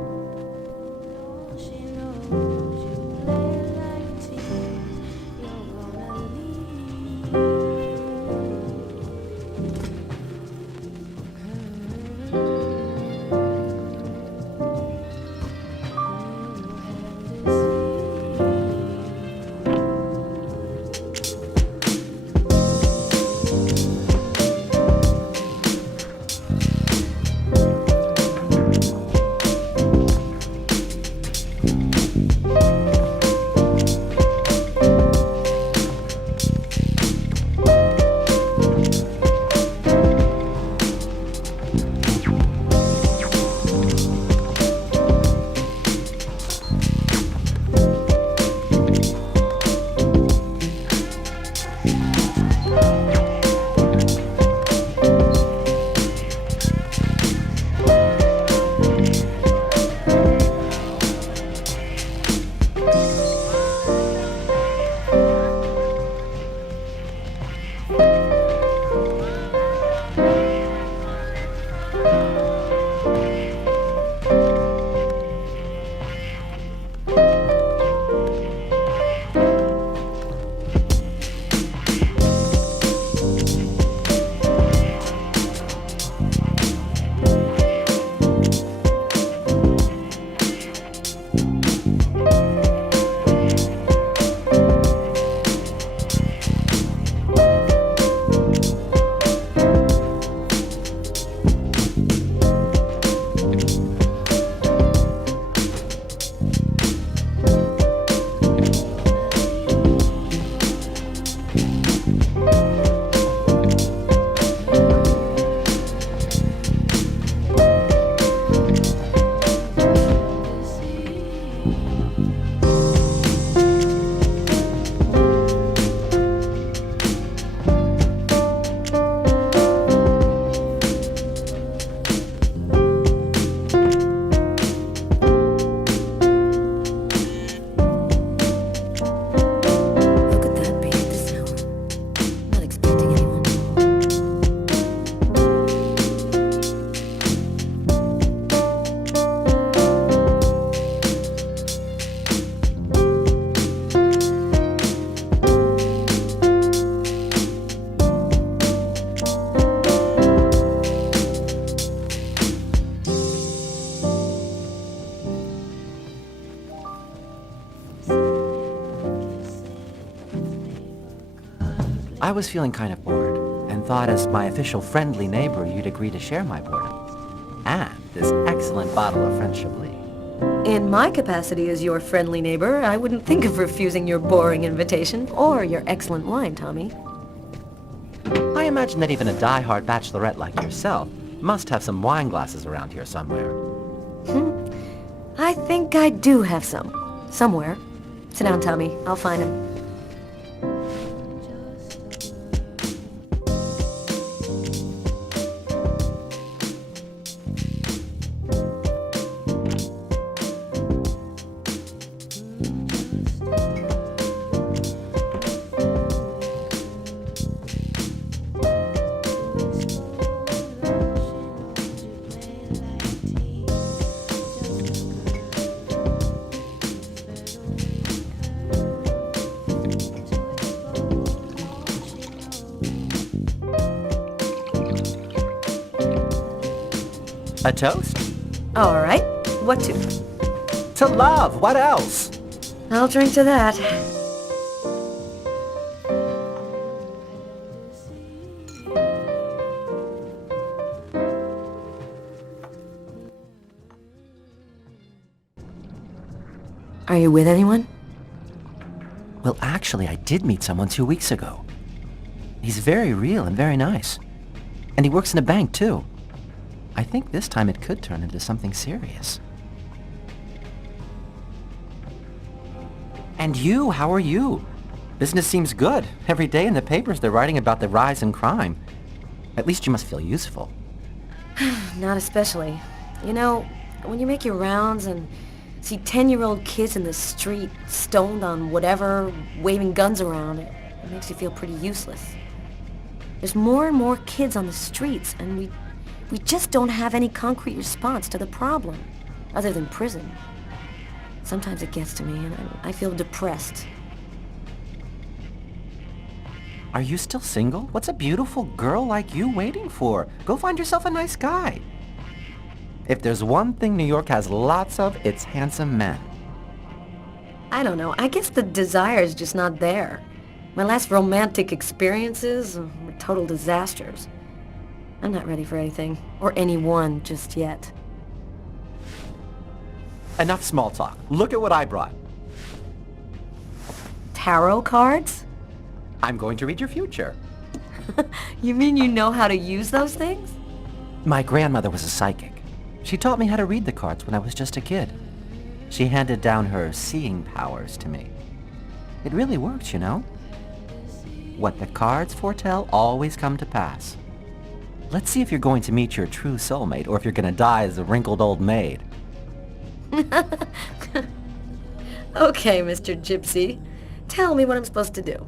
I was feeling kind of bored, and thought as my official friendly neighbor you'd agree to share my boredom. And this excellent bottle of French Chablis. In my capacity as your friendly neighbor, I wouldn't think of refusing your boring invitation, or your excellent wine, Tommy. I imagine that even a die-hard bachelorette like yourself must have some wine glasses around here somewhere. I think I do have some. Somewhere. Sit down, Tommy. I'll find him. A toast? All right. What to? To love. What else? I'll drink to that. Are you with anyone? Well, actually, I did meet someone 2 weeks ago. He's very real and very nice. And he works in a bank, too. I think this time it could turn into something serious. And you, how are you? Business seems good. Every day in the papers they're writing about the rise in crime. At least you must feel useful. Not especially. You know, when you make your rounds and see 10-year-old kids in the street, stoned on whatever, waving guns around, it makes you feel pretty useless. There's more and more kids on the streets, and we just don't have any concrete response to the problem, other than prison. Sometimes it gets to me, and I feel depressed. Are you still single? What's a beautiful girl like you waiting for? Go find yourself a nice guy. If there's one thing New York has lots of, it's handsome men. I don't know. I guess the desire's just not there. My last romantic experiences were total disasters. I'm not ready for anything, or anyone just yet. Enough small talk. Look at what I brought. Tarot cards? I'm going to read your future. You mean you know how to use those things? My grandmother was a psychic. She taught me how to read the cards when I was just a kid. She handed down her seeing powers to me. It really works, you know? What the cards foretell always come to pass. Let's see if you're going to meet your true soulmate, or if you're going to die as a wrinkled old maid. Okay, Mr. Gypsy. Tell me what I'm supposed to do.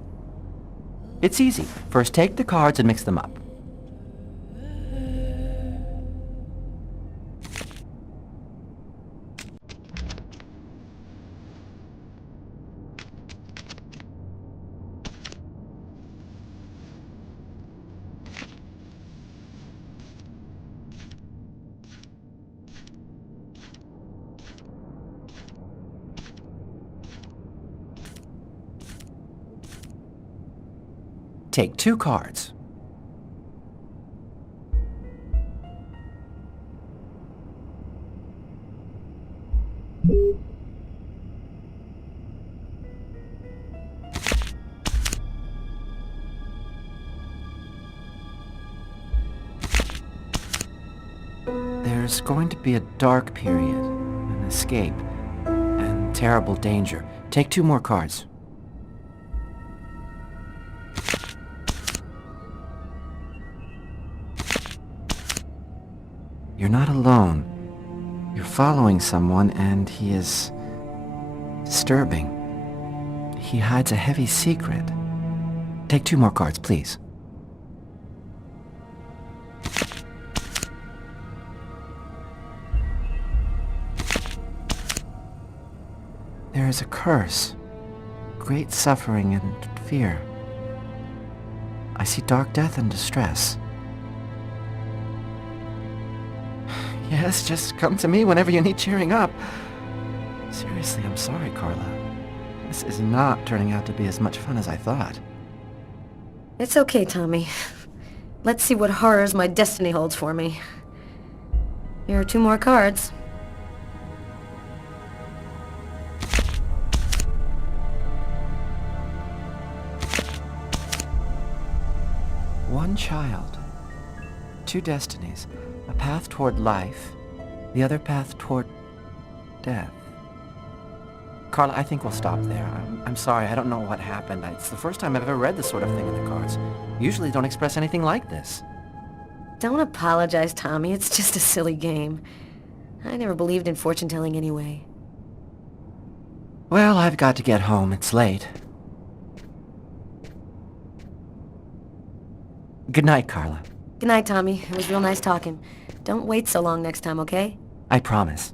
It's easy. First take the cards and mix them up. Take 2 cards. There's going to be a dark period, an escape, and terrible danger. Take 2 more cards. You're not alone. You're following someone, and he is disturbing. He hides a heavy secret. Take 2 more cards, please. There is a curse, great suffering and fear. I see dark death and distress. Yes, just come to me whenever you need cheering up. Seriously, I'm sorry, Carla. This is not turning out to be as much fun as I thought. It's okay, Tommy. Let's see what horrors my destiny holds for me. Here are 2 more cards. One child, 2 destinies, a path toward life, the other path toward death. Carla, I think we'll stop there. I'm sorry, I don't know what happened. It's the first time I've ever read this sort of thing in the cards. Usually don't express anything like this. Don't apologize, Tommy. It's just a silly game. I never believed in fortune-telling anyway. Well, I've got to get home. It's late. Good night, Carla. Good night, Tommy. It was real nice talking. Don't wait so long next time, okay? I promise.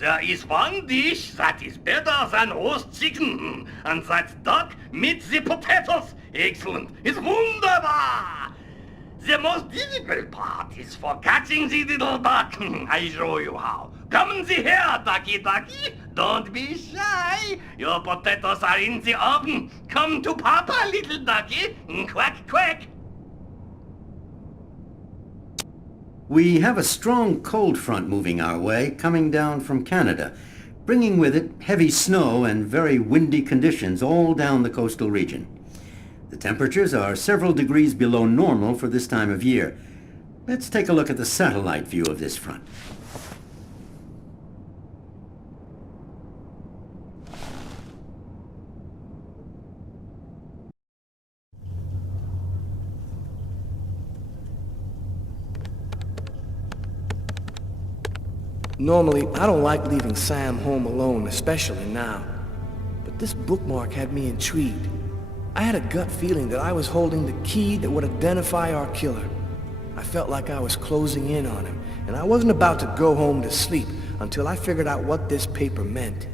There is one dish that is better than roast chicken, and that's duck meets the potatoes. Excellent. It's wunderbar. The most difficult part is for catching the little duck. I show you how. Come here, ducky ducky. Don't be shy. Your potatoes are in the oven. Come to Papa, little ducky. Quack, quack. We have a strong cold front moving our way, coming down from Canada, bringing with it heavy snow and very windy conditions all down the coastal region. The temperatures are several degrees below normal for this time of year. Let's take a look at the satellite view of this front. Normally, I don't like leaving Sam home alone, especially now. But this bookmark had me intrigued. I had a gut feeling that I was holding the key that would identify our killer. I felt like I was closing in on him, and I wasn't about to go home to sleep until I figured out what this paper meant.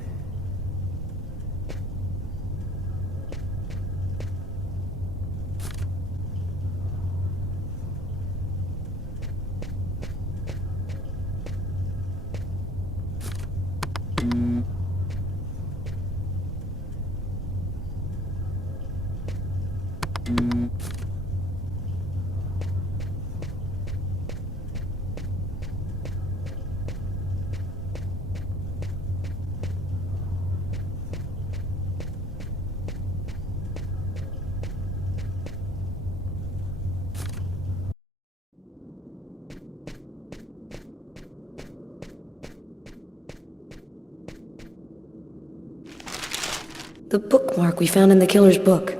The bookmark we found in the killer's book.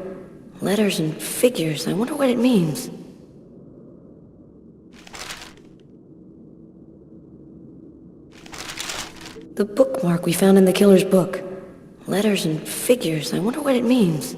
Letters and figures. I wonder what it means. The bookmark we found in the killer's book. Letters and figures. I wonder what it means.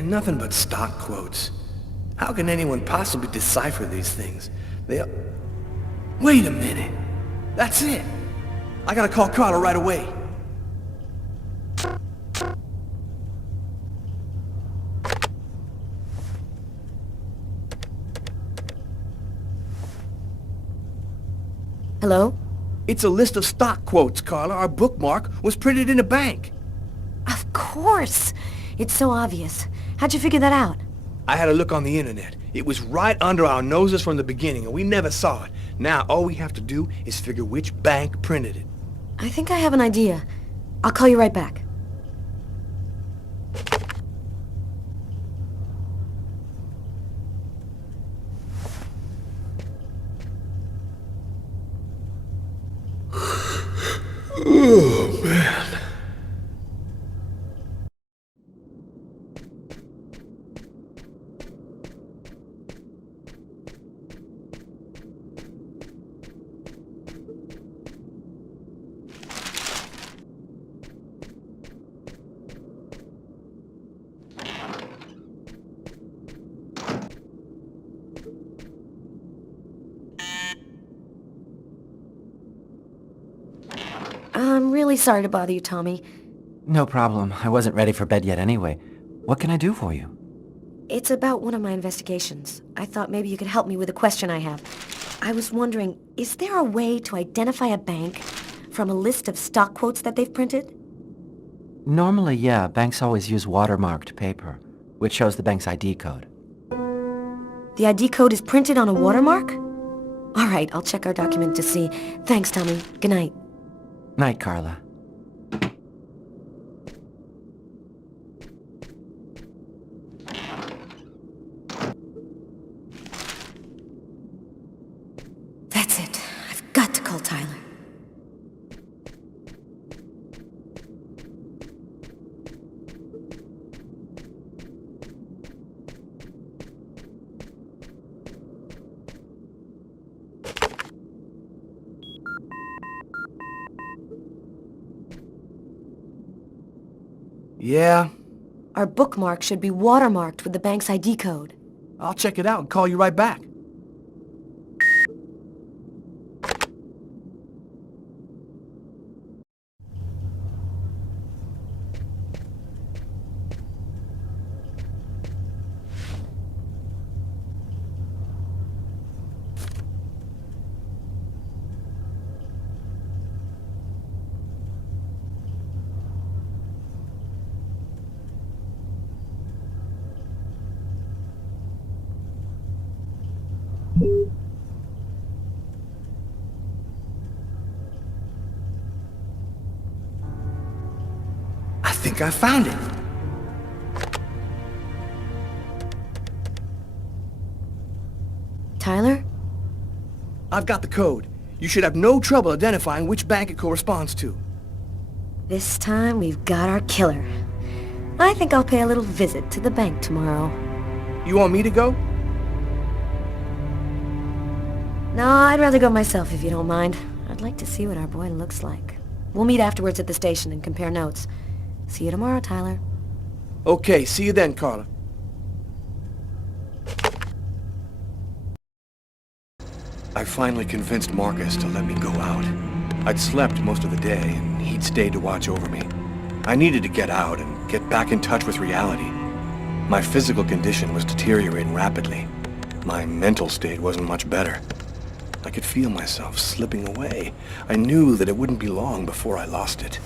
They're nothing but stock quotes. How can anyone possibly decipher these things? Wait a minute. That's it. I gotta call Carla right away. Hello? It's a list of stock quotes, Carla. Our bookmark was printed in a bank. Of course! It's so obvious. How'd you figure that out? I had a look on the internet. It was right under our noses from the beginning, and we never saw it. Now, all we have to do is figure which bank printed it. I think I have an idea. I'll call you right back. Oh, man. I'm really sorry to bother you, Tommy. No problem. I wasn't ready for bed yet anyway. What can I do for you? It's about one of my investigations. I thought maybe you could help me with a question I have. I was wondering, is there a way to identify a bank from a list of stock quotes that they've printed? Normally, yeah, banks always use watermarked paper, which shows the bank's ID code. The ID code is printed on a watermark? All right, I'll check our document to see. Thanks, Tommy. Good night. Night, Carla. That's it. I've got to call Tyler. Yeah? Our bookmark should be watermarked with the bank's ID code. I'll check it out and call you right back. I think I found it. Tyler? I've got the code. You should have no trouble identifying which bank it corresponds to. This time we've got our killer. I think I'll pay a little visit to the bank tomorrow. You want me to go? No, I'd rather go myself if you don't mind. I'd like to see what our boy looks like. We'll meet afterwards at the station and compare notes. See you tomorrow, Tyler. Okay, see you then, Carla. I finally convinced Marcus to let me go out. I'd slept most of the day, and he'd stayed to watch over me. I needed to get out and get back in touch with reality. My physical condition was deteriorating rapidly. My mental state wasn't much better. I could feel myself slipping away. I knew that it wouldn't be long before I lost it.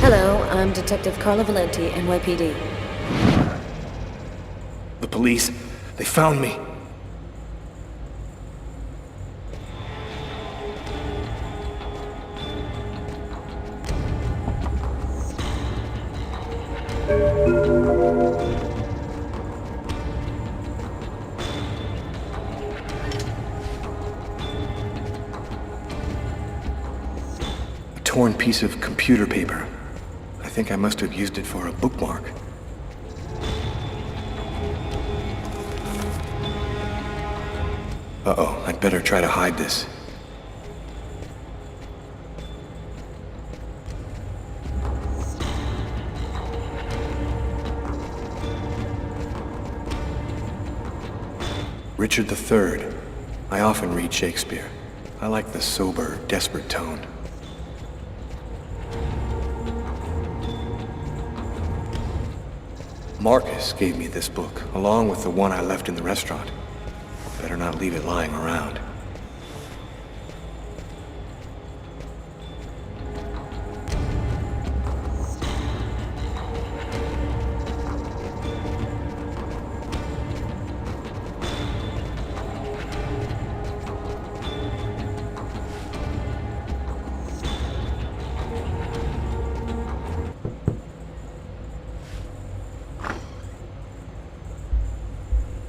Hello, I'm Detective Carla Valenti, NYPD. The police, they found me. A torn piece of computer paper. I think I must have used it for a bookmark. Uh-oh, I'd better try to hide this. Richard III. I often read Shakespeare. I like the sober, desperate tone. Marcus gave me this book, along with the one I left in the restaurant. Better not leave it lying around.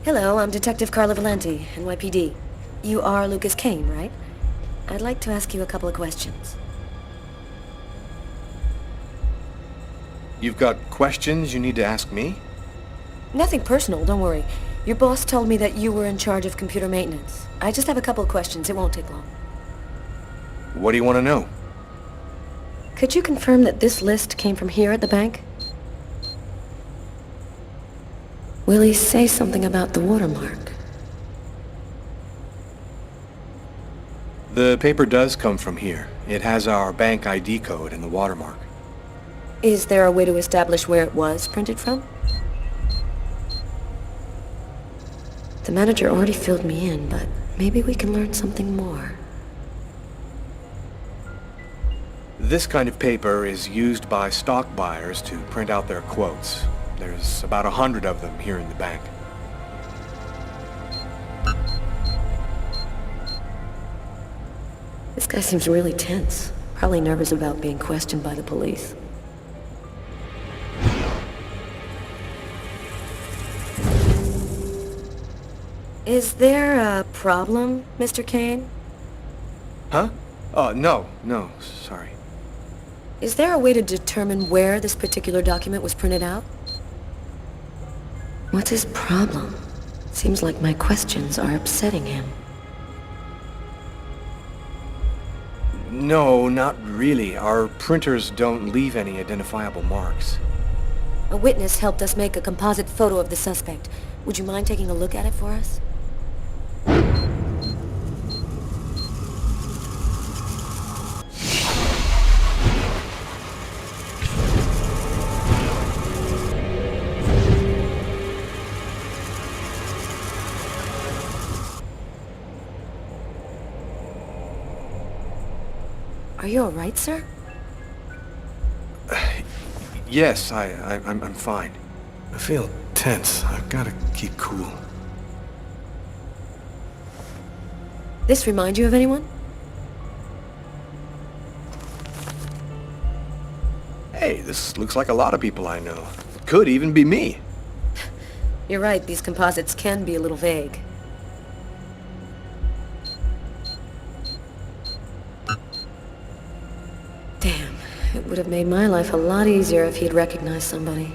Hello, I'm Detective Carla Valenti, NYPD. You are Lucas Kane, right? I'd like to ask you a couple of questions. You've got questions you need to ask me? Nothing personal, don't worry. Your boss told me that you were in charge of computer maintenance. I just have a couple of questions. It won't take long. What do you want to know? Could you confirm that this list came from here at the bank? Will he say something about the watermark? The paper does come from here. It has our bank ID code and the watermark. Is there a way to establish where it was printed from? The manager already filled me in, but maybe we can learn something more. This kind of paper is used by stock buyers to print out their quotes. There's about 100 of them here in the bank. This guy seems really tense. Probably nervous about being questioned by the police. Is there a problem, Mr. Kane? Huh? No, sorry. Is there a way to determine where this particular document was printed out? What's his problem? Seems like my questions are upsetting him. No, not really. Our printers don't leave any identifiable marks. A witness helped us make a composite photo of the suspect. Would you mind taking a look at it for us? Are you all right, sir? Yes, I'm fine. I feel tense. I've got to keep cool. This remind you of anyone? Hey, this looks like a lot of people I know. It could even be me. You're right, these composites can be a little vague. Damn, it would have made my life a lot easier if he'd recognized somebody.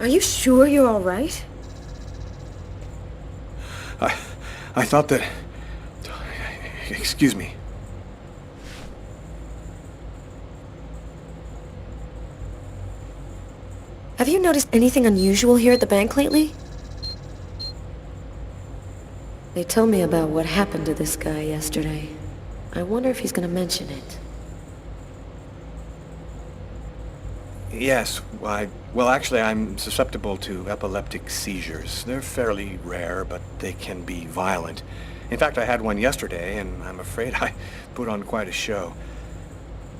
Are you sure you're all right? I thought that... Excuse me. Have you noticed anything unusual here at the bank lately? They told me about what happened to this guy yesterday. I wonder if he's gonna mention it. Yes, well, actually, I'm susceptible to epileptic seizures. They're fairly rare, but they can be violent. In fact, I had one yesterday, and I'm afraid I put on quite a show.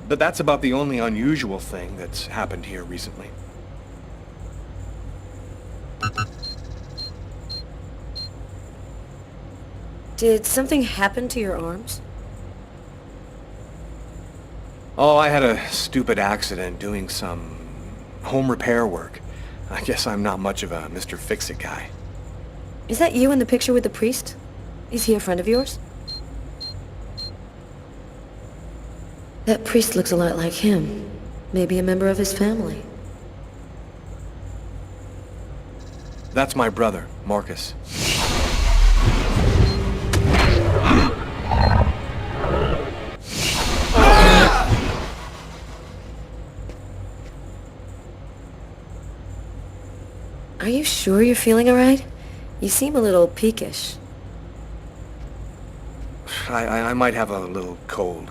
But that's about the only unusual thing that's happened here recently. Did something happen to your arms? Oh, I had a stupid accident doing some home repair work. I guess I'm not much of a Mr. Fix-It guy. Is that you in the picture with the priest? Is he a friend of yours? That priest looks a lot like him. Maybe a member of his family. That's my brother, Marcus. you sure you're feeling alright? You seem a little peakish. I might have a little cold.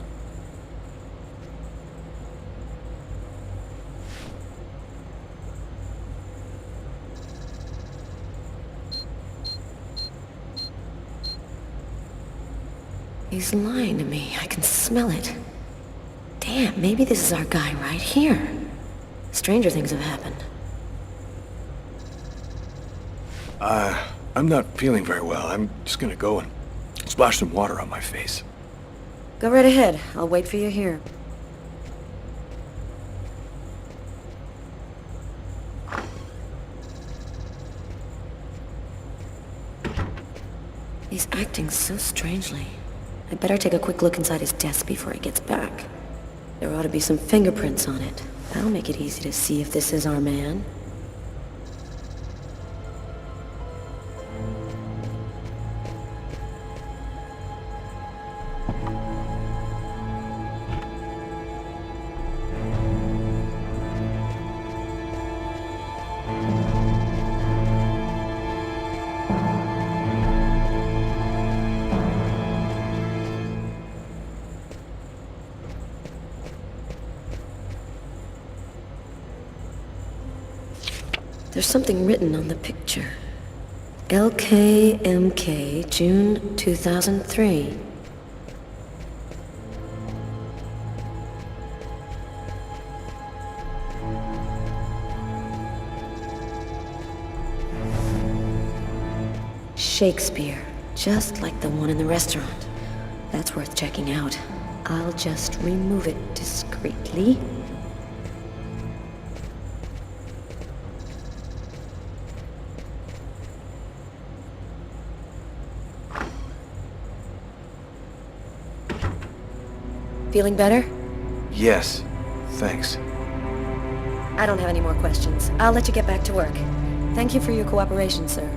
He's lying to me. I can smell it. Damn, maybe this is our guy right here. Stranger things have happened. I'm not feeling very well. I'm just gonna go and splash some water on my face. Go right ahead. I'll wait for you here. He's acting so strangely. I'd better take a quick look inside his desk before he gets back. There ought to be some fingerprints on it. That'll make it easy to see if this is our man. There's something written on the picture. LKMK, June 2003. Shakespeare, just like the one in the restaurant. That's worth checking out. I'll just remove it discreetly. Feeling better? Yes, thanks. I don't have any more questions. I'll let you get back to work. Thank you for your cooperation, sir.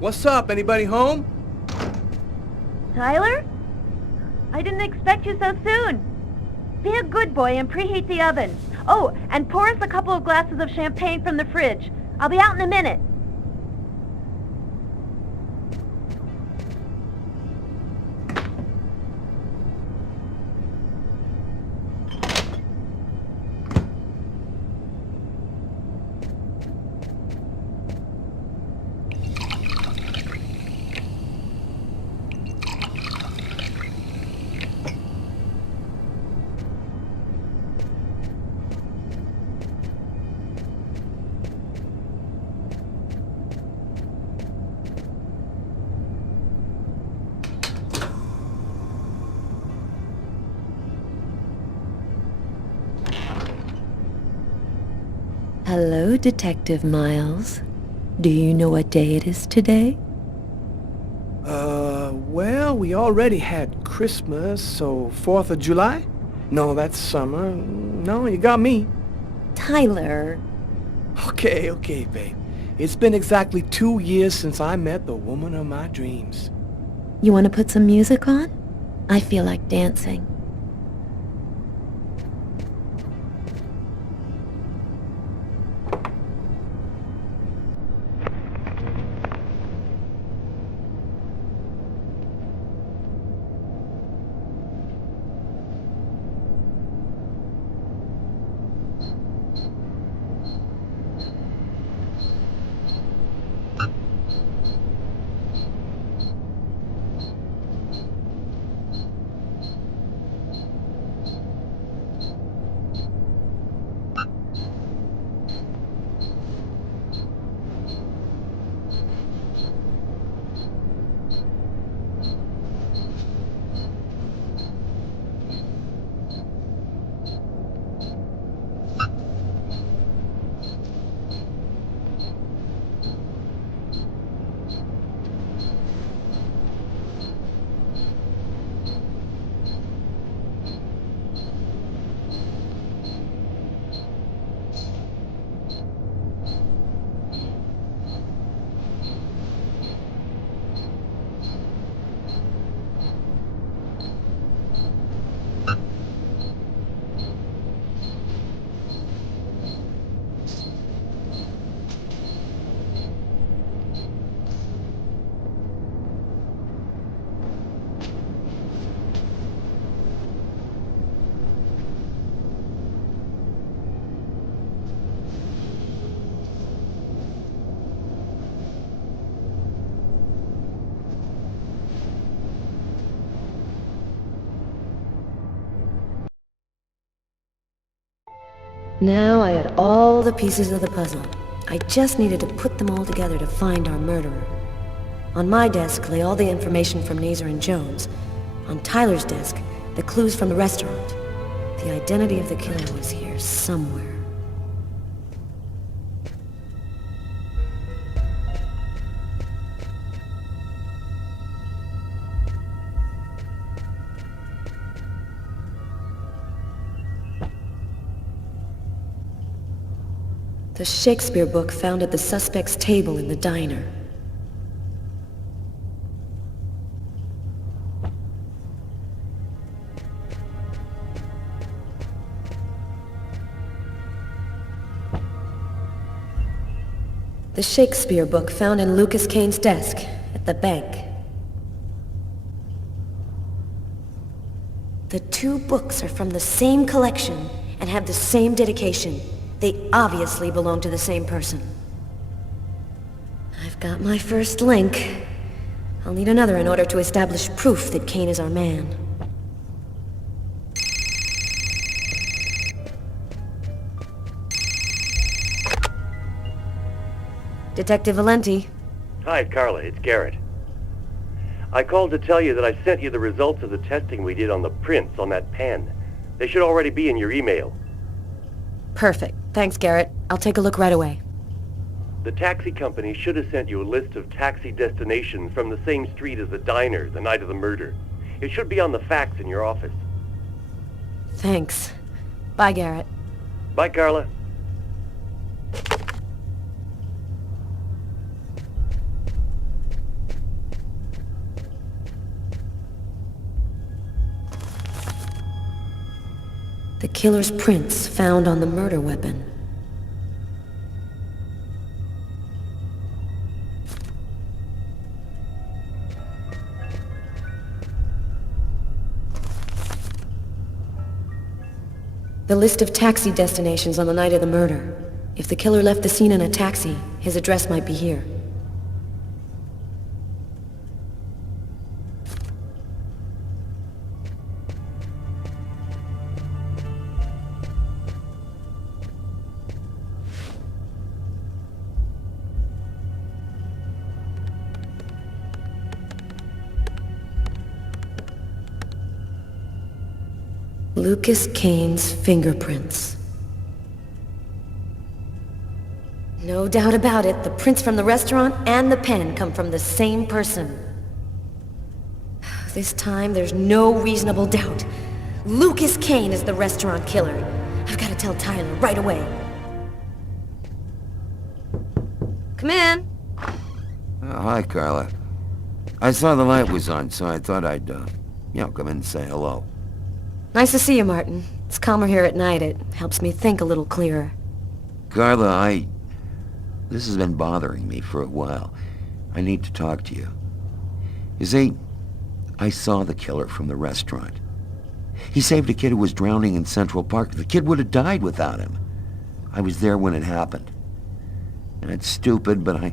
What's up? Anybody home? Tyler? I didn't expect you so soon. Be a good boy and preheat the oven. Oh, and pour us a couple of glasses of champagne from the fridge. I'll be out in a minute. Hello, Detective Miles. Do you know what day it is today? Well, we already had Christmas, so 4th of July? No, that's summer. No, you got me. Tyler. Okay, babe. It's been exactly 2 years since I met the woman of my dreams. You want to put some music on? I feel like dancing. Now I had all the pieces of the puzzle. I just needed to put them all together to find our murderer. On my desk lay all the information from Nazer and Jones. On Tyler's desk, the clues from the restaurant. The identity of the killer was here somewhere. The Shakespeare book found at the suspect's table in the diner. The Shakespeare book found in Lucas Kane's desk at the bank. The two books are from the same collection and have the same dedication. They obviously belong to the same person. I've got my first link. I'll need another in order to establish proof that Kane is our man. Detective Valenti. Hi, Carla. It's Garrett. I called to tell you that I sent you the results of the testing we did on the prints on that pen. They should already be in your email. Perfect. Thanks, Garrett. I'll take a look right away. The taxi company should have sent you a list of taxi destinations from the same street as the diner the night of the murder. It should be on the fax in your office. Thanks. Bye, Garrett. Bye, Carla. The killer's prints found on the murder weapon. The list of taxi destinations on the night of the murder. If the killer left the scene in a taxi, his address might be here. Lucas Kane's fingerprints. No doubt about it, the prints from the restaurant and the pen come from the same person. This time, there's no reasonable doubt. Lucas Kane is the restaurant killer. I've got to tell Tyler right away. Come in. Hi, Carla. I saw the light was on, so I thought I'd, come in and say hello. Nice to see you, Martin. It's calmer here at night. It helps me think a little clearer. Carla, this has been bothering me for a while. I need to talk to you. You see, I saw the killer from the restaurant. He saved a kid who was drowning in Central Park. The kid would have died without him. I was there when it happened. And it's stupid, but I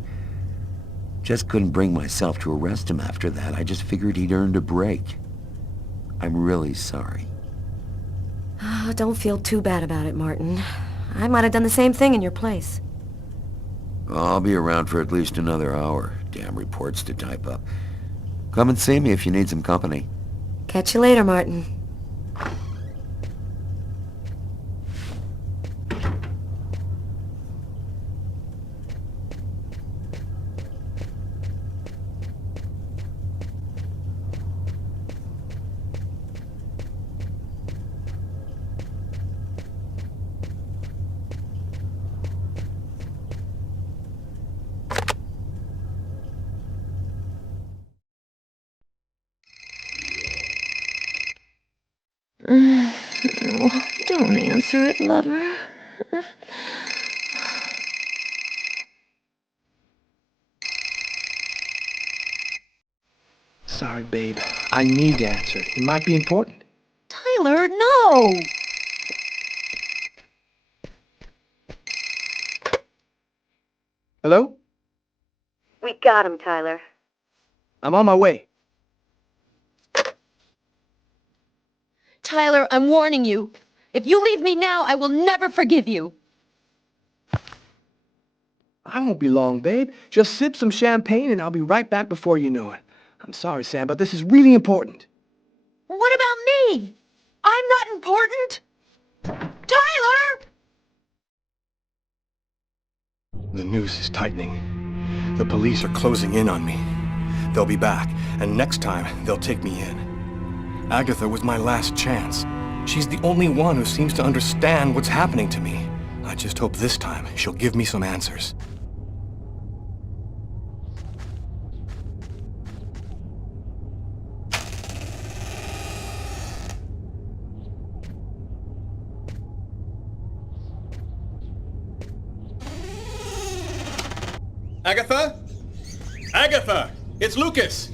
just couldn't bring myself to arrest him after that. I just figured he'd earned a break. I'm really sorry. Oh, don't feel too bad about it, Martin. I might have done the same thing in your place. I'll be around for at least another hour. Damn reports to type up. Come and see me if you need some company. Catch you later, Martin. Oh, don't answer it, lover. Sorry, babe. I need to answer. It might be important. Tyler, no! Hello? We got him, Tyler. I'm on my way. Tyler, I'm warning you. If you leave me now, I will never forgive you. I won't be long, babe. Just sip some champagne and I'll be right back before you know it. I'm sorry, Sam, but this is really important. What about me? I'm not important. Tyler! The noose is tightening. The police are closing in on me. They'll be back, and next time, they'll take me in. Agatha was my last chance. She's the only one who seems to understand what's happening to me. I just hope this time she'll give me some answers. Agatha? Agatha! It's Lucas!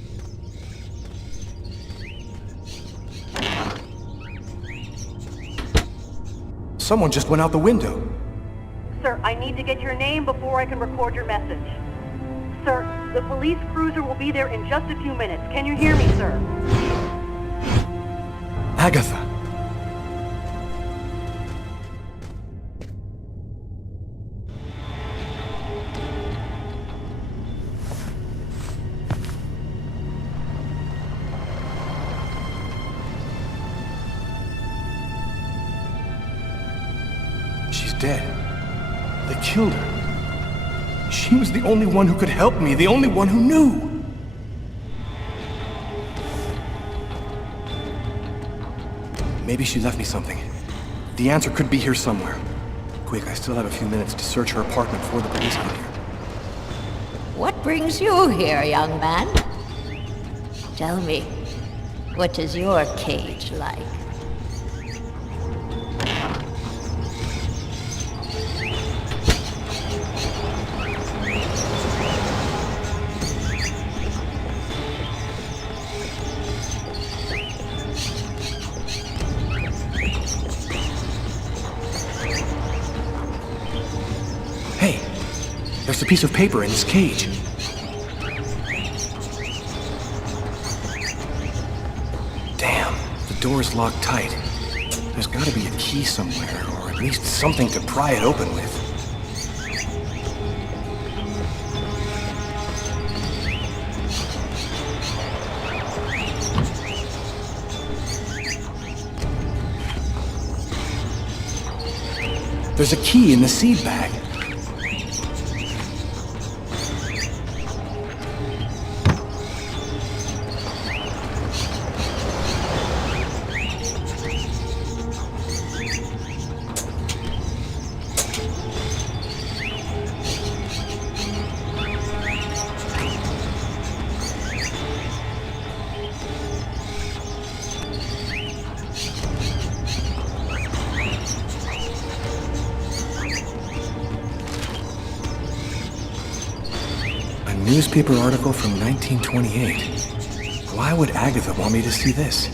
Someone just went out the window. Sir, I need to get your name before I can record your message. Sir, the police cruiser will be there in just a few minutes. Can you hear me, sir? Agatha. Dead. They killed her. She was the only one who could help me, the only one who knew. Maybe she left me something. The answer could be here somewhere. Quick, I still have a few minutes to search her apartment before the police get here. What brings you here, young man? Tell me, what is your cage like? There's a piece of paper in this cage. Damn, the door's locked tight. There's gotta be a key somewhere, or at least something to pry it open with. There's a key in the seed bag. Newspaper article from 1928. Why would Agatha want me to see this?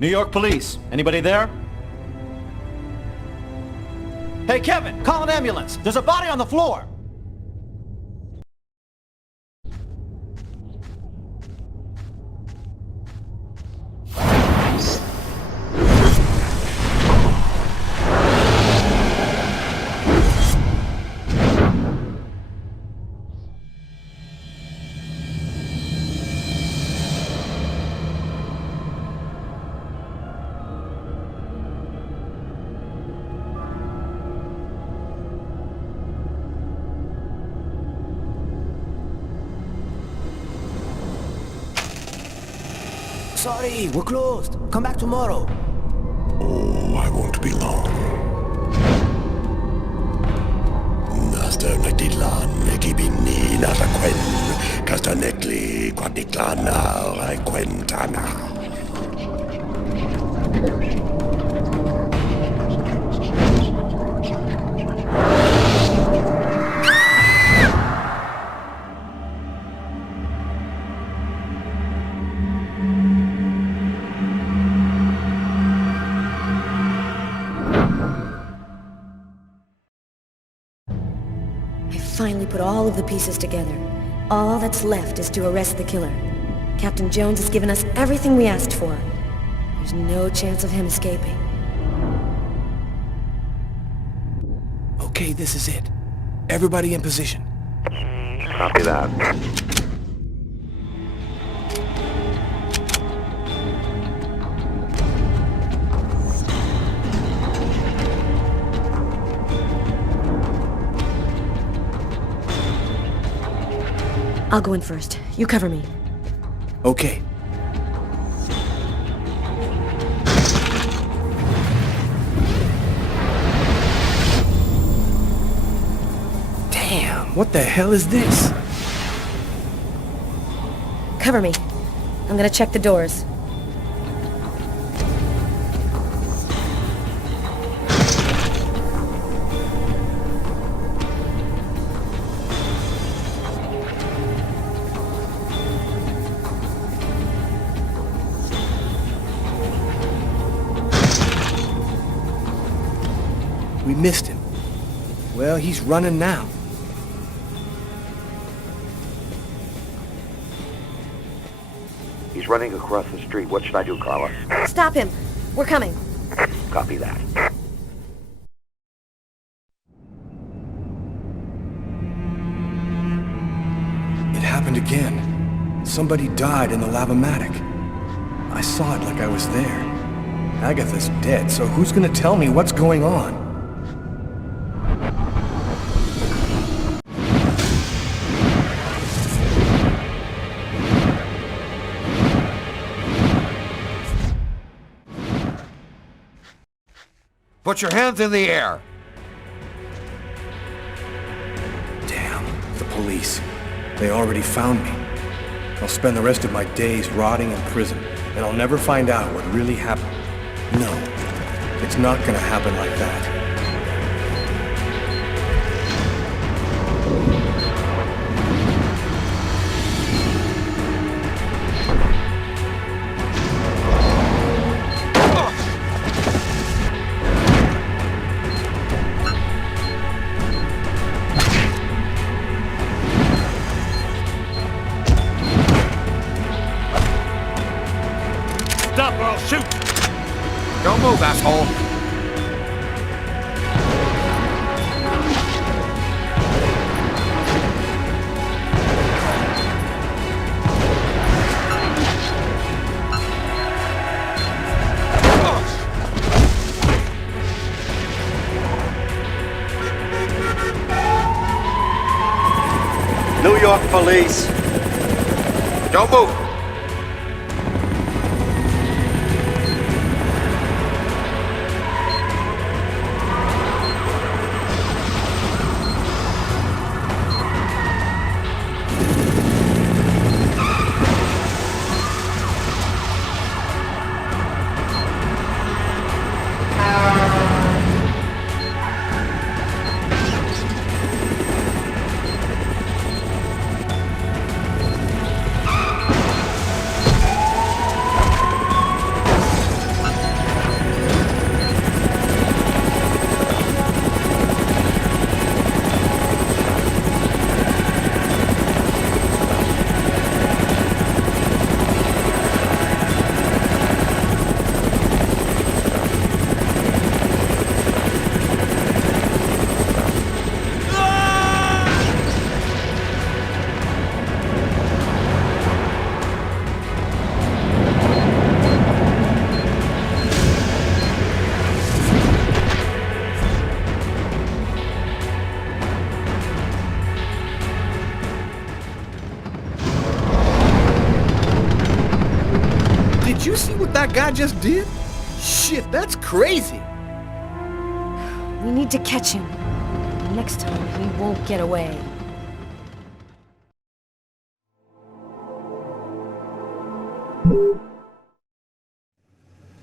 New York Police, anybody there? Hey, Kevin, call an ambulance. There's a body on the floor. sorry, we're closed. Come back tomorrow. Oh, I won't be long. Nasta nagdilan, nagibini narakwen, kasta nekli, kwaniklana, kwentana. Finally put all of the pieces together. All that's left is to arrest the killer. Captain Jones has given us everything we asked for. There's no chance of him escaping. Okay, this is it. Everybody in position. Copy that. I'll go in first. You cover me. Okay. Damn, what the hell is this? Cover me. I'm gonna check the doors. We missed him. Well, he's running now. He's running across the street. What should I do, Carla? Stop him. We're coming. Copy that. It happened again. Somebody died in the lavomatic. I saw it like I was there. Agatha's dead, so who's gonna tell me what's going on? Put your hands in the air. Damn, the police. They already found me. I'll spend the rest of my days rotting in prison, and I'll never find out what really happened. No, it's not gonna happen like that. Stop or I'll shoot! Don't move, asshole! New York police. Don't move! guy just did? Shit, that's crazy. We need to catch him. Next time, he won't get away.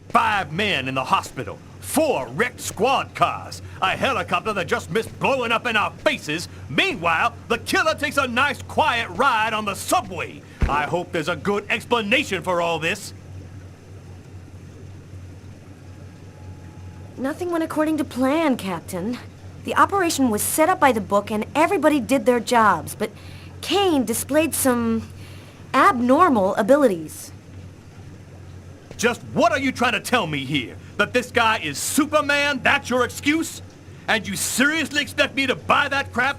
Five men in the hospital, 4 wrecked squad cars, a helicopter that just missed blowing up in our faces. Meanwhile, the killer takes a nice quiet ride on the subway. I hope there's a good explanation for all this. Nothing went according to plan, Captain. The operation was set up by the book and everybody did their jobs, but Kane displayed some abnormal abilities. Just what are you trying to tell me here? That this guy is Superman? That's your excuse? And you seriously expect me to buy that crap?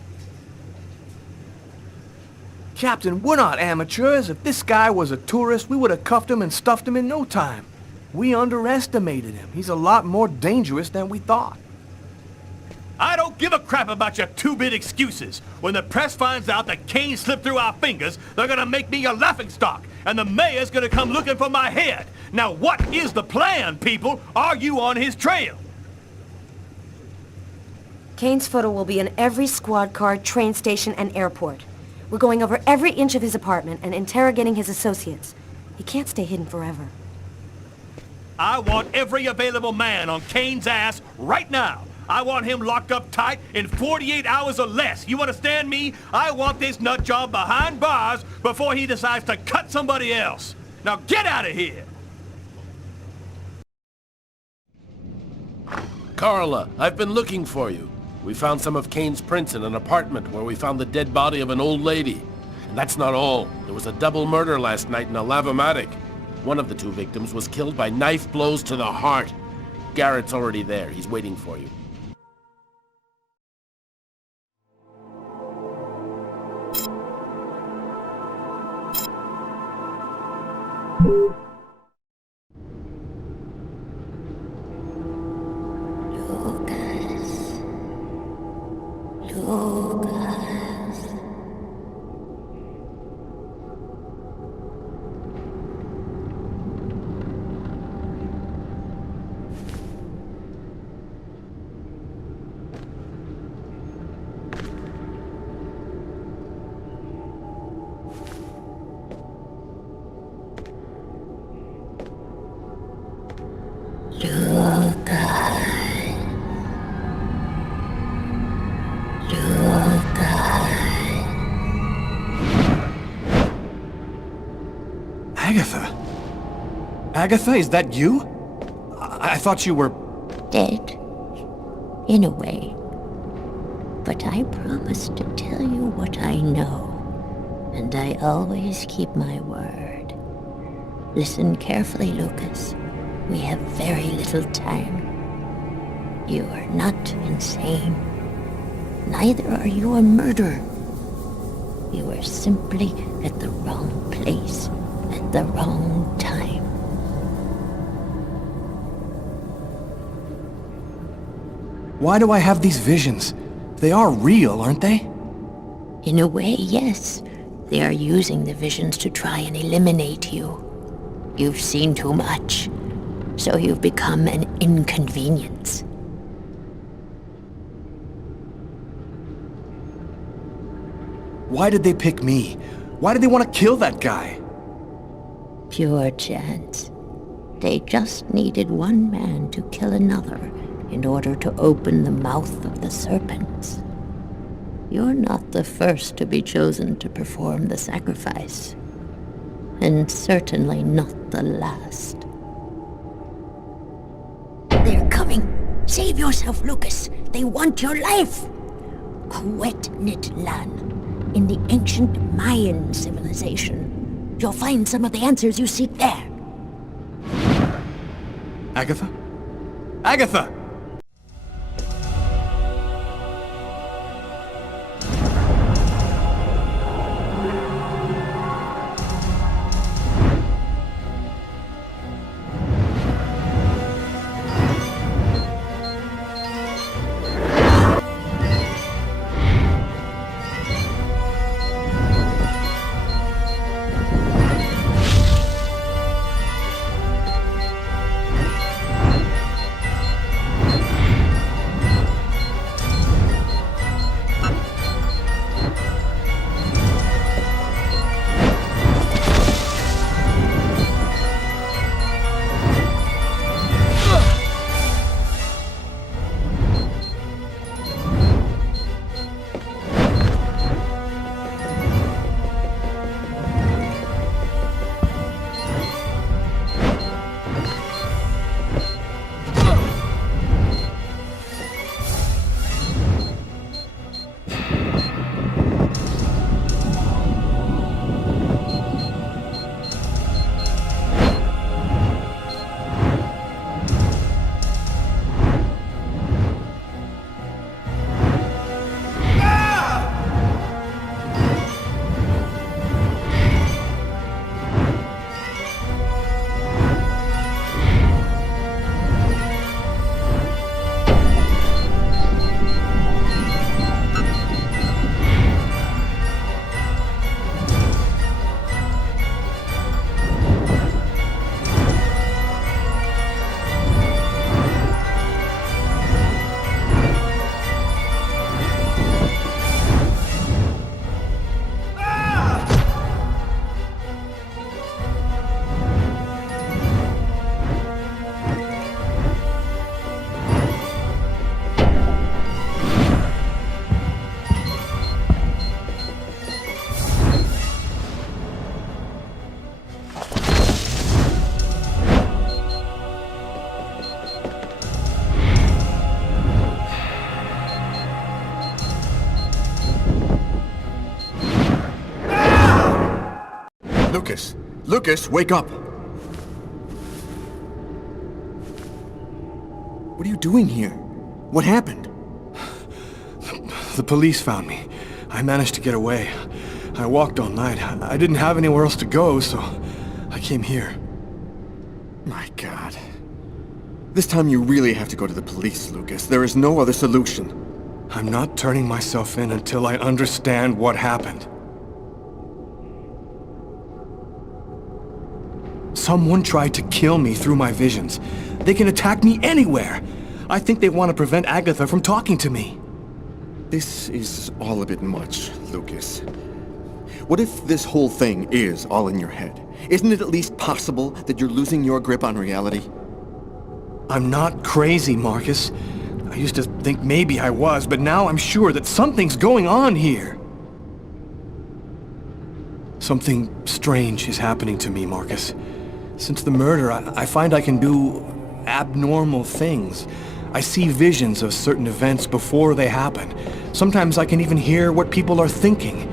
Captain, we're not amateurs. If this guy was a tourist, we would have cuffed him and stuffed him in no time. We underestimated him. He's a lot more dangerous than we thought. I don't give a crap about your two-bit excuses. When the press finds out that Kane slipped through our fingers, they're gonna make me a laughingstock, and the mayor's gonna come looking for my head. Now what is the plan, people? Are you on his trail? Kane's photo will be in every squad car, train station, and airport. We're going over every inch of his apartment and interrogating his associates. He can't stay hidden forever. I want every available man on Kane's ass right now. I want him locked up tight in 48 hours or less. You understand me? I want this nut job behind bars before he decides to cut somebody else. Now get out of here! Carla, I've been looking for you. We found some of Kane's prints in an apartment where we found the dead body of an old lady. And that's not all. There was a double murder last night in a lavomatic. One of the 2 victims was killed by knife blows to the heart. Garrett's already there. He's waiting for you. Agatha? Agatha, is that you? I thought you were... Dead. In a way. But I promised to tell you what I know. And I always keep my word. Listen carefully, Lucas. We have very little time. You are not insane. Neither are you a murderer. You are simply at the wrong place at the wrong time. Why do I have these visions? They are real, aren't they? In a way, yes. They are using the visions to try and eliminate you. You've seen too much, so you've become an inconvenience. Why did they pick me? Why did they want to kill that guy? Pure chance. They just needed one man to kill another in order to open the mouth of the serpents. You're not the first to be chosen to perform the sacrifice. And certainly not the last. They're coming! Save yourself, Lucas! They want your life! Kuwet-Nit-Lan, in the ancient Mayan civilization. You'll find some of the answers you seek there. Agatha? Agatha! Lucas! Lucas, wake up! What are you doing here? What happened? The police found me. I managed to get away. I walked all night. I didn't have anywhere else to go, so I came here. My God. This time you really have to go to the police, Lucas. There is no other solution. I'm not turning myself in until I understand what happened. Someone tried to kill me through my visions. They can attack me anywhere. I think they want to prevent Agatha from talking to me. This is all a bit much, Lucas. What if this whole thing is all in your head? Isn't it at least possible that you're losing your grip on reality? I'm not crazy, Marcus. I used to think maybe I was, but now I'm sure that something's going on here. Something strange is happening to me, Marcus. Since the murder, I find I can do abnormal things. I see visions of certain events before they happen. Sometimes I can even hear what people are thinking.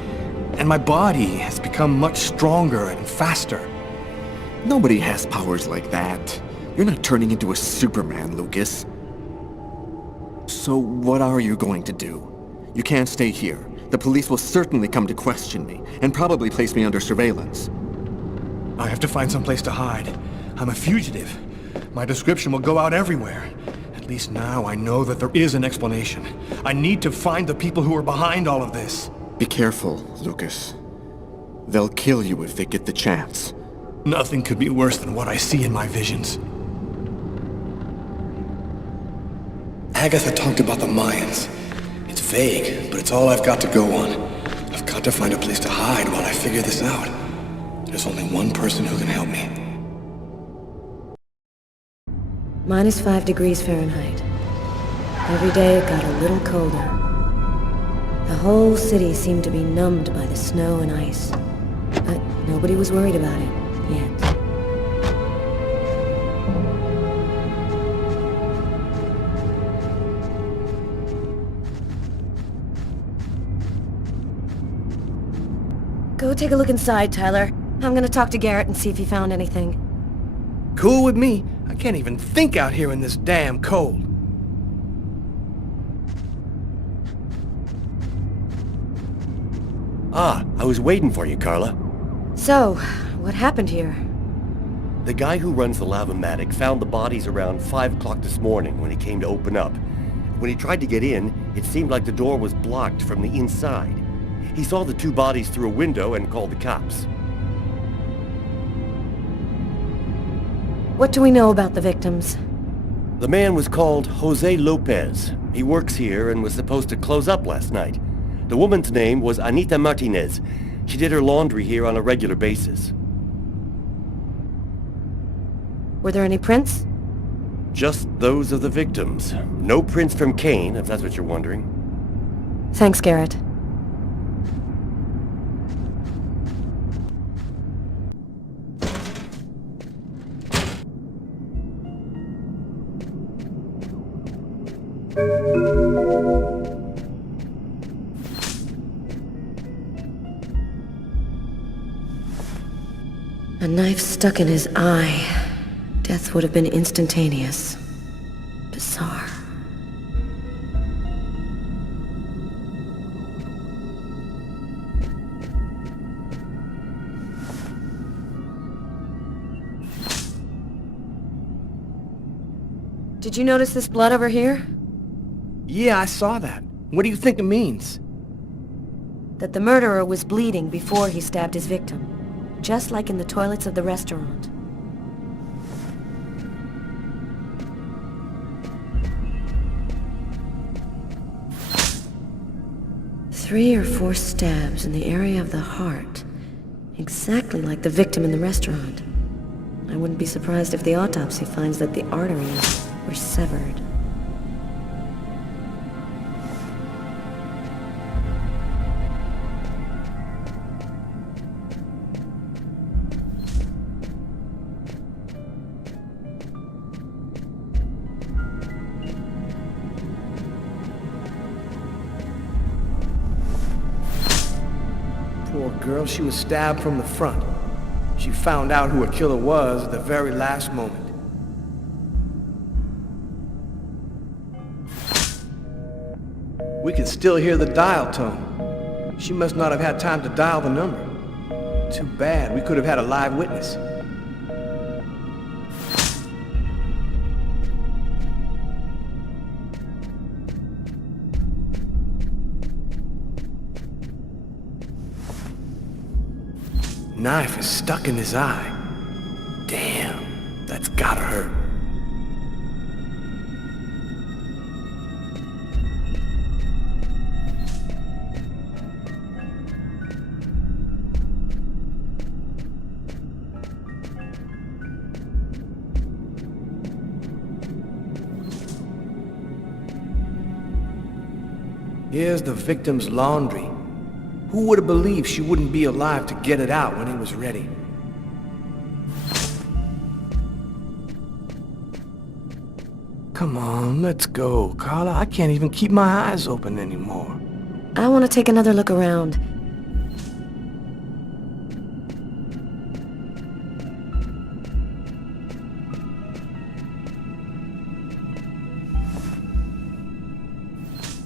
And my body has become much stronger and faster. Nobody has powers like that. You're not turning into a Superman, Lucas. So what are you going to do? You can't stay here. The police will certainly come to question me, and probably place me under surveillance. I have to find some place to hide. I'm a fugitive. My description will go out everywhere. At least now I know that there is an explanation. I need to find the people who are behind all of this. Be careful, Lucas. They'll kill you if they get the chance. Nothing could be worse than what I see in my visions. Agatha talked about the Mayans. It's vague, but it's all I've got to go on. I've got to find a place to hide while I figure this out. There's only one person who can help me. -5 degrees Fahrenheit. Every day it got a little colder. The whole city seemed to be numbed by the snow and ice. But nobody was worried about it, yet. Go take a look inside, Tyler. I'm gonna talk to Garrett and see if he found anything. Cool with me. I can't even think out here in this damn cold. Ah, I was waiting for you, Carla. So, what happened here? The guy who runs the Lavomatic found the bodies around 5 o'clock this morning when he came to open up. When he tried to get in, it seemed like the door was blocked from the inside. He saw the 2 bodies through a window and called the cops. What do we know about the victims? The man was called Jose Lopez. He works here and was supposed to close up last night. The woman's name was Anita Martinez. She did her laundry here on a regular basis. Were there any prints? Just those of the victims. No prints from Kane, if that's what you're wondering. Thanks, Garrett. A knife stuck in his eye. Death would have been instantaneous. Bizarre. Did you notice this blood over here? Yeah, I saw that. What do you think it means? That the murderer was bleeding before he stabbed his victim. Just like in the toilets of the restaurant. Three or 4 stabs in the area of the heart. Exactly like the victim in the restaurant. I wouldn't be surprised if the autopsy finds that the arteries were severed. Poor girl, she was stabbed from the front. She found out who her killer was at the very last moment. We can still hear the dial tone. She must not have had time to dial the number. Too bad, we could have had a live witness. Knife is stuck in his eye. Damn, that's gotta hurt. Here's the victim's laundry. Who would have believed she wouldn't be alive to get it out when he was ready? Come on, let's go, Carla. I can't even keep my eyes open anymore. I want to take another look around.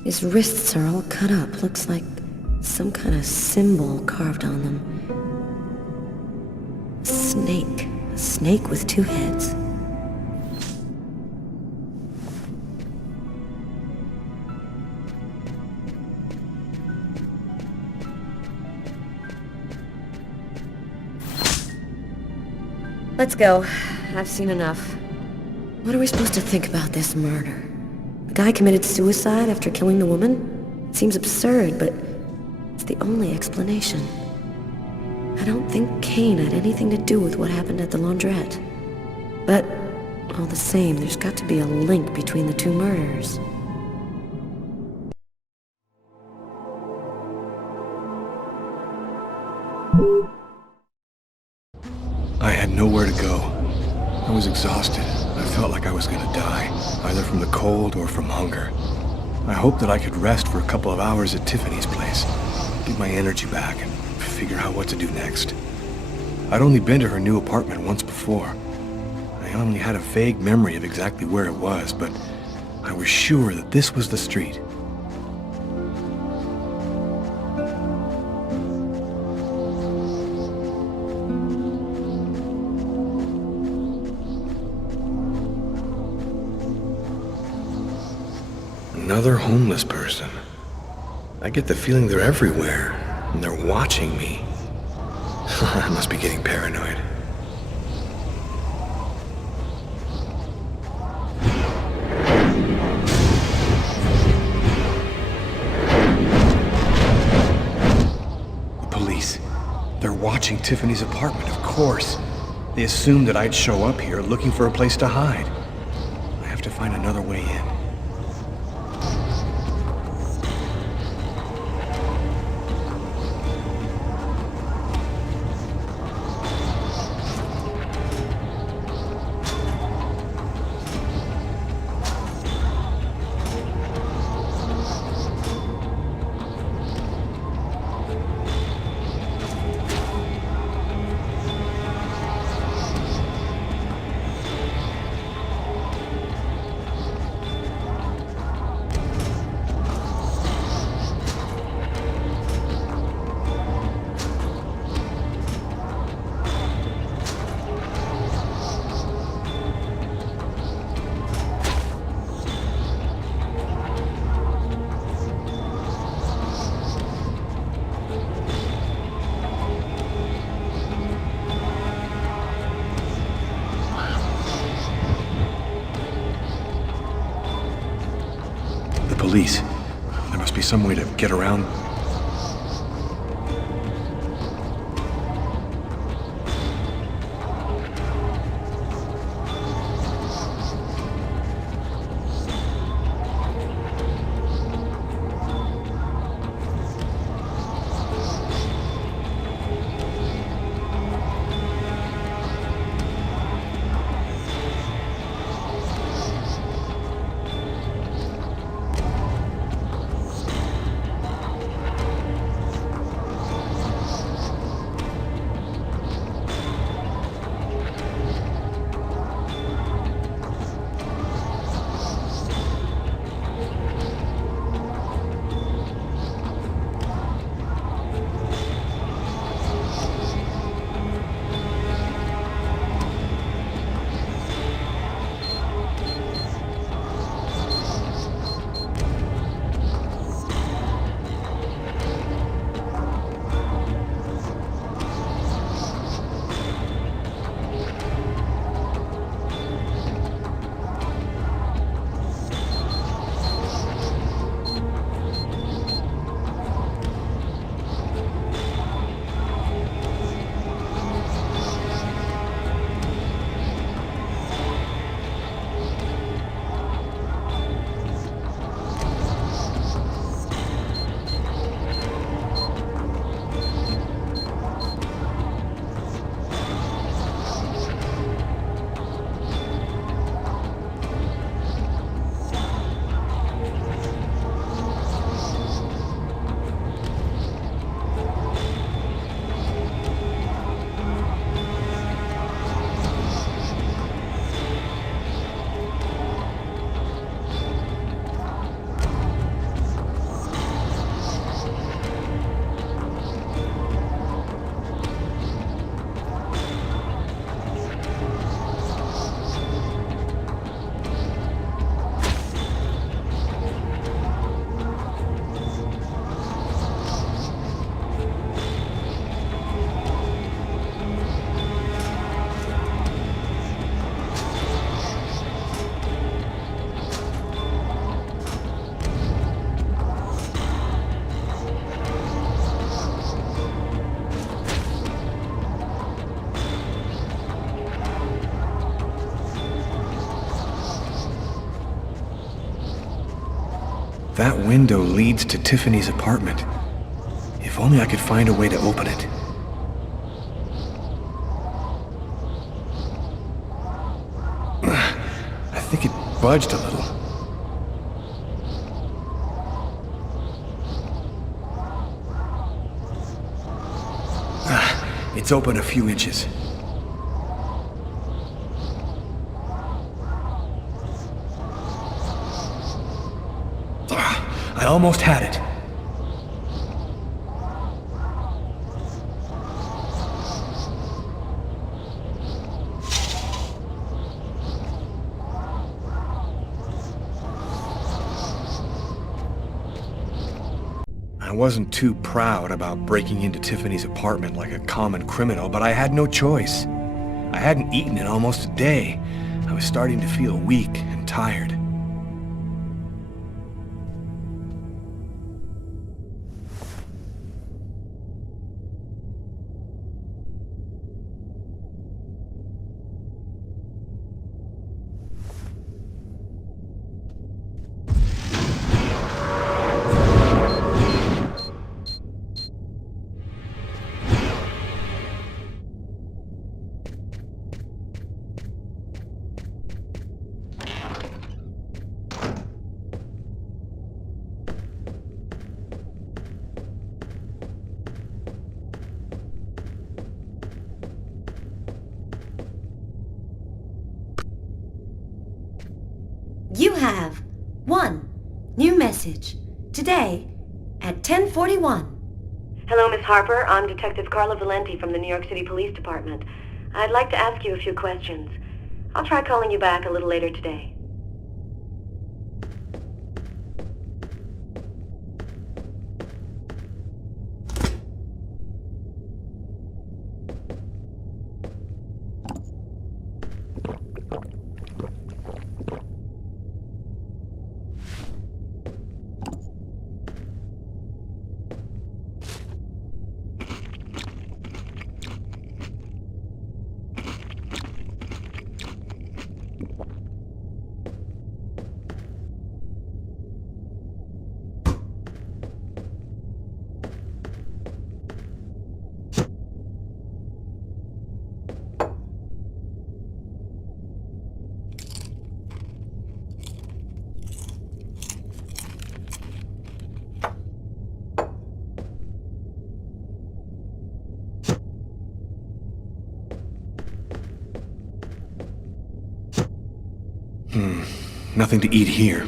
His wrists are all cut up. Looks like some kind of symbol carved on them. A snake. A snake with two heads. Let's go. I've seen enough. What are we supposed to think about this murder? The guy committed suicide after killing the woman? It seems absurd, but it's the only explanation. I don't think Kane had anything to do with what happened at the laundrette. But, all the same, there's got to be a link between the two murders. I had nowhere to go. I was exhausted. I felt like I was gonna die, either from the cold or from hunger. I hoped that I could rest for a couple of hours at Tiffany's place, get my energy back, and figure out what to do next. I'd only been to her new apartment once before. I only had a vague memory of exactly where it was, but I was sure that this was the street. Another homeless person. I get the feeling they're everywhere, and they're watching me. I must be getting paranoid. The police. They're watching Tiffany's apartment, of course. They assumed that I'd show up here looking for a place to hide. I have to find another way in. Police. There must be some way to get around. That window leads to Tiffany's apartment. If only I could find a way to open it. I think it budged a little. It's open a few inches. I almost had it. I wasn't too proud about breaking into Tiffany's apartment like a common criminal, but I had no choice. I hadn't eaten in almost a day. I was starting to feel weak and tired. You have one new message today at 10:41. Hello, Miss Harper. I'm Detective Carla Valenti from the New York City Police Department. I'd like to ask you a few questions. I'll try calling you back a little later today. Nothing to eat here.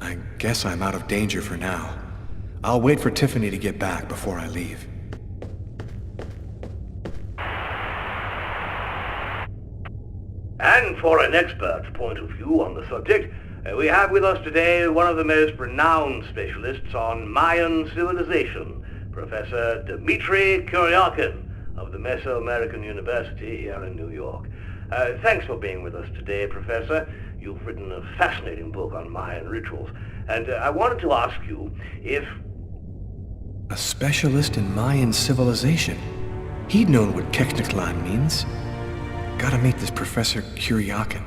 I guess I'm out of danger for now. I'll wait for Tiffany to get back before I leave. And for an expert's point of view on the subject, we have with us today one of the most renowned specialists on Mayan civilization, Professor Dmitry Kuryakin of the Mesoamerican University here in New York. Thanks for being with us today, Professor. You've written a fascinating book on Mayan rituals, and I wanted to ask you if... A specialist in Mayan civilization? He'd known what Kekniklan means. Gotta meet this Professor Kuryakin.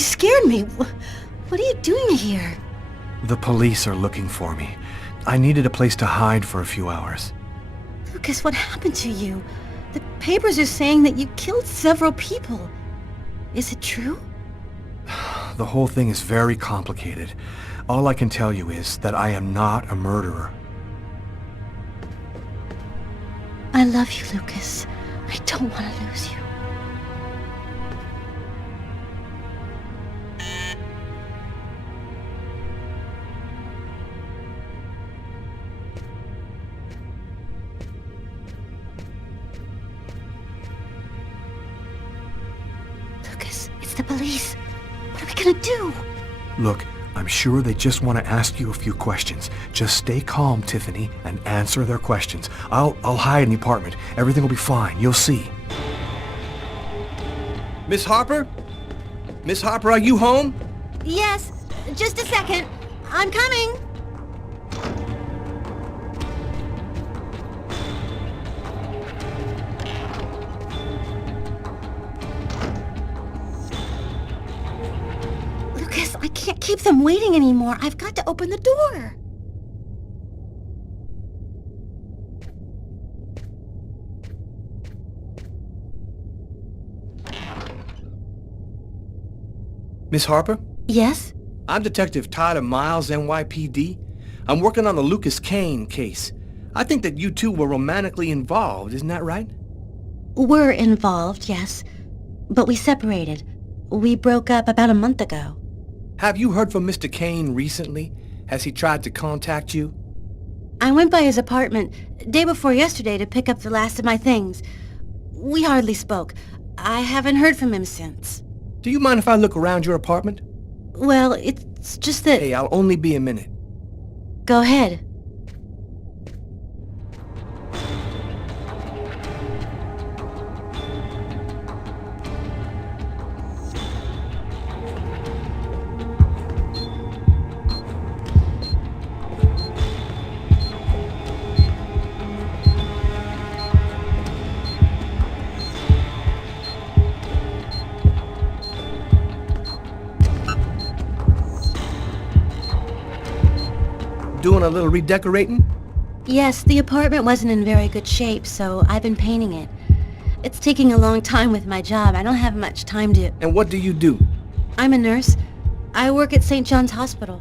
You scared me. What are you doing here? The police are looking for me. I needed a place to hide for a few hours. Lucas, what happened to you? The papers are saying that you killed several people. Is it true? The whole thing is very complicated. All I can tell you is that I am not a murderer. I love you, Lucas. I don't want to lose you. Lucas, it's the police. What are we gonna do? Look, I'm sure they just want to ask you a few questions. Just stay calm, Tiffany, and answer their questions. I'll hide in the apartment. Everything will be fine. You'll see. Miss Harper? Miss Harper, are you home? Yes, just a second. I'm coming. Lucas, I can't keep them waiting anymore. I've got to open the door. Miss Harper? Yes? I'm Detective Tyler Miles, NYPD. I'm working on the Lucas Kane case. I think that you two were romantically involved, isn't that right? We're involved, yes. But we separated. We broke up about a month ago. Have you heard from Mr. Kane recently? Has he tried to contact you? I went by his apartment day before yesterday to pick up the last of my things. We hardly spoke. I haven't heard from him since. Do you mind if I look around your apartment? Well, it's just that... Hey, I'll only be a minute. Go ahead. Doing a little redecorating? Yes, the apartment wasn't in very good shape, so I've been painting it. It's taking a long time with my job. I don't have much time to... And what do you do? I'm a nurse. I work at St. John's Hospital.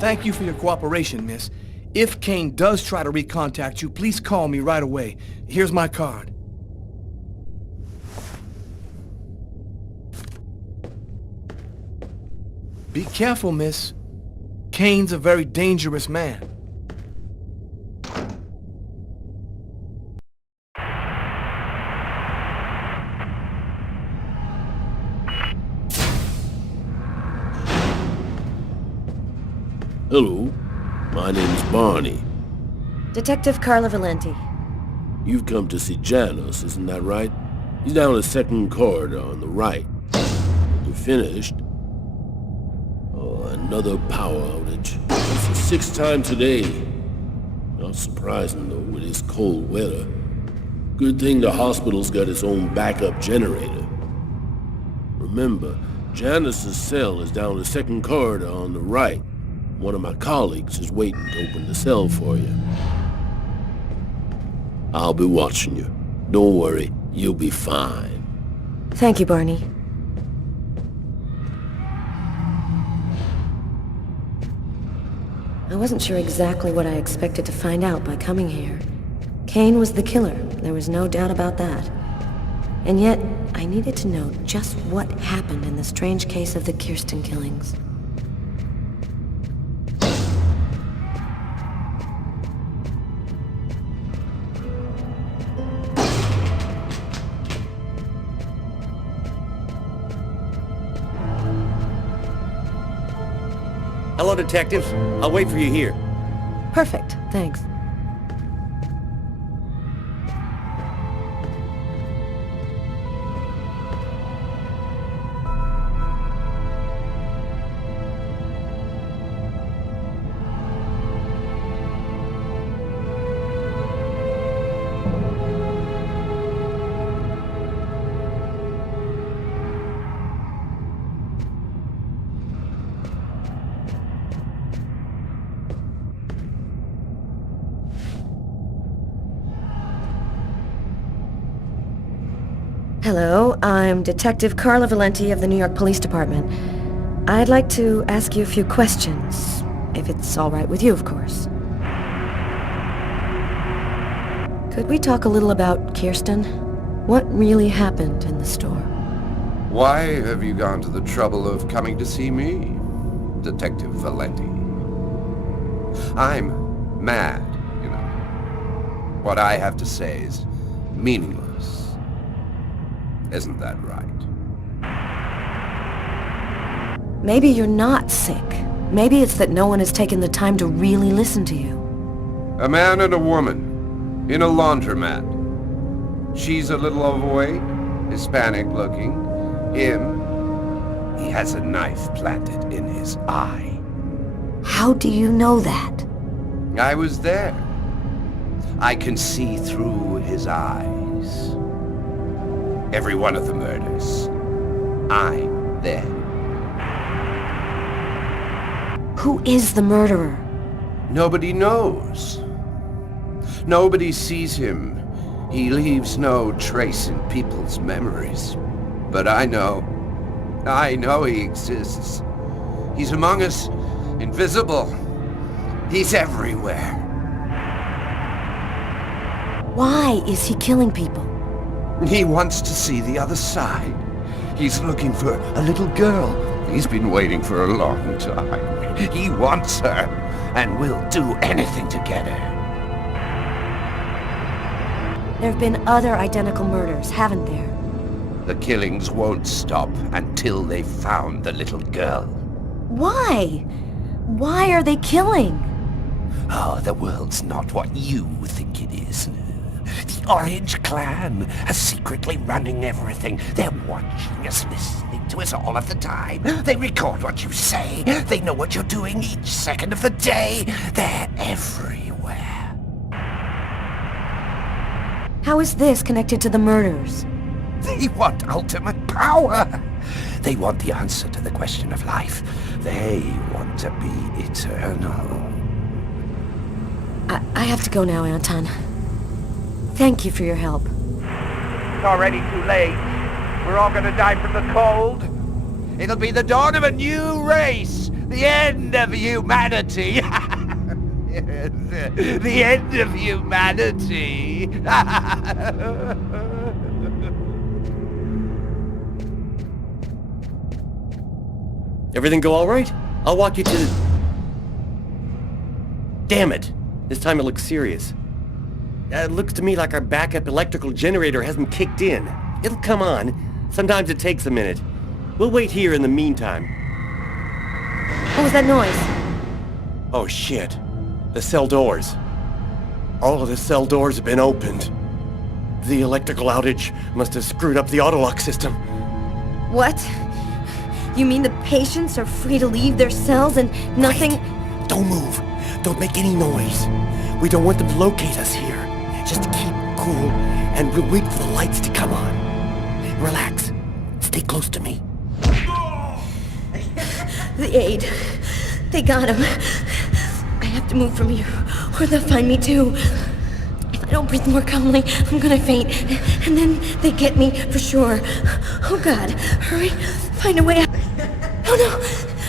Thank you for your cooperation, miss. If Kane does try to recontact you, please call me right away. Here's my card. Be careful, miss. Kane's a very dangerous man. Hello, my name's Barney. Detective Carla Valenti. You've come to see Janus, isn't that right? He's down the second corridor on the right. You finished? Oh, another power outage. It's the sixth time today. Not surprising, though, with this cold weather. Good thing the hospital's got its own backup generator. Remember, Janus's cell is down the second corridor on the right. One of my colleagues is waiting to open the cell for you. I'll be watching you. Don't worry, you'll be fine. Thank you, Barney. I wasn't sure exactly what I expected to find out by coming here. Kane was the killer. There was no doubt about that. And yet, I needed to know just what happened in the strange case of the Kirsten killings. Hello, detectives. I'll wait for you here. Perfect, thanks. Hello, I'm Detective Carla Valenti of the New York Police Department. I'd like to ask you a few questions, if it's all right with you, of course. Could we talk a little about Kirsten? What really happened in the store? Why have you gone to the trouble of coming to see me, Detective Valenti? I'm mad, you know. What I have to say is meaningless. Isn't that right? Maybe you're not sick. Maybe it's that no one has taken the time to really listen to you. A man and a woman in a laundromat. She's a little overweight, Hispanic looking. Him, he has a knife planted in his eye. How do you know that? I was there. I can see through his eyes. Every one of the murders. I'm there. Who is the murderer? Nobody knows. Nobody sees him. He leaves no trace in people's memories. But I know. I know he exists. He's among us, invisible. He's everywhere. Why is he killing people? He wants to see the other side. He's looking for a little girl. He's been waiting for a long time. He wants her, and will do anything to get her. There have been other identical murders, haven't there? The killings won't stop until they've found the little girl. Why? Why are they killing? Oh, the world's not what you think it is. The Orange Clan are secretly running everything. They're watching us, listening to us all of the time. They record what you say. They know what you're doing each second of the day. They're everywhere. How is this connected to the murders? They want ultimate power. They want the answer to the question of life. They want to be eternal. I have to go now, Anton. Thank you for your help. It's already too late. We're all gonna die from the cold. It'll be the dawn of a new race. The end of humanity. Yes, the end of humanity. Everything go all right? I'll walk you to the... Damn it! This time it looks serious. It looks to me like our backup electrical generator hasn't kicked in. It'll come on. Sometimes it takes a minute. We'll wait here in the meantime. What was that noise? Oh shit. The cell doors. All of the cell doors have been opened. The electrical outage must have screwed up the autolock system. What? You mean the patients are free to leave their cells and nothing... Wait. Don't move. Don't make any noise. We don't want them to locate us here. Just keep cool, and we'll wait for the lights to come on. Relax. Stay close to me. The aide. They got him. I have to move from here, or they'll find me too. If I don't breathe more calmly, I'm gonna faint. And then they get me for sure. Oh God, hurry. Find a way out. Oh no,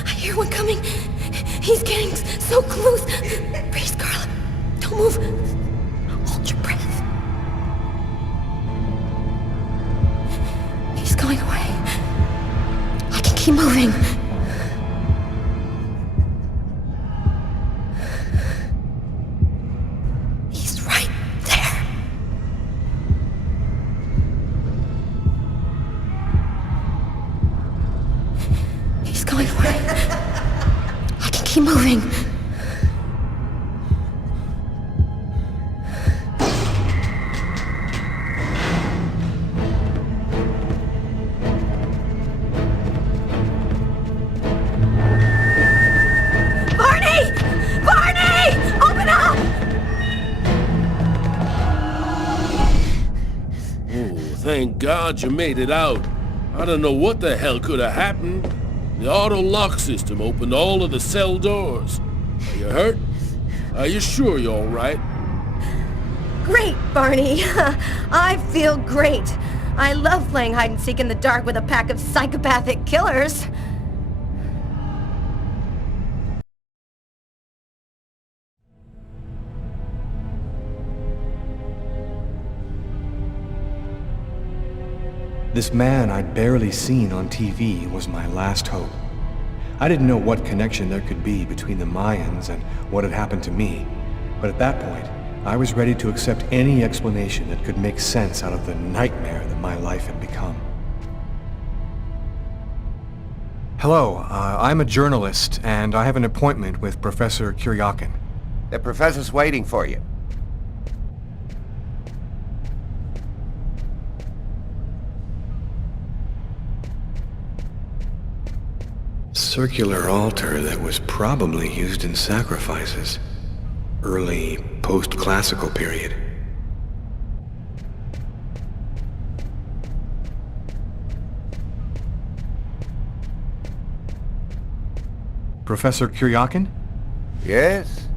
I hear one coming. He's getting so close. Breathe, Carla. Don't move. Hold your breath. keep moving. He's right there. He's going for it. I can keep moving. Thank God you made it out. I don't know what the hell could have happened. The auto lock system opened all of the cell doors. Are you hurt? Are you sure you're all right? Great, Barney. I feel great. I love playing hide-and-seek in the dark with a pack of psychopathic killers. This man I'd barely seen on TV was my last hope. I didn't know what connection there could be between the Mayans and what had happened to me, but at that point, I was ready to accept any explanation that could make sense out of the nightmare that my life had become. Hello, I'm a journalist, and I have an appointment with Professor Kuryakin. The professor's waiting for you. Circular altar that was probably used in sacrifices. Early post-classical period. Professor Kuryakin? Yes?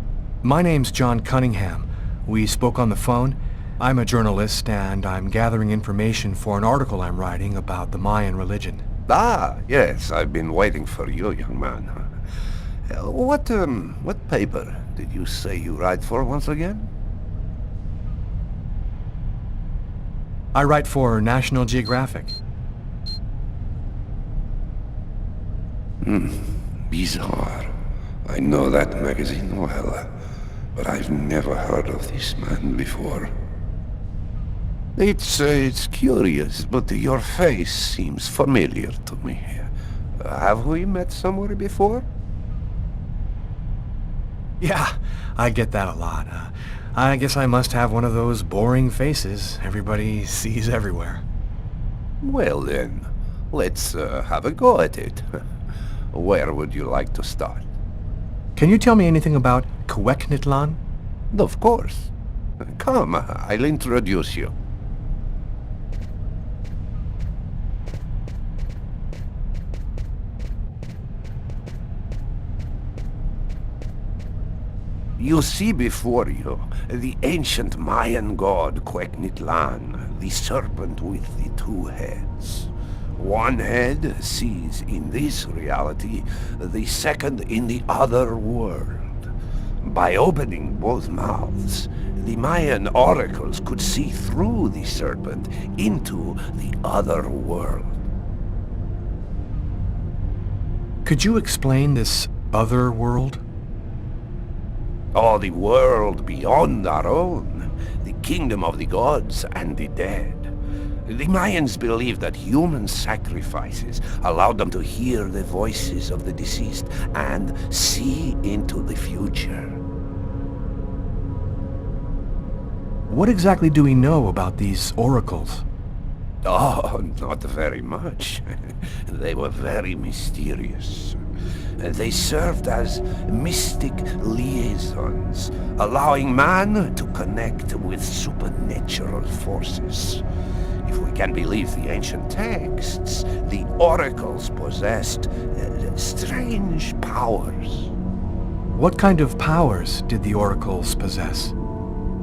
My name's John Cunningham. We spoke on the phone. I'm a journalist, and I'm gathering information for an article I'm writing about the Mayan religion. Ah, yes, I've been waiting for you, young man. What paper did you say you write for once again? I write for National Geographic. Bizarre. I know that magazine well, but I've never heard of this man before. It's curious, but your face seems familiar to me. Have we met somewhere before? Yeah, I get that a lot. I guess I must have one of those boring faces everybody sees everywhere. Well then, let's have a go at it. Where would you like to start? Can you tell me anything about Kweknitlan? Of course. Come, I'll introduce you. You see before you the ancient Mayan god Kweknitlan, the serpent with the two heads. One head sees in this reality, the second in the other world. By opening both mouths, the Mayan oracles could see through the serpent into the other world. Could you explain this other world? Oh, the world beyond our own, the kingdom of the gods and the dead. The Mayans believed that human sacrifices allowed them to hear the voices of the deceased and see into the future. What exactly do we know about these oracles? Oh, not very much. They were very mysterious. They served as mystic liaisons, allowing man to connect with supernatural forces. If we can believe the ancient texts, the oracles possessed strange powers. What kind of powers did the oracles possess?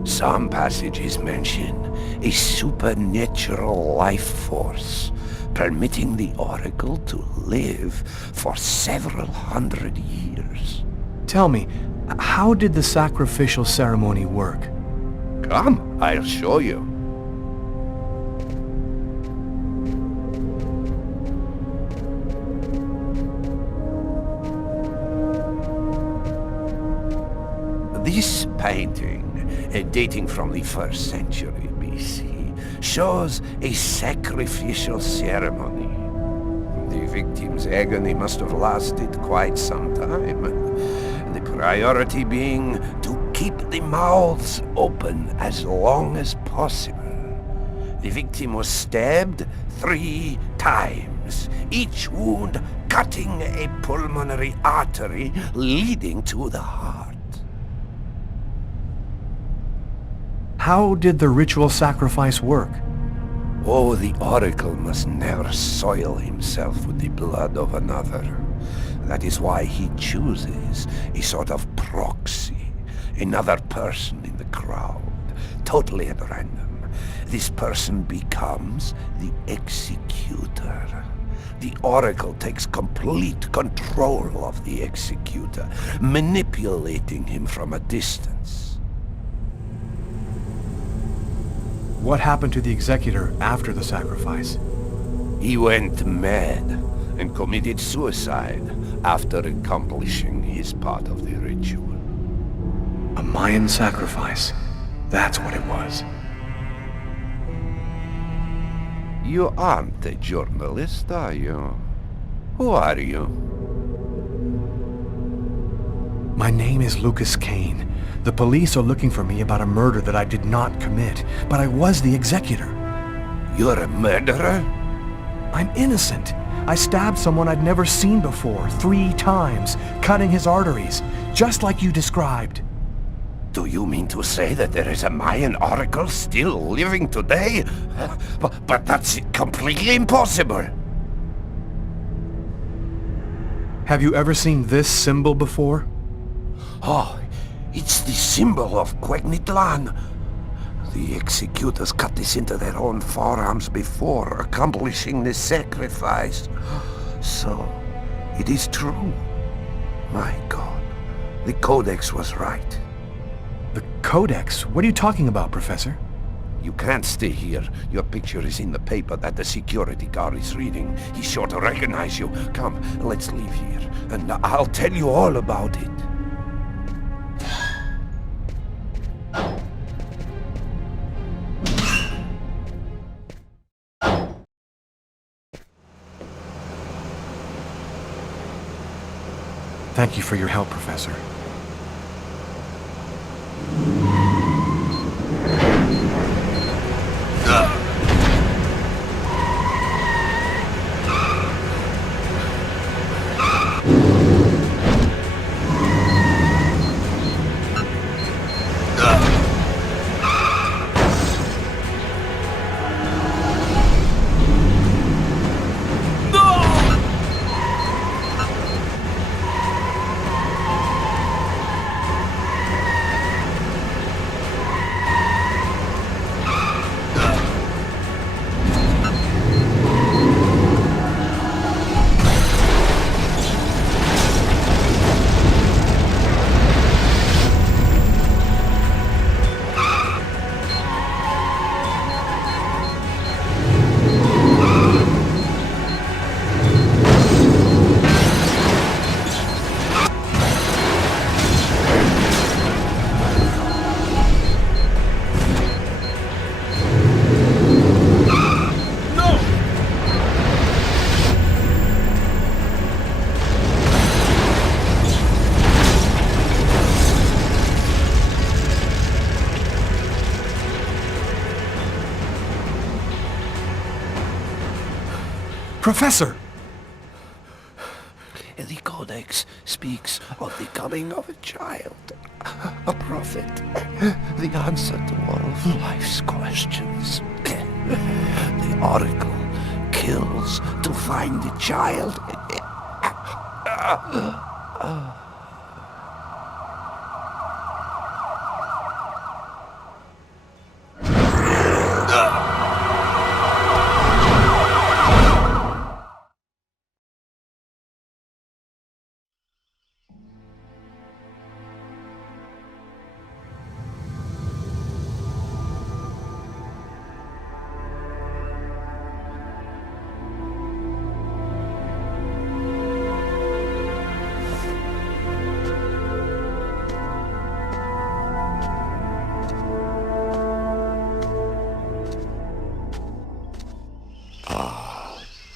Some passages mention a supernatural life force, permitting the oracle to live for several hundred years. Tell me, how did the sacrificial ceremony work? Come, I'll show you. painting, dating from the 1st century BC, shows a sacrificial ceremony. The victim's agony must have lasted quite some time, the priority being to keep the mouths open as long as possible. The victim was stabbed 3 times, each wound cutting a pulmonary artery leading to the heart. How did the ritual sacrifice work? Oh, the Oracle must never soil himself with the blood of another. That is why he chooses a sort of proxy, another person in the crowd, totally at random. This person becomes the executor. The Oracle takes complete control of the executor, manipulating him from a distance. What happened to the executor after the sacrifice? He went mad and committed suicide after accomplishing his part of the ritual. A Mayan sacrifice. That's what it was. You aren't a journalist, are you? Who are you? My name is Lucas Kane. The police are looking for me about a murder that I did not commit, but I was the executor. You're a murderer? I'm innocent. I stabbed someone I'd never seen before 3 times, cutting his arteries, just like you described. Do you mean to say that there is a Mayan oracle still living today? But that's completely impossible. Have you ever seen this symbol before? Oh, it's the symbol of Quegnitlan. The executors cut this into their own forearms before accomplishing the sacrifice. So, it is true. My God, the Codex was right. The Codex? What are you talking about, Professor? You can't stay here. Your picture is in the paper that the security guard is reading. He's sure to recognize you. Come, let's leave here, and I'll tell you all about it. Thank you for your help, Professor. Professor! The Codex speaks of the coming of a child, a prophet, the answer to all of life's questions. The Oracle kills to find the child.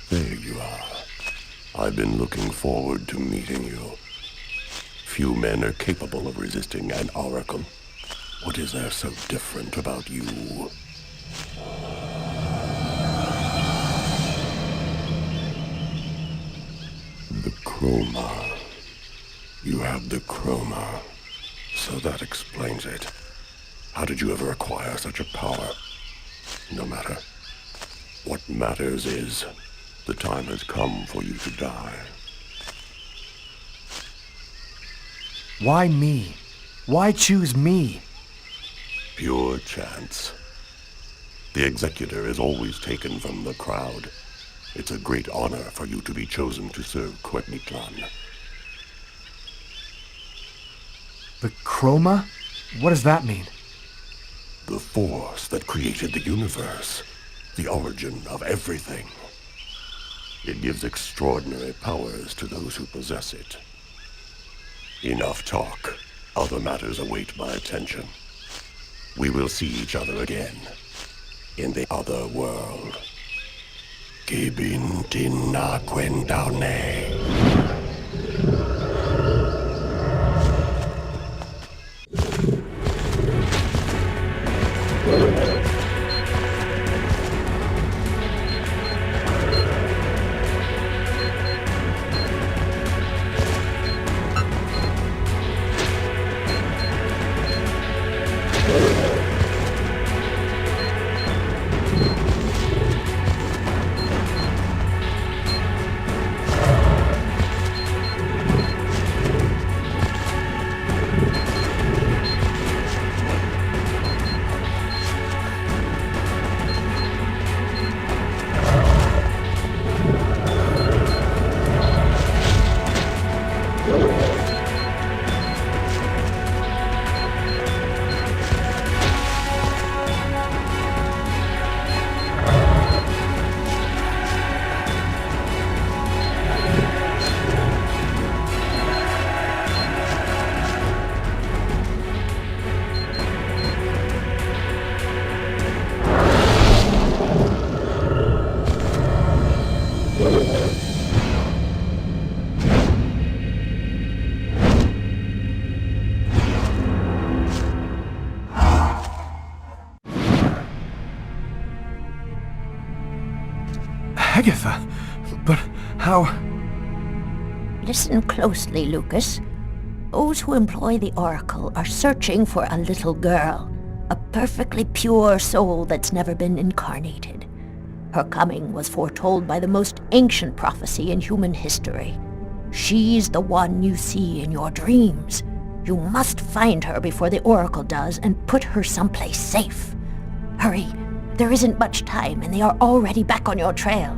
There you are. I've been looking forward to meeting you. Few men are capable of resisting an oracle. What is there so different about you? The chroma. You have the chroma. So that explains it. How did you ever acquire such a power? No matter. What matters is, the time has come for you to die. Why me? Why choose me? Pure chance. The executor is always taken from the crowd. It's a great honor for you to be chosen to serve Cuetnictlan. The chroma? What does that mean? The force that created the universe. The origin of everything. It gives extraordinary powers to those who possess it. Enough talk. Other matters await my attention. We will see each other again. In the other world. Gibin Tina Quendaune. Agatha, but how... Listen closely, Lucas. Those who employ the Oracle are searching for a little girl, a perfectly pure soul that's never been incarnated. Her coming was foretold by the most ancient prophecy in human history. She's the one you see in your dreams. You must find her before the Oracle does and put her someplace safe. Hurry, there isn't much time and they are already back on your trail.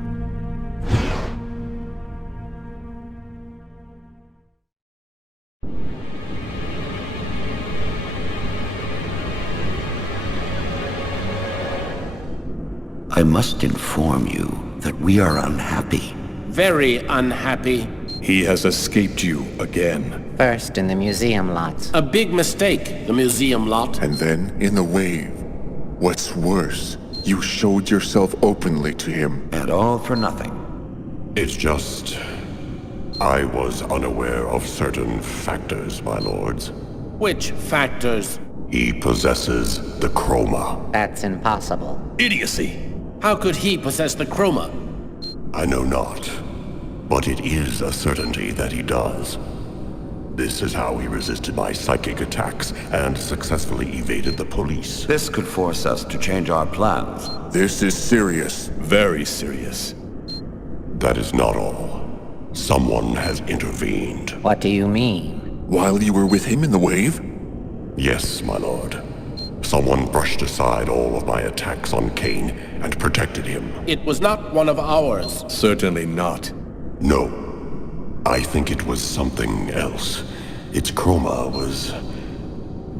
I must inform you that we are unhappy. Very unhappy. He has escaped you again. First in the museum lot. A big mistake, the museum lot. And then in the wave. What's worse, you showed yourself openly to him. And all for nothing. It's just... I was unaware of certain factors, my lords. Which factors? He possesses the chroma. That's impossible. Idiocy! How could he possess the chroma? I know not, but it is a certainty that he does. This is how he resisted my psychic attacks and successfully evaded the police. This could force us to change our plans. This is serious. Very serious. That is not all. Someone has intervened. What do you mean? While you were with him in the wave? Yes, my lord. Someone brushed aside all of my attacks on Kane and protected him. It was not one of ours. Certainly not. No. I think it was something else. Its chroma was...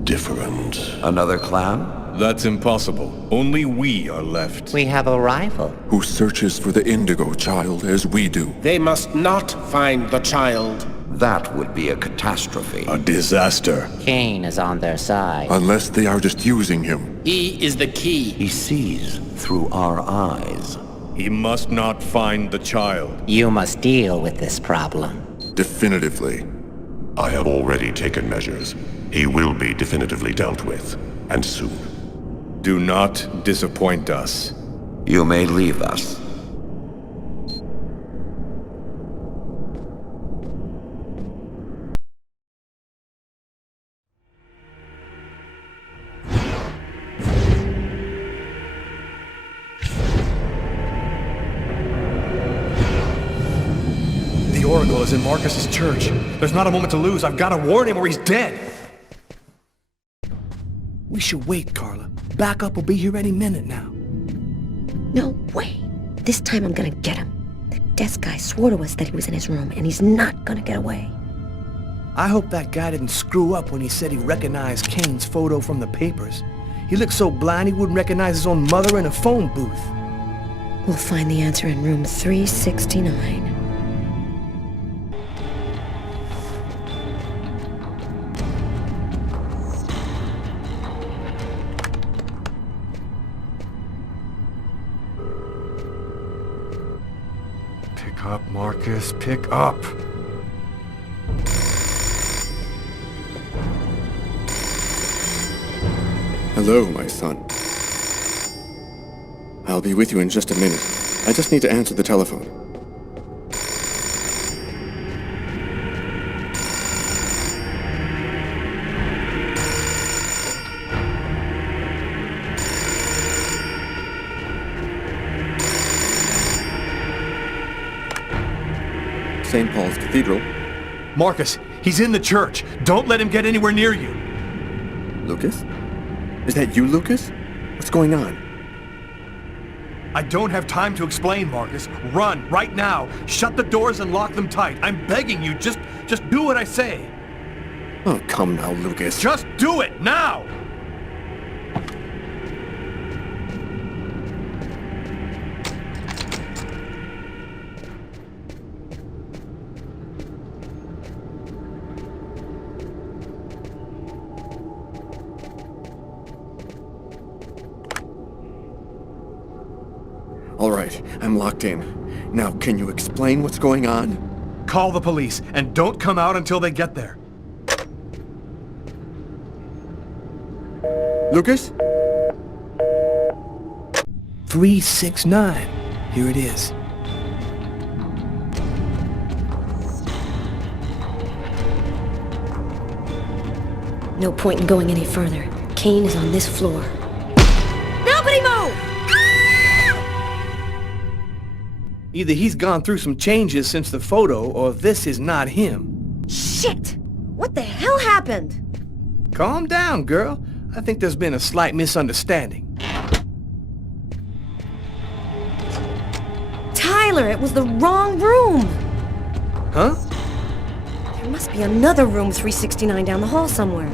different. Another clan? That's impossible. Only we are left. We have a rival. Who searches for the Indigo child as we do. They must not find the child. That would be a catastrophe. A disaster. Kane is on their side. Unless they are just using him. He is the key. He sees through our eyes. He must not find the child. You must deal with this problem. Definitively. I have already taken measures. He will be definitively dealt with, and soon. Do not disappoint us. You may leave us. The Oracle is in Marcus's church. There's not a moment to lose. I've got to warn him or he's dead. We should wait, Carla. Backup will be here any minute now. No way. This time I'm gonna get him. The desk guy swore to us that he was in his room, and he's not gonna get away. I hope that guy didn't screw up when he said he recognized Kane's photo from the papers. He looked so blind he wouldn't recognize his own mother in a phone booth. We'll find the answer in room 369. Pick up, Marcus, pick up. Hello, my son. I'll be with you in just a minute. I just need to answer the telephone. St. Paul's Cathedral. Marcus, he's in the church. Don't let him get anywhere near you. Lucas? Is that you, Lucas? What's going on? I don't have time to explain, Marcus. Run, right now. Shut the doors and lock them tight. I'm begging you, just do what I say. Oh, come now, Lucas. Just do it, now! All right, I'm locked in. Now, can you explain what's going on? Call the police, and don't come out until they get there. Lucas? 369. Here it is. No point in going any further. Kane is on this floor. Nobody move! Either he's gone through some changes since the photo, or this is not him. Shit! What the hell happened? Calm down, girl. I think there's been a slight misunderstanding. Tyler, it was the wrong room! Huh? There must be another room 369 down the hall somewhere.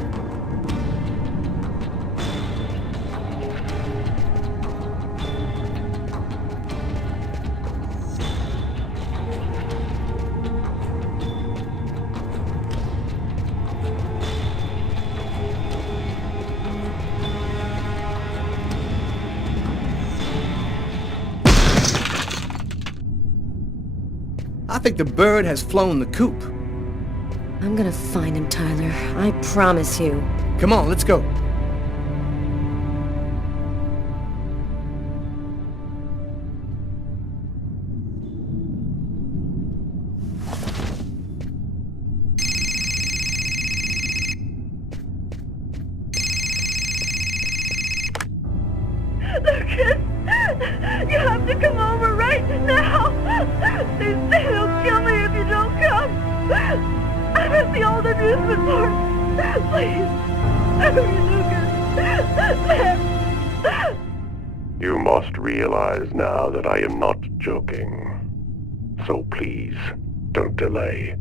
I think the bird has flown the coop. I'm gonna find him, Tyler. I promise you. Come on, let's go. Lucas! You have to come over right now! They say they'll kill me if you don't come! I'm at the old amusement park! Please! Hurry, Lucas! You must realize now that I am not joking. So please, don't delay.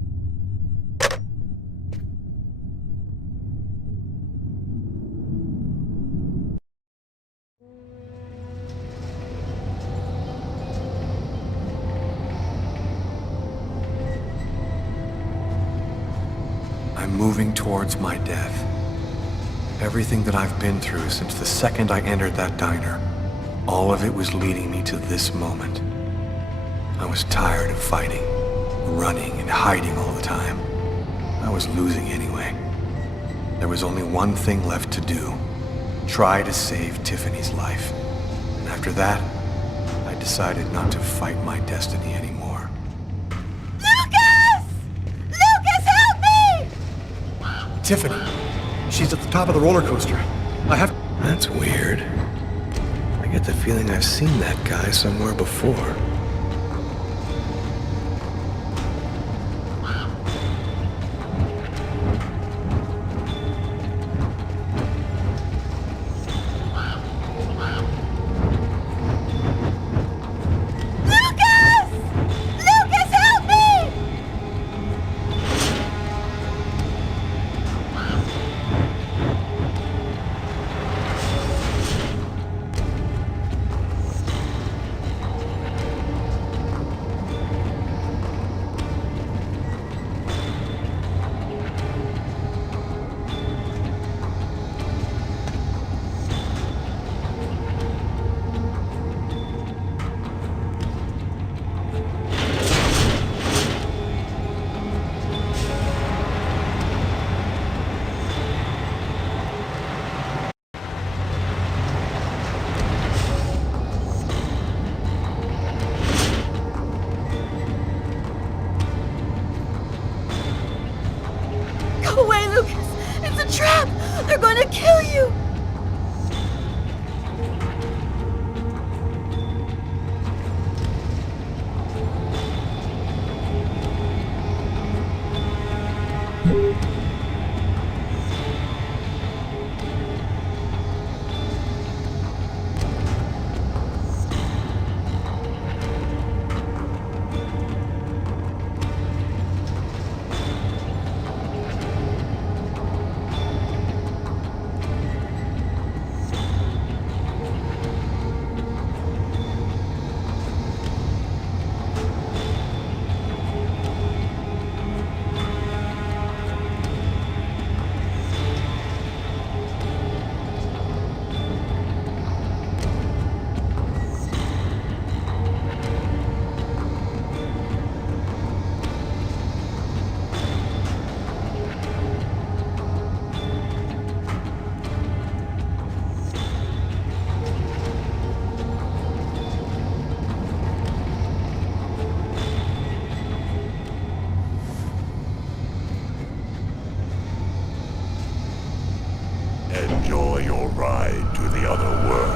I'm moving towards my death. Everything that I've been through since the second I entered that diner, all of it was leading me to this moment. I was tired of fighting, running and hiding all the time. I was losing anyway. There was only one thing left to do. Try to save Tiffany's life. And after that, I decided not to fight my destiny anymore. Lucas! Lucas, help me! Tiffany! She's at the top of the roller coaster. That's weird. I get the feeling I've seen that guy somewhere before. Go away, Lucas! It's a trap! They're going to kill you! Enjoy your ride to the other world.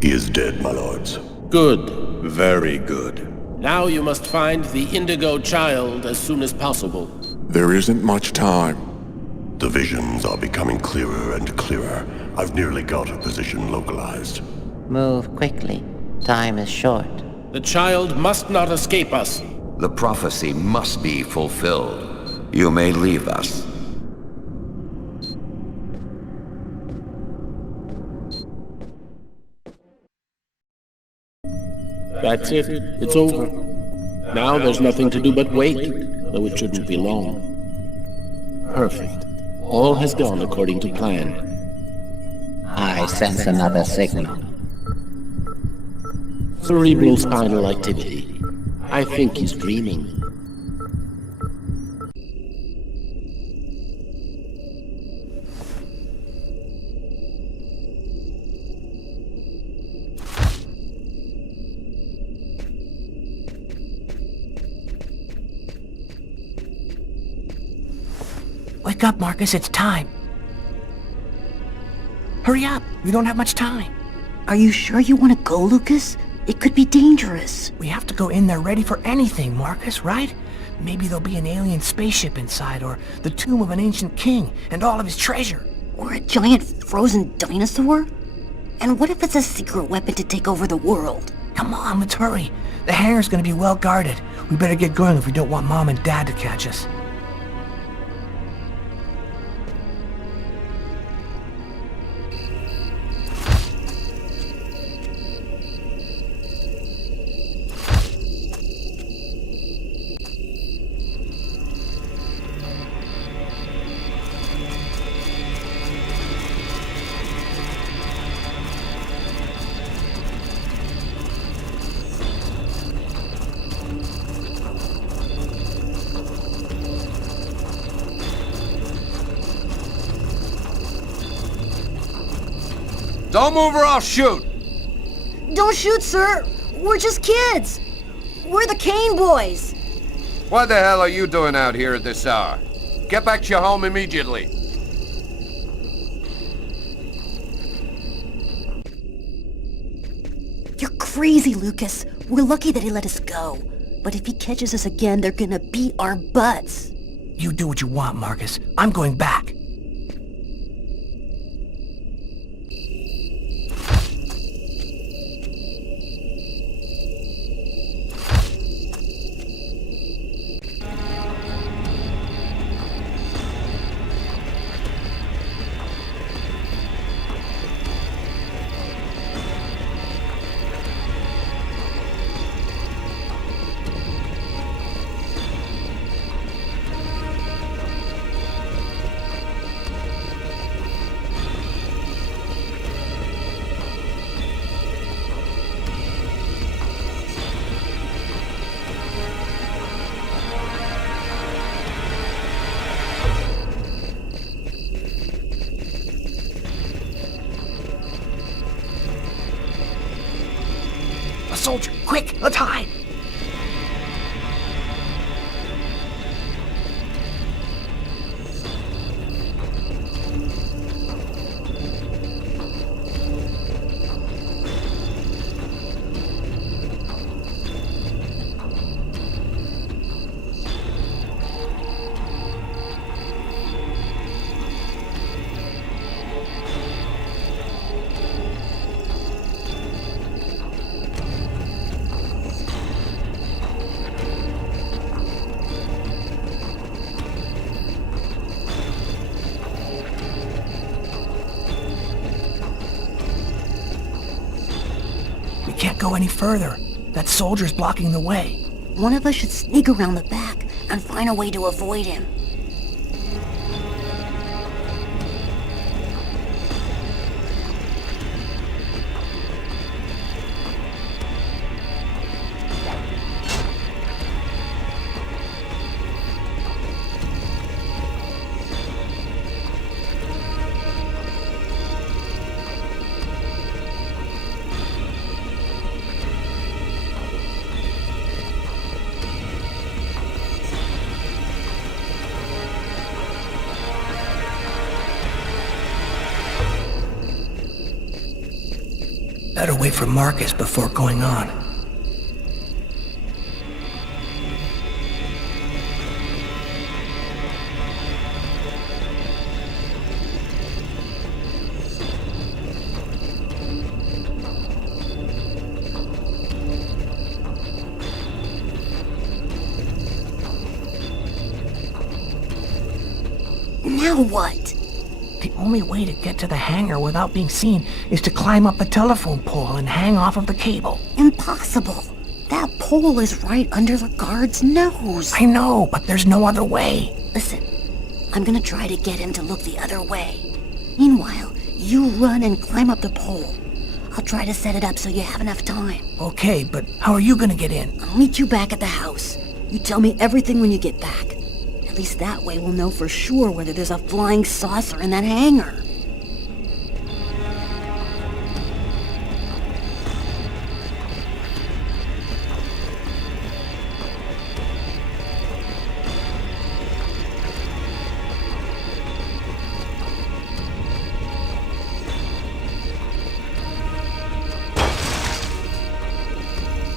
He is dead, my lords. Good. Very good. Now you must find the Indigo child as soon as possible. There isn't much time. The visions are becoming clearer and clearer. I've nearly got her position localized. Move quickly. Time is short. The child must not escape us. The prophecy must be fulfilled. You may leave us. That's it. It's over. Now there's nothing to do but wait, though it shouldn't be long. Perfect. All has gone according to plan. I sense another signal. Cerebral spinal activity. I think he's dreaming. Wake up, Marcus, it's time. Hurry up, we don't have much time. Are you sure you want to go, Lucas? It could be dangerous. We have to go in there ready for anything, Marcus, right? Maybe there'll be an alien spaceship inside, or the tomb of an ancient king, and all of his treasure. Or a giant frozen dinosaur? And what if it's a secret weapon to take over the world? Come on, let's hurry. The hangar's gonna be well guarded. We better get going if we don't want Mom and Dad to catch us. Don't move or I'll shoot! Don't shoot, sir! We're just kids! We're the Kane boys! What the hell are you doing out here at this hour? Get back to your home immediately. You're crazy, Lucas. We're lucky that he let us go. But if he catches us again, they're gonna beat our butts. You do what you want, Marcus. I'm going back. Soldier, quick, let's hide! Can't go any further. That soldier's blocking the way. One of us should sneak around the back and find a way to avoid him. Better wait for Marcus before going on. Now what? The only way to get to the hangar without being seen is to climb up the telephone pole and hang off of the cable. Impossible. That pole is right under the guard's nose. I know, but there's no other way. Listen, I'm gonna try to get him to look the other way. Meanwhile, you run and climb up the pole. I'll try to set it up so you have enough time. Okay, but how are you gonna get in? I'll meet you back at the house. You tell me everything when you get back. At least that way we'll know for sure whether there's a flying saucer in that hangar.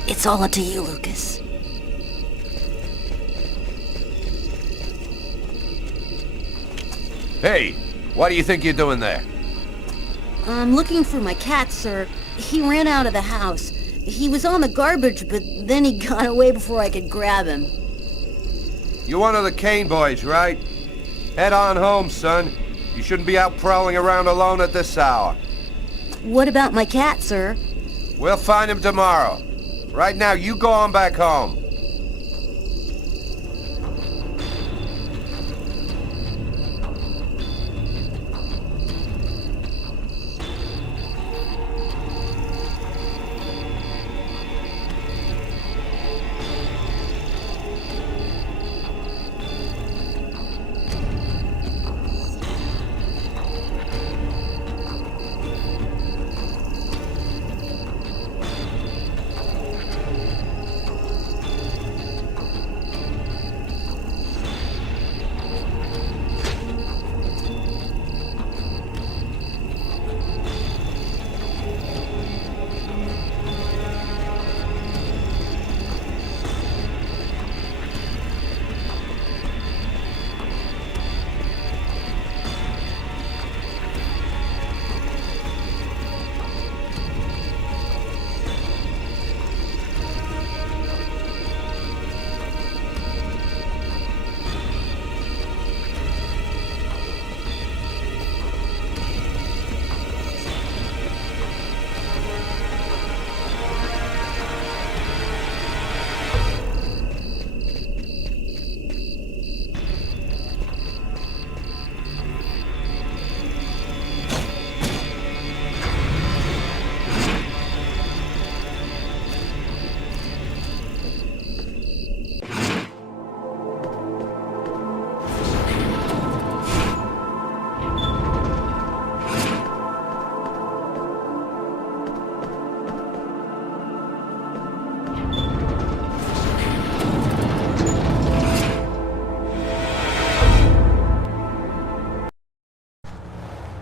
It's all up to you, Lucas. Hey, what do you think you're doing there? I'm looking for my cat, sir. He ran out of the house. He was on the garbage, but then he got away before I could grab him. You're one of the Kane boys, right? Head on home, son. You shouldn't be out prowling around alone at this hour. What about my cat, sir? We'll find him tomorrow. Right now, you go on back home.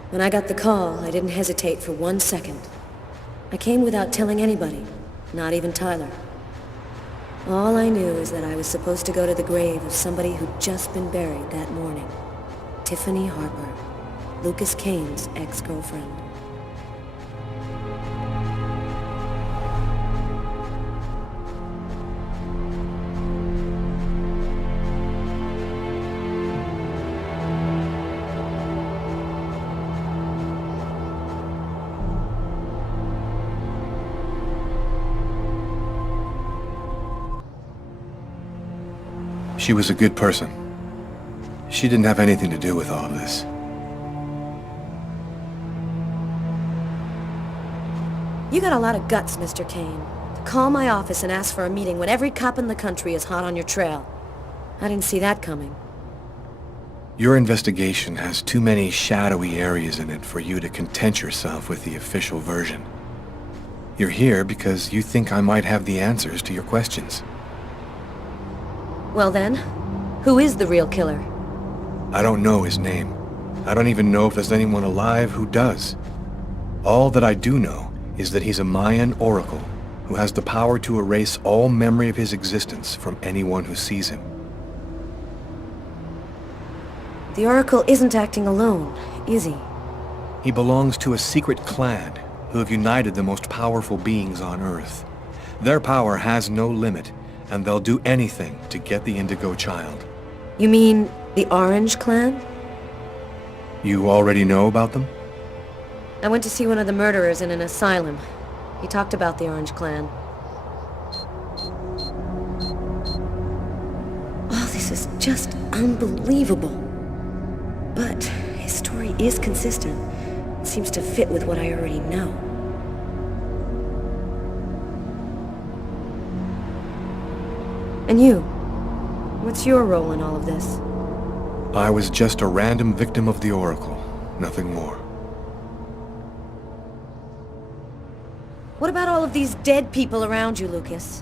When I got the call, I didn't hesitate for 1 second. I came without telling anybody, not even Tyler. All I knew is that I was supposed to go to the grave of somebody who'd just been buried that morning. Tiffany Harper, Lucas Kane's ex-girlfriend. She was a good person. She didn't have anything to do with all of this. You got a lot of guts, Mr. Kane. To call my office and ask for a meeting when every cop in the country is hot on your trail. I didn't see that coming. Your investigation has too many shadowy areas in it for you to content yourself with the official version. You're here because you think I might have the answers to your questions. Well then, who is the real killer? I don't know his name. I don't even know if there's anyone alive who does. All that I do know is that he's a Mayan oracle who has the power to erase all memory of his existence from anyone who sees him. The Oracle isn't acting alone, is he? He belongs to a secret clan who have united the most powerful beings on Earth. Their power has no limit, and they'll do anything to get the Indigo Child. You mean the Orange Clan? You already know about them? I went to see one of the murderers in an asylum. He talked about the Orange Clan. Oh, this is just unbelievable. But his story is consistent. It seems to fit with what I already know. And you? What's your role in all of this? I was just a random victim of the Oracle, nothing more. What about all of these dead people around you, Lucas?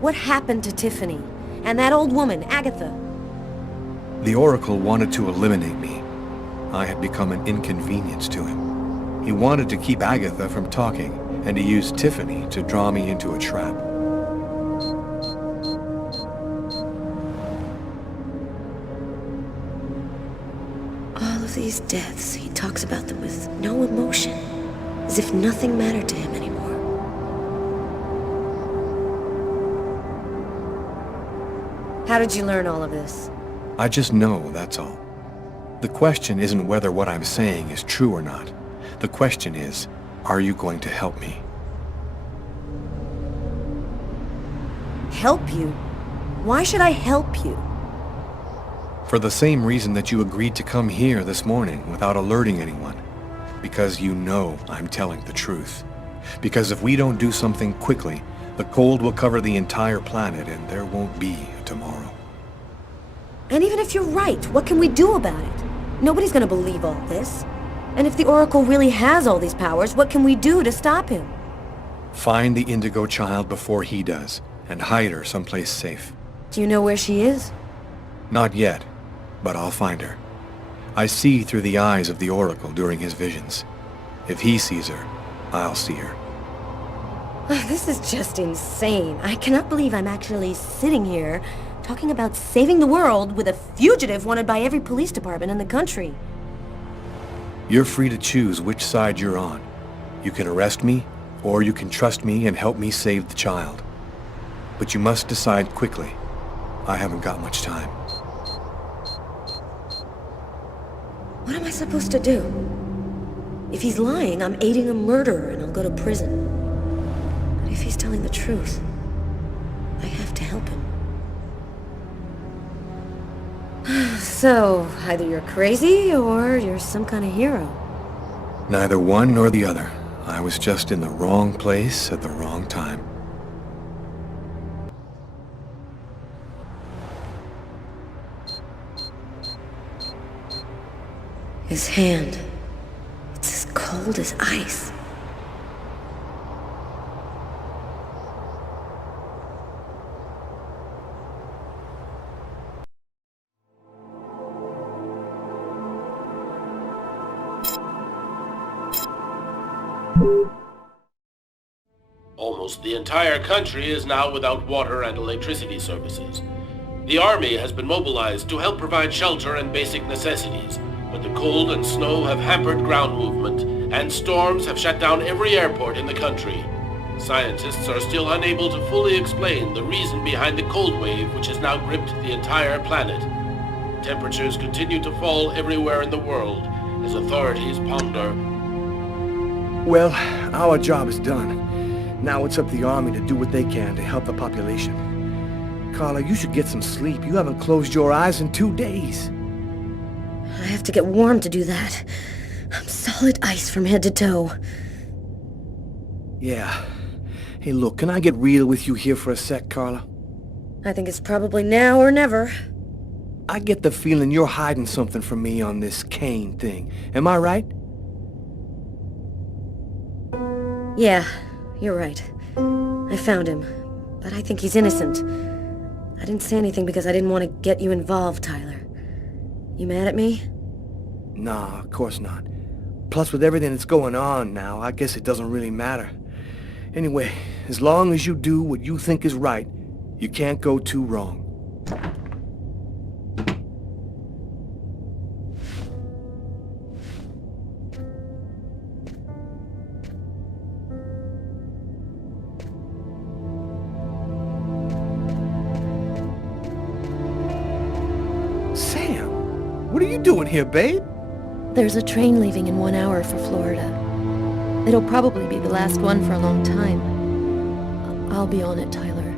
What happened to Tiffany? And that old woman, Agatha? The Oracle wanted to eliminate me. I had become an inconvenience to him. He wanted to keep Agatha from talking, and he used Tiffany to draw me into a trap. All of these deaths, he talks about them with no emotion, as if nothing mattered to him anymore. How did you learn all of this? I just know, that's all. The question isn't whether what I'm saying is true or not. The question is, are you going to help me? Help you? Why should I help you? For the same reason that you agreed to come here this morning without alerting anyone. Because you know I'm telling the truth. Because if we don't do something quickly, the cold will cover the entire planet and there won't be a tomorrow. And even if you're right, what can we do about it? Nobody's gonna believe all this. And if the Oracle really has all these powers, what can we do to stop him? Find the Indigo Child before he does, and hide her someplace safe. Do you know where she is? Not yet, but I'll find her. I see through the eyes of the Oracle during his visions. If he sees her, I'll see her. This is just insane. I cannot believe I'm actually sitting here talking about saving the world with a fugitive wanted by every police department in the country. You're free to choose which side you're on. You can arrest me, or you can trust me and help me save the child. But you must decide quickly. I haven't got much time. What am I supposed to do? If he's lying, I'm aiding a murderer and I'll go to prison. But if he's telling the truth, I have to help him. So, either you're crazy or you're some kind of hero. Neither one nor the other. I was just in the wrong place at the wrong time. His hand, it's as cold as ice. Almost the entire country is now without water and electricity services. The army has been mobilized to help provide shelter and basic necessities, but the cold and snow have hampered ground movement, and storms have shut down every airport in the country. Scientists are still unable to fully explain the reason behind the cold wave which has now gripped the entire planet. Temperatures continue to fall everywhere in the world as authorities ponder. Well, our job is done. Now it's up to the army to do what they can to help the population. Carla, you should get some sleep. You haven't closed your eyes in 2 days. I have to get warm to do that. I'm solid ice from head to toe. Yeah. Hey, look, can I get real with you here for a sec, Carla? I think it's probably now or never. I get the feeling you're hiding something from me on this Kane thing. Am I right? Yeah, you're right. I found him, but I think he's innocent. I didn't say anything because I didn't want to get you involved, Tyler. You mad at me? Nah, of course not. Plus, with everything that's going on now, I guess it doesn't really matter. Anyway, as long as you do what you think is right, you can't go too wrong. Sam, what are you doing here, babe? There's a train leaving in 1 hour for Florida. It'll probably be the last one for a long time. I'll be on it, Tyler.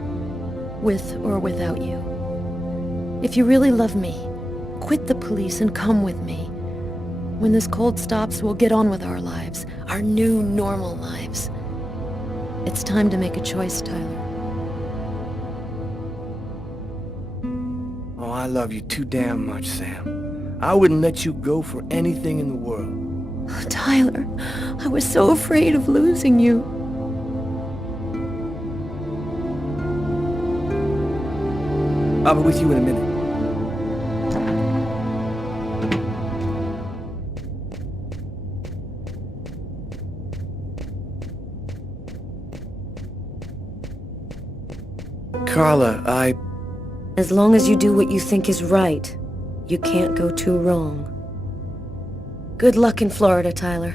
With or without you. If you really love me, quit the police and come with me. When this cold stops, we'll get on with our lives. Our new, normal lives. It's time to make a choice, Tyler. Oh, I love you too damn much, Sam. I wouldn't let you go for anything in the world. Oh, Tyler, I was so afraid of losing you. I'll be with you in a minute. Carla, As long as you do what you think is right, you can't go too wrong. Good luck in Florida, Tyler.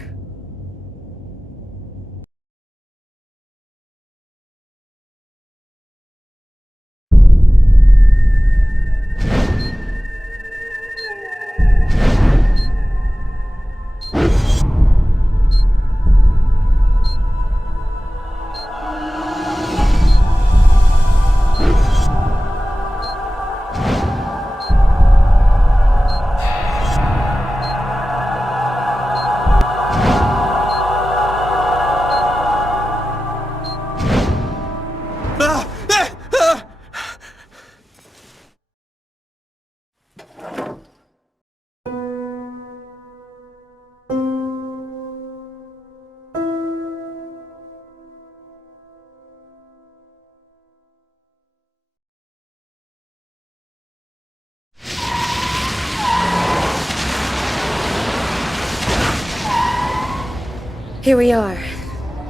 Here we are.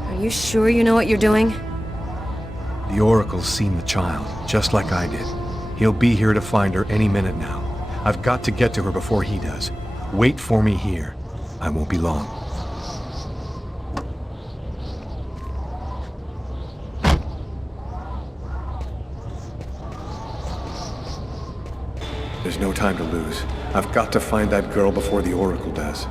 Are you sure you know what you're doing? The Oracle's seen the child, just like I did. He'll be here to find her any minute now. I've got to get to her before he does. Wait for me here. I won't be long. There's no time to lose. I've got to find that girl before the Oracle does.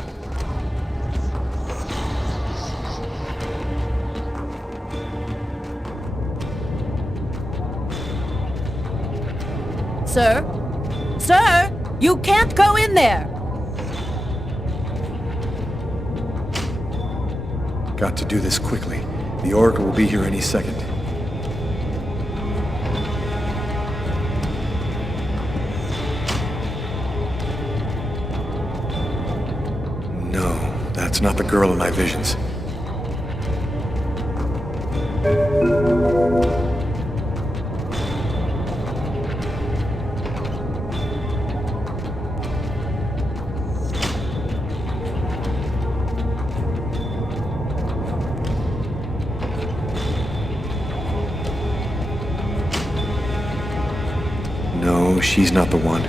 Sir? Sir! You can't go in there! Got to do this quickly. The Oracle will be here any second. No, that's not the girl in my visions. know she's not the one.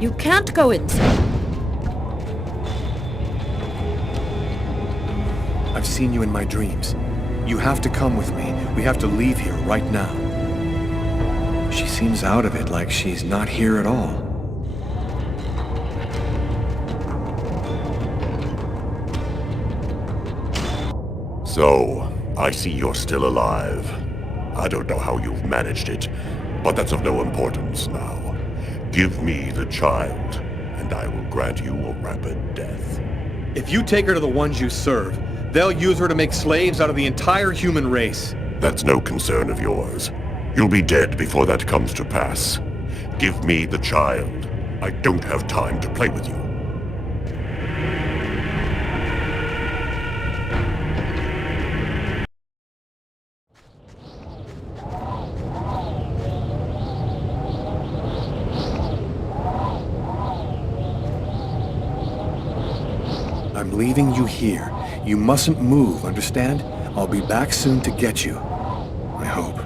You can't go inside. I've seen you in my dreams. You have to come with me. We have to leave here right now. She seems out of it, like she's not here at all. So, I see you're still alive. I don't know how you've managed it, but that's of no importance now. Give me the child, and I will grant you a rapid death. If you take her to the ones you serve, they'll use her to make slaves out of the entire human race. That's no concern of yours. You'll be dead before that comes to pass. Give me the child. I don't have time to play with you. I'm leaving you here. You mustn't move, understand? I'll be back soon to get you. I hope.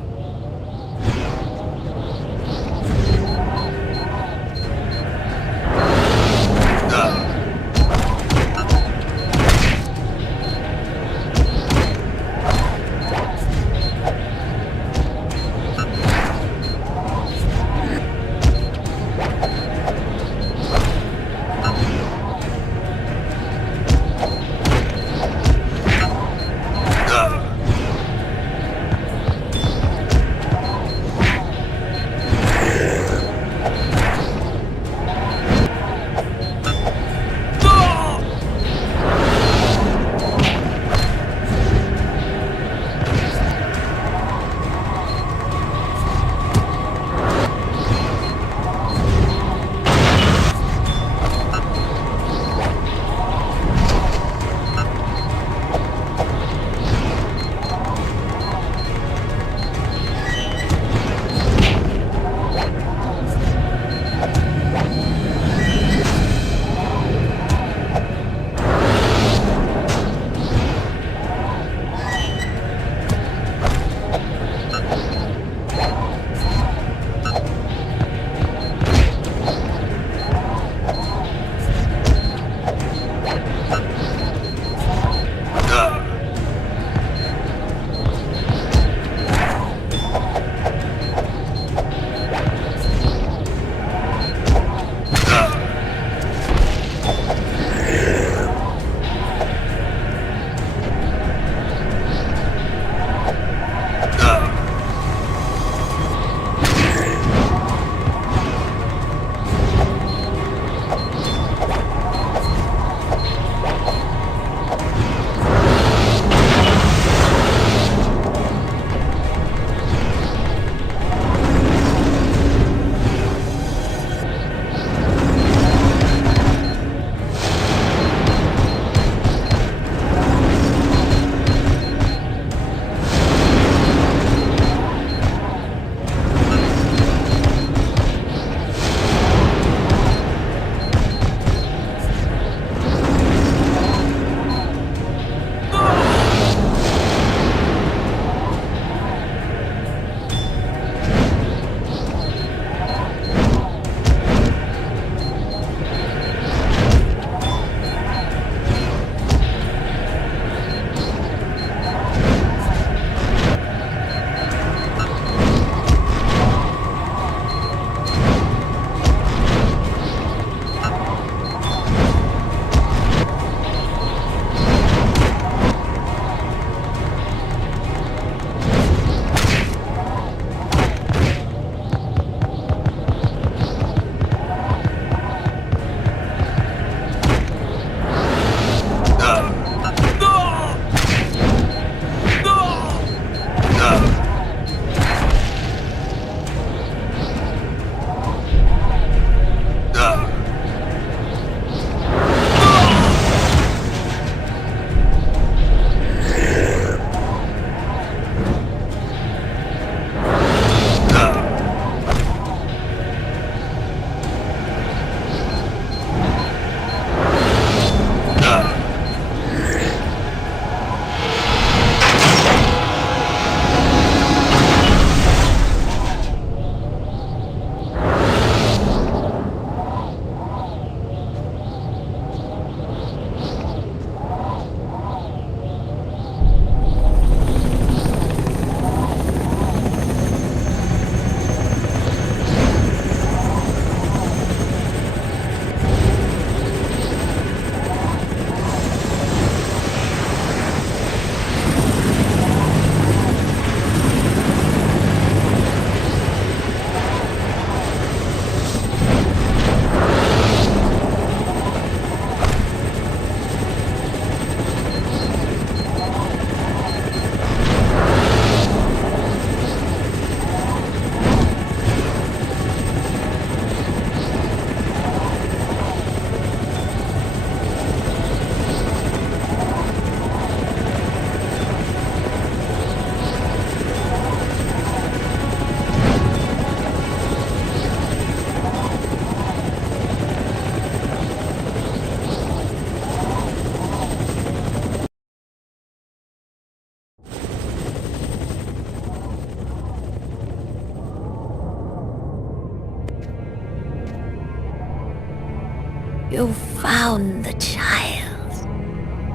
You found the child.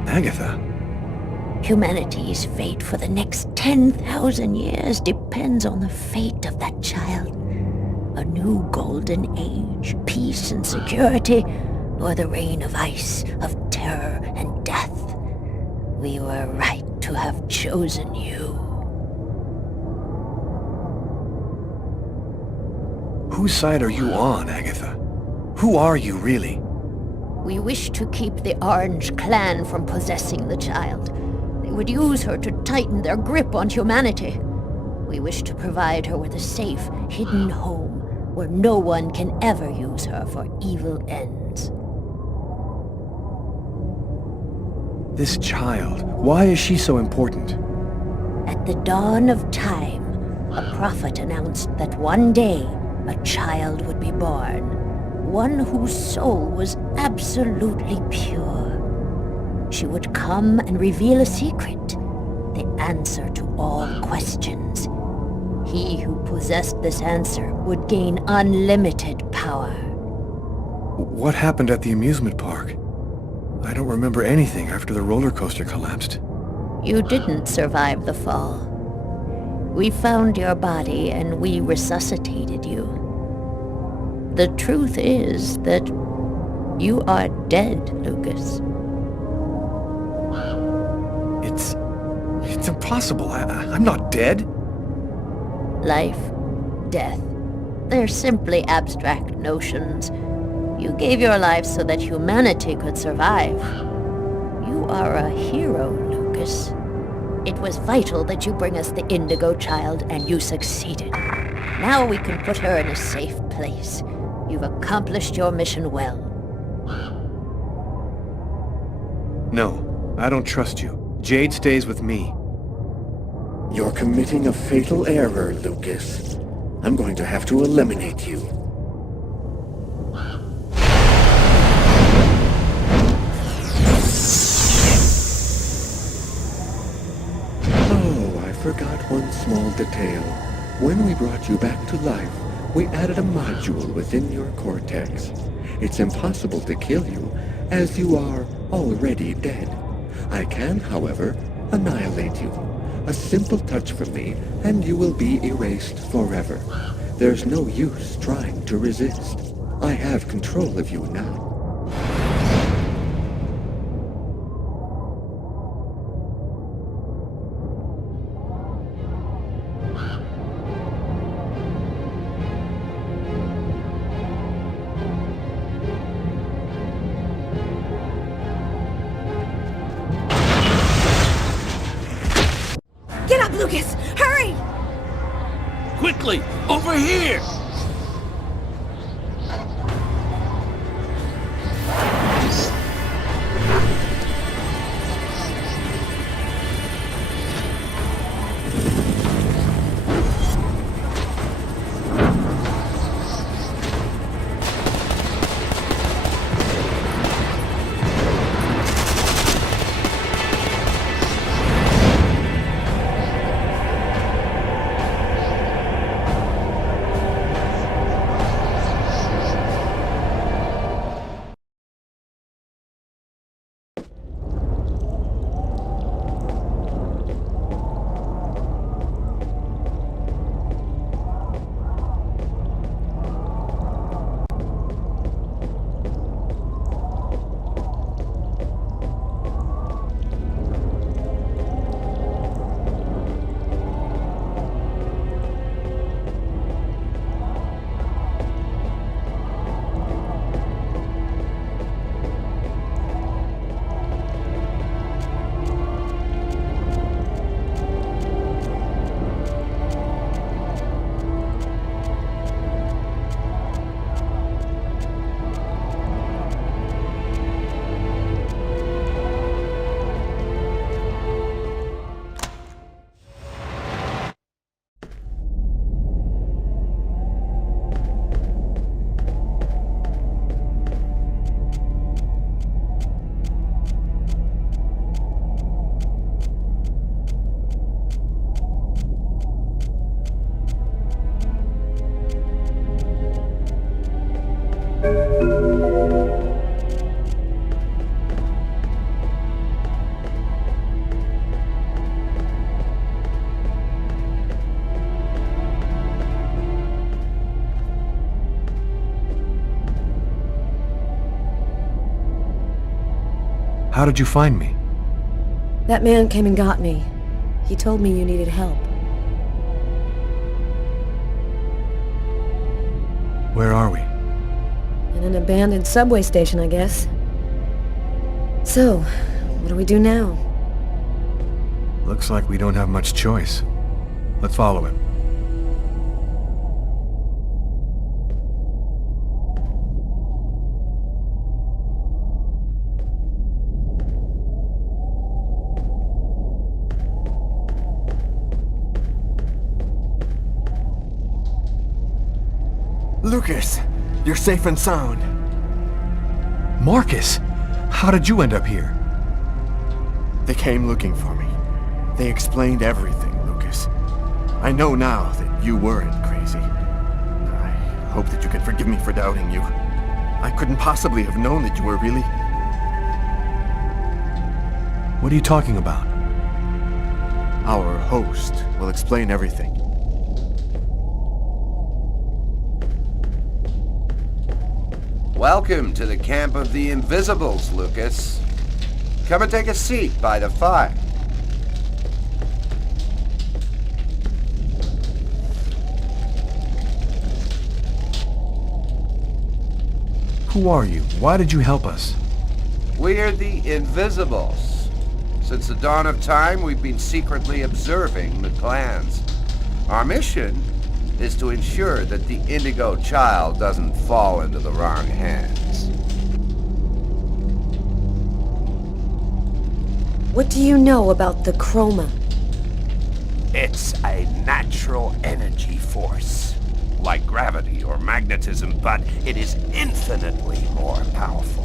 Agatha? Humanity's fate for the next 10,000 years depends on the fate of that child. A new golden age, peace and security, or the reign of ice, of terror and death. We were right to have chosen you. Whose side are you on, Agatha? Who are you, really? We wish to keep the Orange Clan from possessing the child. They would use her to tighten their grip on humanity. We wish to provide her with a safe, hidden home where no one can ever use her for evil ends. This child, why is she so important? At the dawn of time, a prophet announced that one day a child would be born, one whose soul was absolutely pure. She would come and reveal a secret, the answer to all questions. He who possessed this answer would gain unlimited power. What happened at the amusement park? I don't remember anything after the roller coaster collapsed. You didn't survive the fall. We found your body and we resuscitated you. The truth is that you are dead, Lucas. It's impossible. I'm not dead. Life, death, they're simply abstract notions. You gave your life so that humanity could survive. You are a hero, Lucas. It was vital that you bring us the Indigo child, and you succeeded. Now we can put her in a safe place. You've accomplished your mission well. No, I don't trust you. Jade stays with me. You're committing a fatal error, Lucas. I'm going to have to eliminate you. Oh, I forgot one small detail. When we brought you back to life, we added a module within your cortex. It's impossible to kill you, as you are already dead. I can, however, annihilate you. A simple touch from me, and you will be erased forever. There's no use trying to resist. I have control of you now. Get up, Lucas! Hurry! Quickly! Over here! How did you find me? That man came and got me. He told me you needed help. Where are we? In an abandoned subway station, I guess. So, what do we do now? Looks like we don't have much choice. Let's follow him. Lucas, you're safe and sound. Marcus! How did you end up here? They came looking for me. They explained everything, Lucas. I know now that you weren't crazy. I hope that you can forgive me for doubting you. I couldn't possibly have known that you were really... What are you talking about? Our host will explain everything. Welcome to the camp of the Invisibles, Lucas. Come and take a seat by the fire. Who are you? Why did you help us? We're the Invisibles. Since the dawn of time, we've been secretly observing the clans. Our mission is to ensure that the Indigo Child doesn't fall into the wrong hands. What do you know about the chroma? It's a natural energy force, like gravity or magnetism, but it is infinitely more powerful.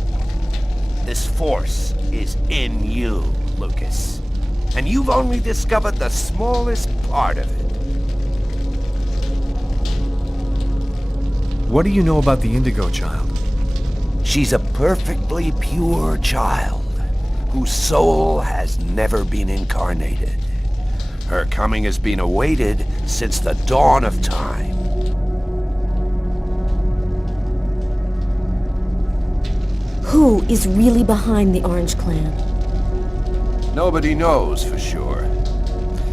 This force is in you, Lucas, and you've only discovered the smallest part of it. What do you know about the Indigo Child? She's a perfectly pure child, whose soul has never been incarnated. Her coming has been awaited since the dawn of time. Who is really behind the Orange Clan? Nobody knows for sure.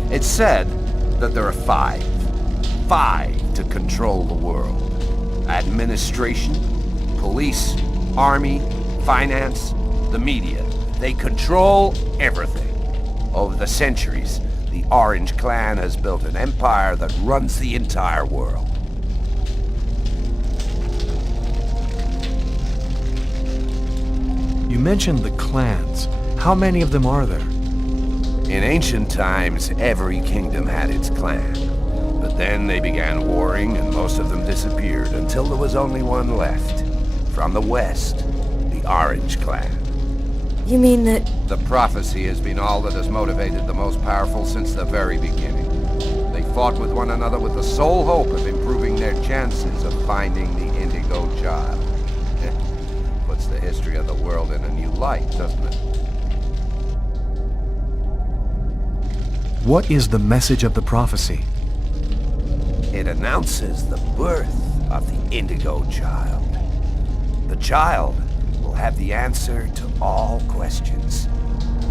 It's said that there are five to control the world. Administration, police, army, finance, the media. They control everything. Over the centuries, the Orange Clan has built an empire that runs the entire world. You mentioned the clans. How many of them are there? In ancient times, every kingdom had its clan. But then they began warring, and most of them disappeared, until there was only one left. From the west, the Orange Clan. You mean that... The prophecy has been all that has motivated the most powerful since the very beginning. They fought with one another with the sole hope of improving their chances of finding the Indigo Child. Puts the history of the world in a new light, doesn't it? What is the message of the prophecy? It announces the birth of the Indigo Child. The child will have the answer to all questions,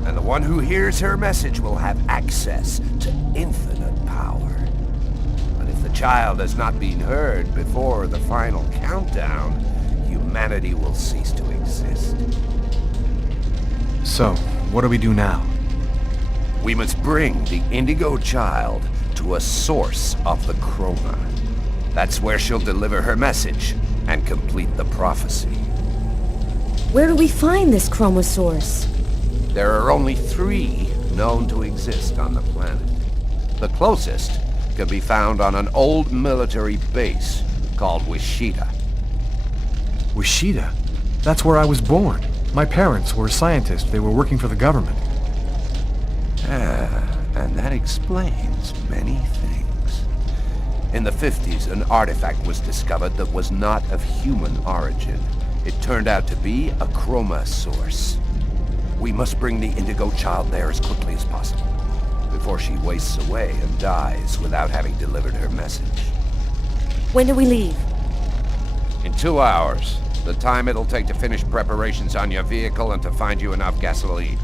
and the one who hears her message will have access to infinite power. But if the child has not been heard before the final countdown, humanity will cease to exist. So, what do we do now? We must bring the Indigo Child to a source of the chroma. That's where she'll deliver her message and complete the prophecy. Where do we find this chroma source? There are only 3 known to exist on the planet. The closest can be found on an old military base called Wichita. Wichita? That's where I was born. My parents were scientists. They were working for the government. And that explains many things. In the 50s, an artifact was discovered that was not of human origin. It turned out to be a chroma source. We must bring the Indigo Child there as quickly as possible, before she wastes away and dies without having delivered her message. When do we leave? In 2 hours. the time it'll take to finish preparations on your vehicle and to find you enough gasoline.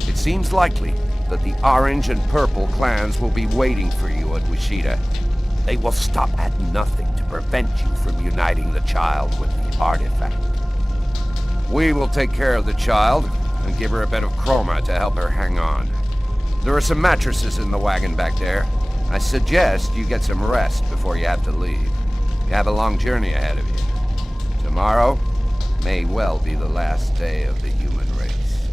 It seems likely that the Orange and Purple clans will be waiting for you at Wichita. They will stop at nothing to prevent you from uniting the child with the artifact. We will take care of the child and give her a bit of chroma to help her hang on. There are some mattresses in the wagon back there. I suggest you get some rest before you have to leave. You have a long journey ahead of you. Tomorrow may well be the last day of the human race.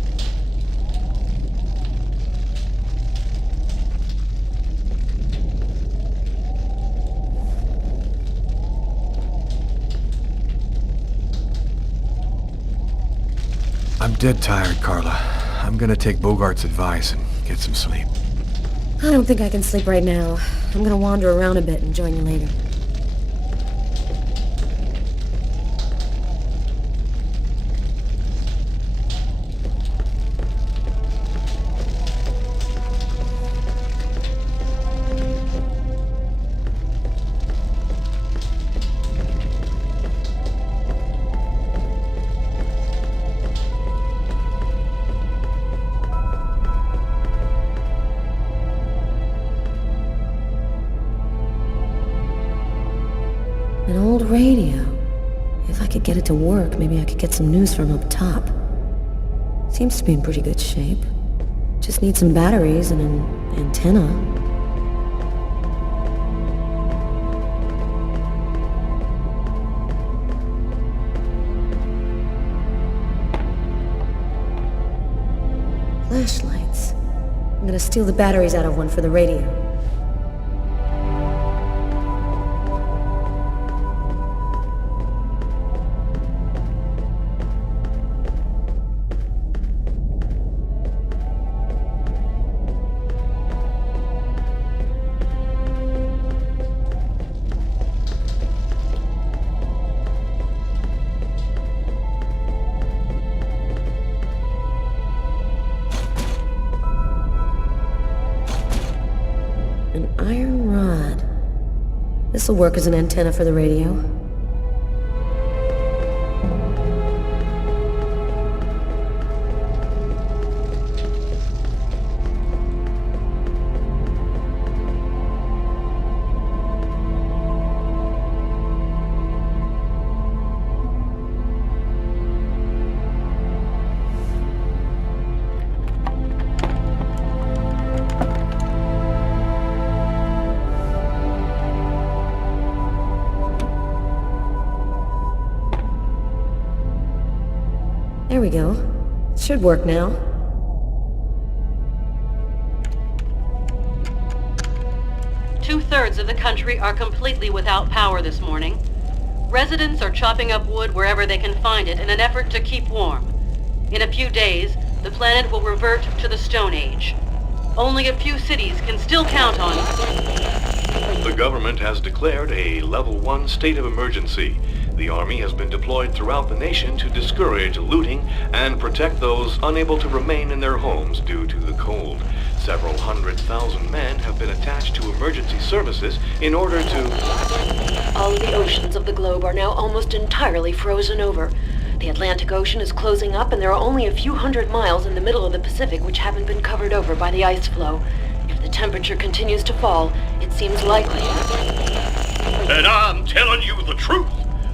I'm dead tired, Carla. I'm gonna take Bogart's advice and get some sleep. I don't think I can sleep right now. I'm gonna wander around a bit and join you later. An old radio. If I could get it to work, maybe I could get some news from up top. Seems to be in pretty good shape. Just need some batteries and an antenna. Flashlights. I'm gonna steal the batteries out of one for the radio. An iron rod. This'll work as an antenna for the radio. There we go. It should work now. Two-thirds of the country are completely without power this morning. Residents are chopping up wood wherever they can find it in an effort to keep warm. In a few days, the planet will revert to the Stone Age. Only a few cities can still count on it. The government has declared a Level 1 state of emergency. The Army has been deployed throughout the nation to discourage looting and protect those unable to remain in their homes due to the cold. Several 100,000 men have been attached to emergency services in order to... All of the oceans of the globe are now almost entirely frozen over. The Atlantic Ocean is closing up, and there are only a few hundred miles in the middle of the Pacific which haven't been covered over by the ice flow. If the temperature continues to fall, it seems likely. And I'm telling you the truth.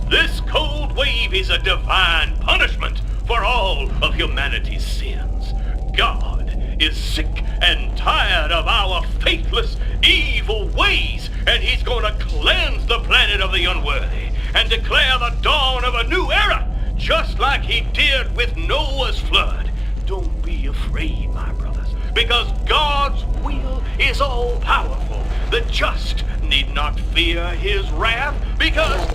This cold wave is a divine punishment for all of humanity's sins. God is sick and tired of our faithless, evil ways, and he's gonna cleanse the planet of the unworthy and declare the dawn of a new era, just like he did with Noah's flood. Don't be afraid, my brothers, because God's will is all-powerful. The just need not fear his wrath, because...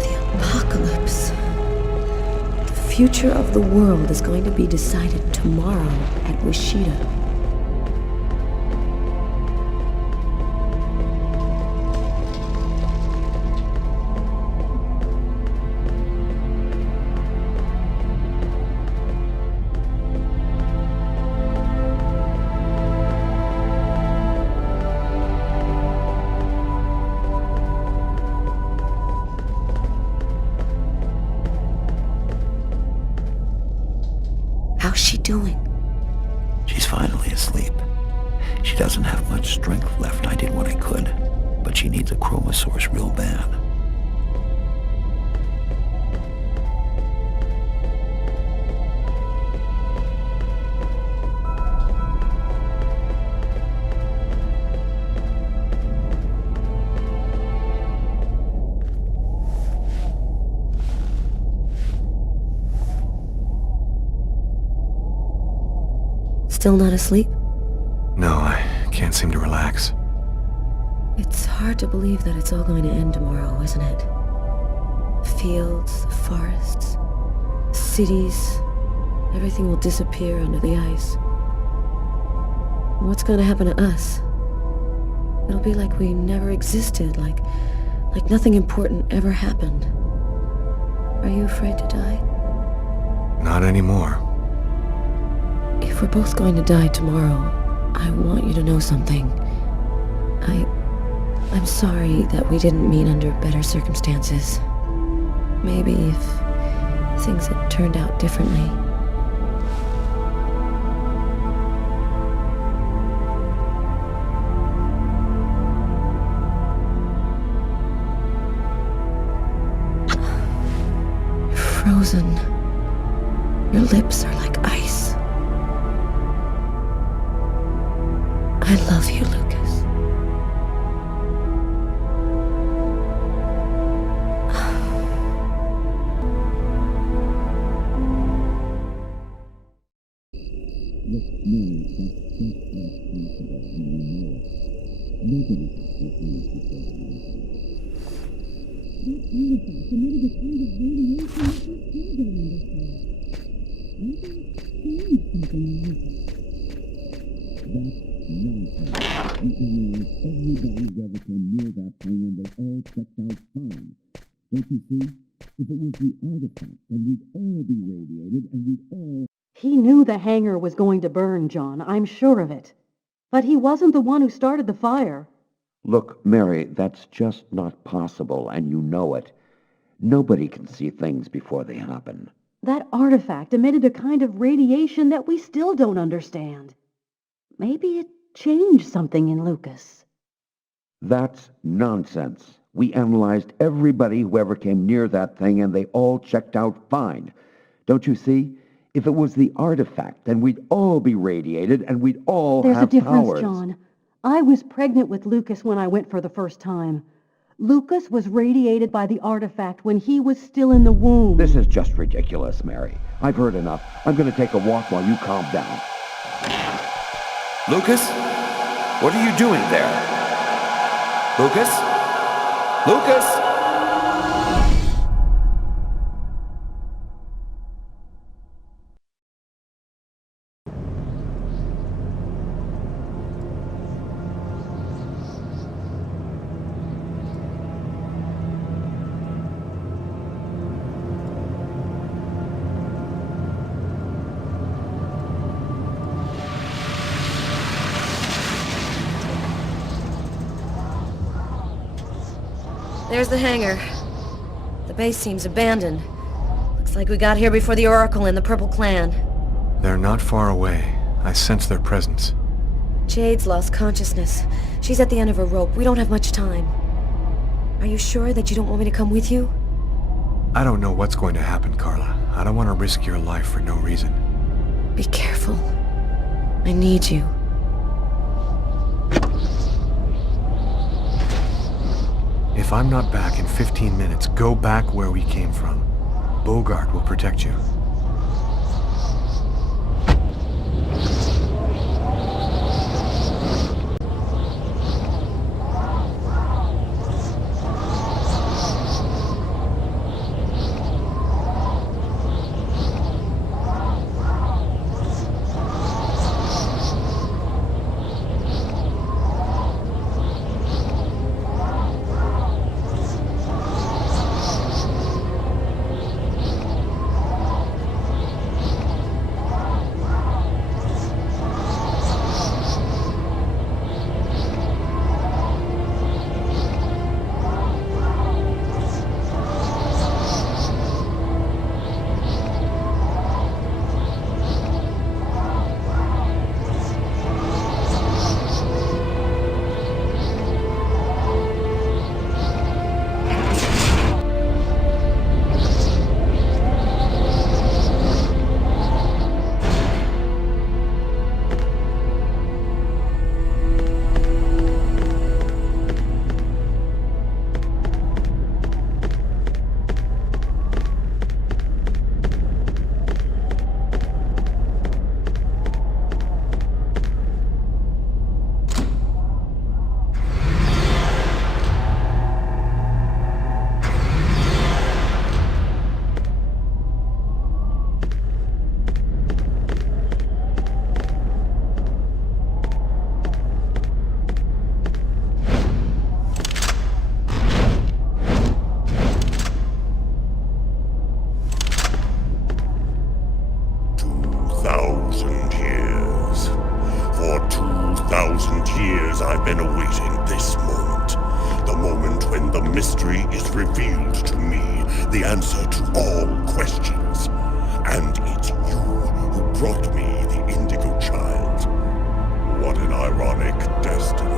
The apocalypse. The future of the world is going to be decided tomorrow at Wichita. doing? She's finally asleep. She doesn't have much strength left. I did what I could, but she needs a chroma source real bad. Still not asleep? No, I can't seem to relax. It's hard to believe that it's all going to end tomorrow, isn't it? The fields, the forests, the cities, everything will disappear under the ice. What's going to happen to us? It'll be like we never existed, like nothing important ever happened. Are you afraid to die? Not anymore. If we're both going to die tomorrow, I want you to know something. I'm sorry that we didn't meet under better circumstances. Maybe if things had turned out differently. You're frozen. Your lips are like ice. I love you, Lucas. He knew the hangar was going to burn, John. I'm sure of it. But he wasn't the one who started the fire. Look, Mary, that's just not possible, and you know it. Nobody can see things before they happen. That artifact emitted a kind of radiation that we still don't understand. Maybe it changed something in Lucas. That's nonsense. We analyzed everybody who ever came near that thing, and they all checked out fine. Don't you see? If it was the artifact, then we'd all be radiated, and we'd all There's have a difference, powers. John. I was pregnant with Lucas when I went for the first time. Lucas was radiated by the artifact when he was still in the womb. This is just ridiculous, Mary. I've heard enough. I'm going to take a walk while you calm down. Lucas? What are you doing there? Lucas? Lucas? There's the hangar. The base seems abandoned. Looks like we got here before the Oracle and the Purple Clan. They're not far away. I sense their presence. Jade's lost consciousness. She's at the end of her rope. We don't have much time. Are you sure that you don't want me to come with you? I don't know what's going to happen, Carla. I don't want to risk your life for no reason. Be careful. I need you. If I'm not back in 15 minutes, go back where we came from. Bogart will protect you. mystery is revealed to me, the answer to all questions. And it's you who brought me the Indigo Child. What an ironic destiny.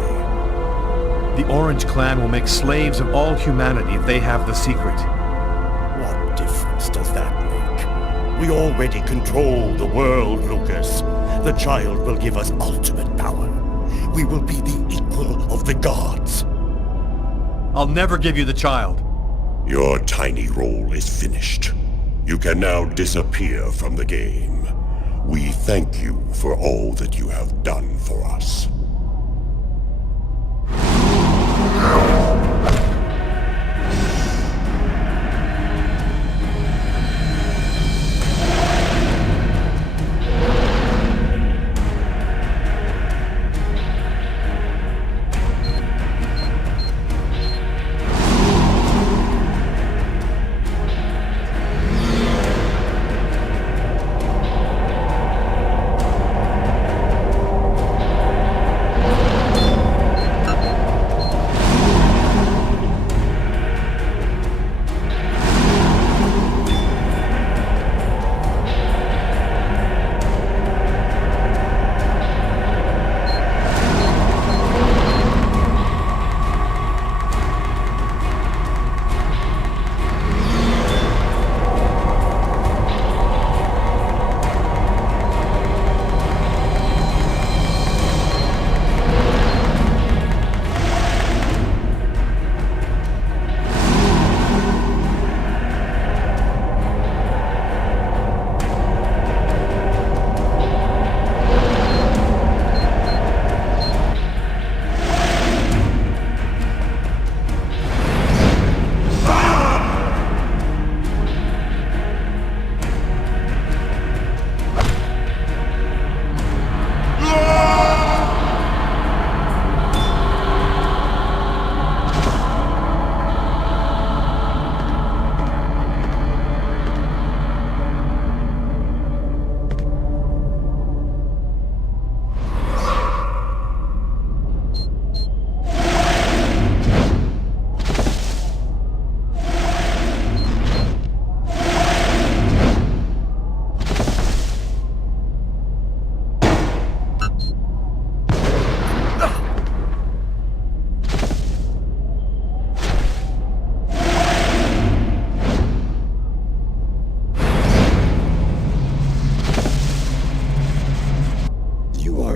The Orange Clan will make slaves of all humanity if they have the secret. What difference does that make? We already control the world, Lucas. The child will give us ultimate power. We will be the equal of the gods. I'll never give you the child. Your tiny role is finished. You can now disappear from the game. We thank you for all that you have done for us.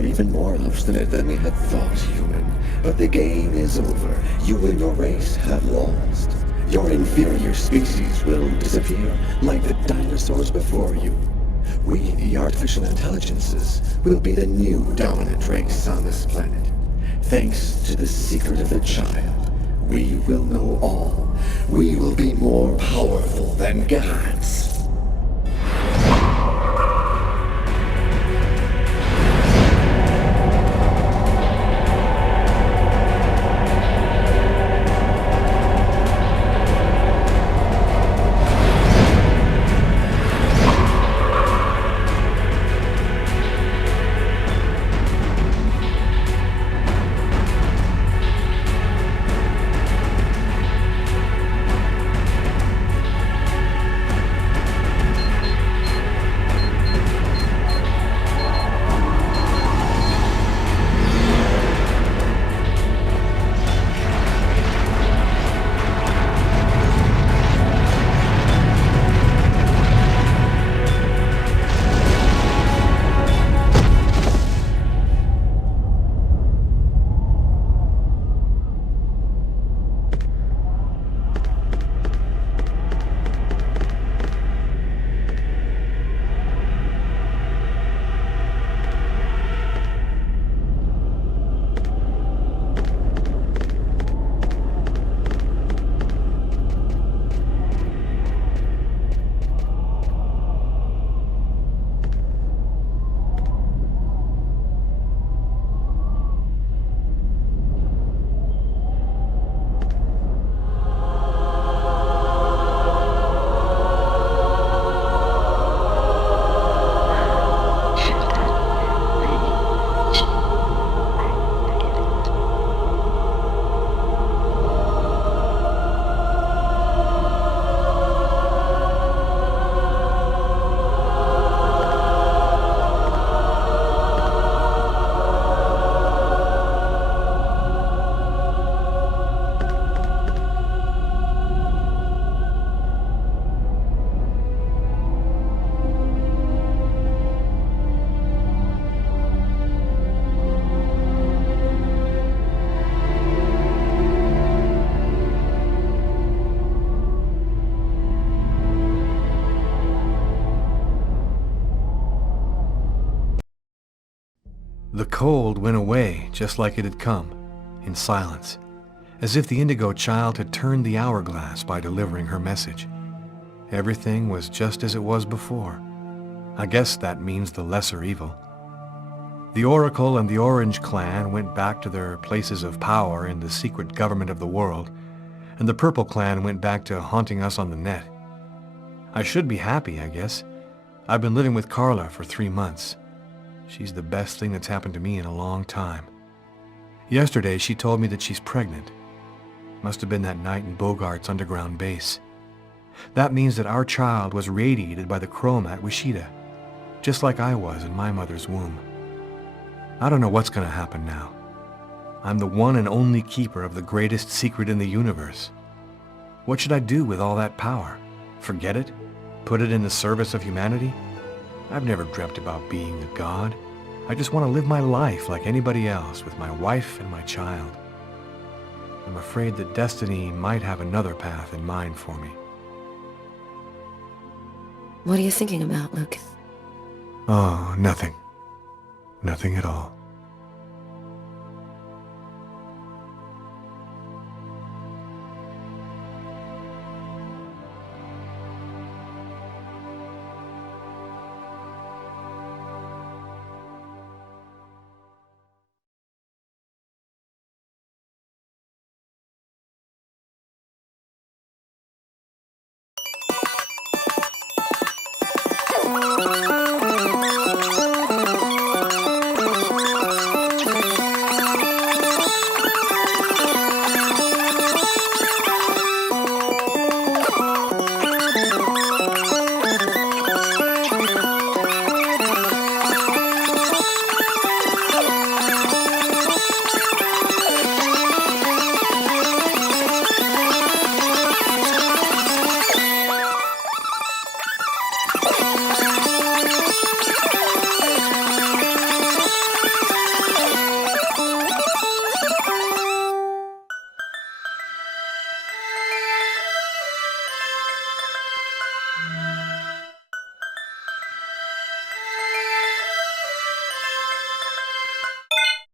Even more obstinate than we had thought, human. But the game is over. You and your race have lost. Your inferior species will disappear, like the dinosaurs before you. We, the artificial intelligences, will be the new dominant race on this planet. Thanks to the secret of the child, we will know all. We will be more powerful than gods. The cold went away just like it had come, in silence, as if the Indigo child had turned the hourglass by delivering her message. Everything was just as it was before. I guess that means the lesser evil. The Oracle and the Orange Clan went back to their places of power in the secret government of the world, and the Purple Clan went back to haunting us on the net. I should be happy, I guess. I've been living with Carla for 3 months. She's the best thing that's happened to me in a long time. Yesterday, she told me that she's pregnant. Must have been that night in Bogart's underground base. That means that our child was radiated by the chrome at Wishida, just like I was in my mother's womb. I don't know what's going to happen now. I'm the one and only keeper of the greatest secret in the universe. What should I do with all that power? Forget it? Put it in the service of humanity? I've never dreamt about being a god. I just want to live my life like anybody else with my wife and my child. I'm afraid that destiny might have another path in mind for me. What are you thinking about, Lucas? Oh, nothing. Nothing at all.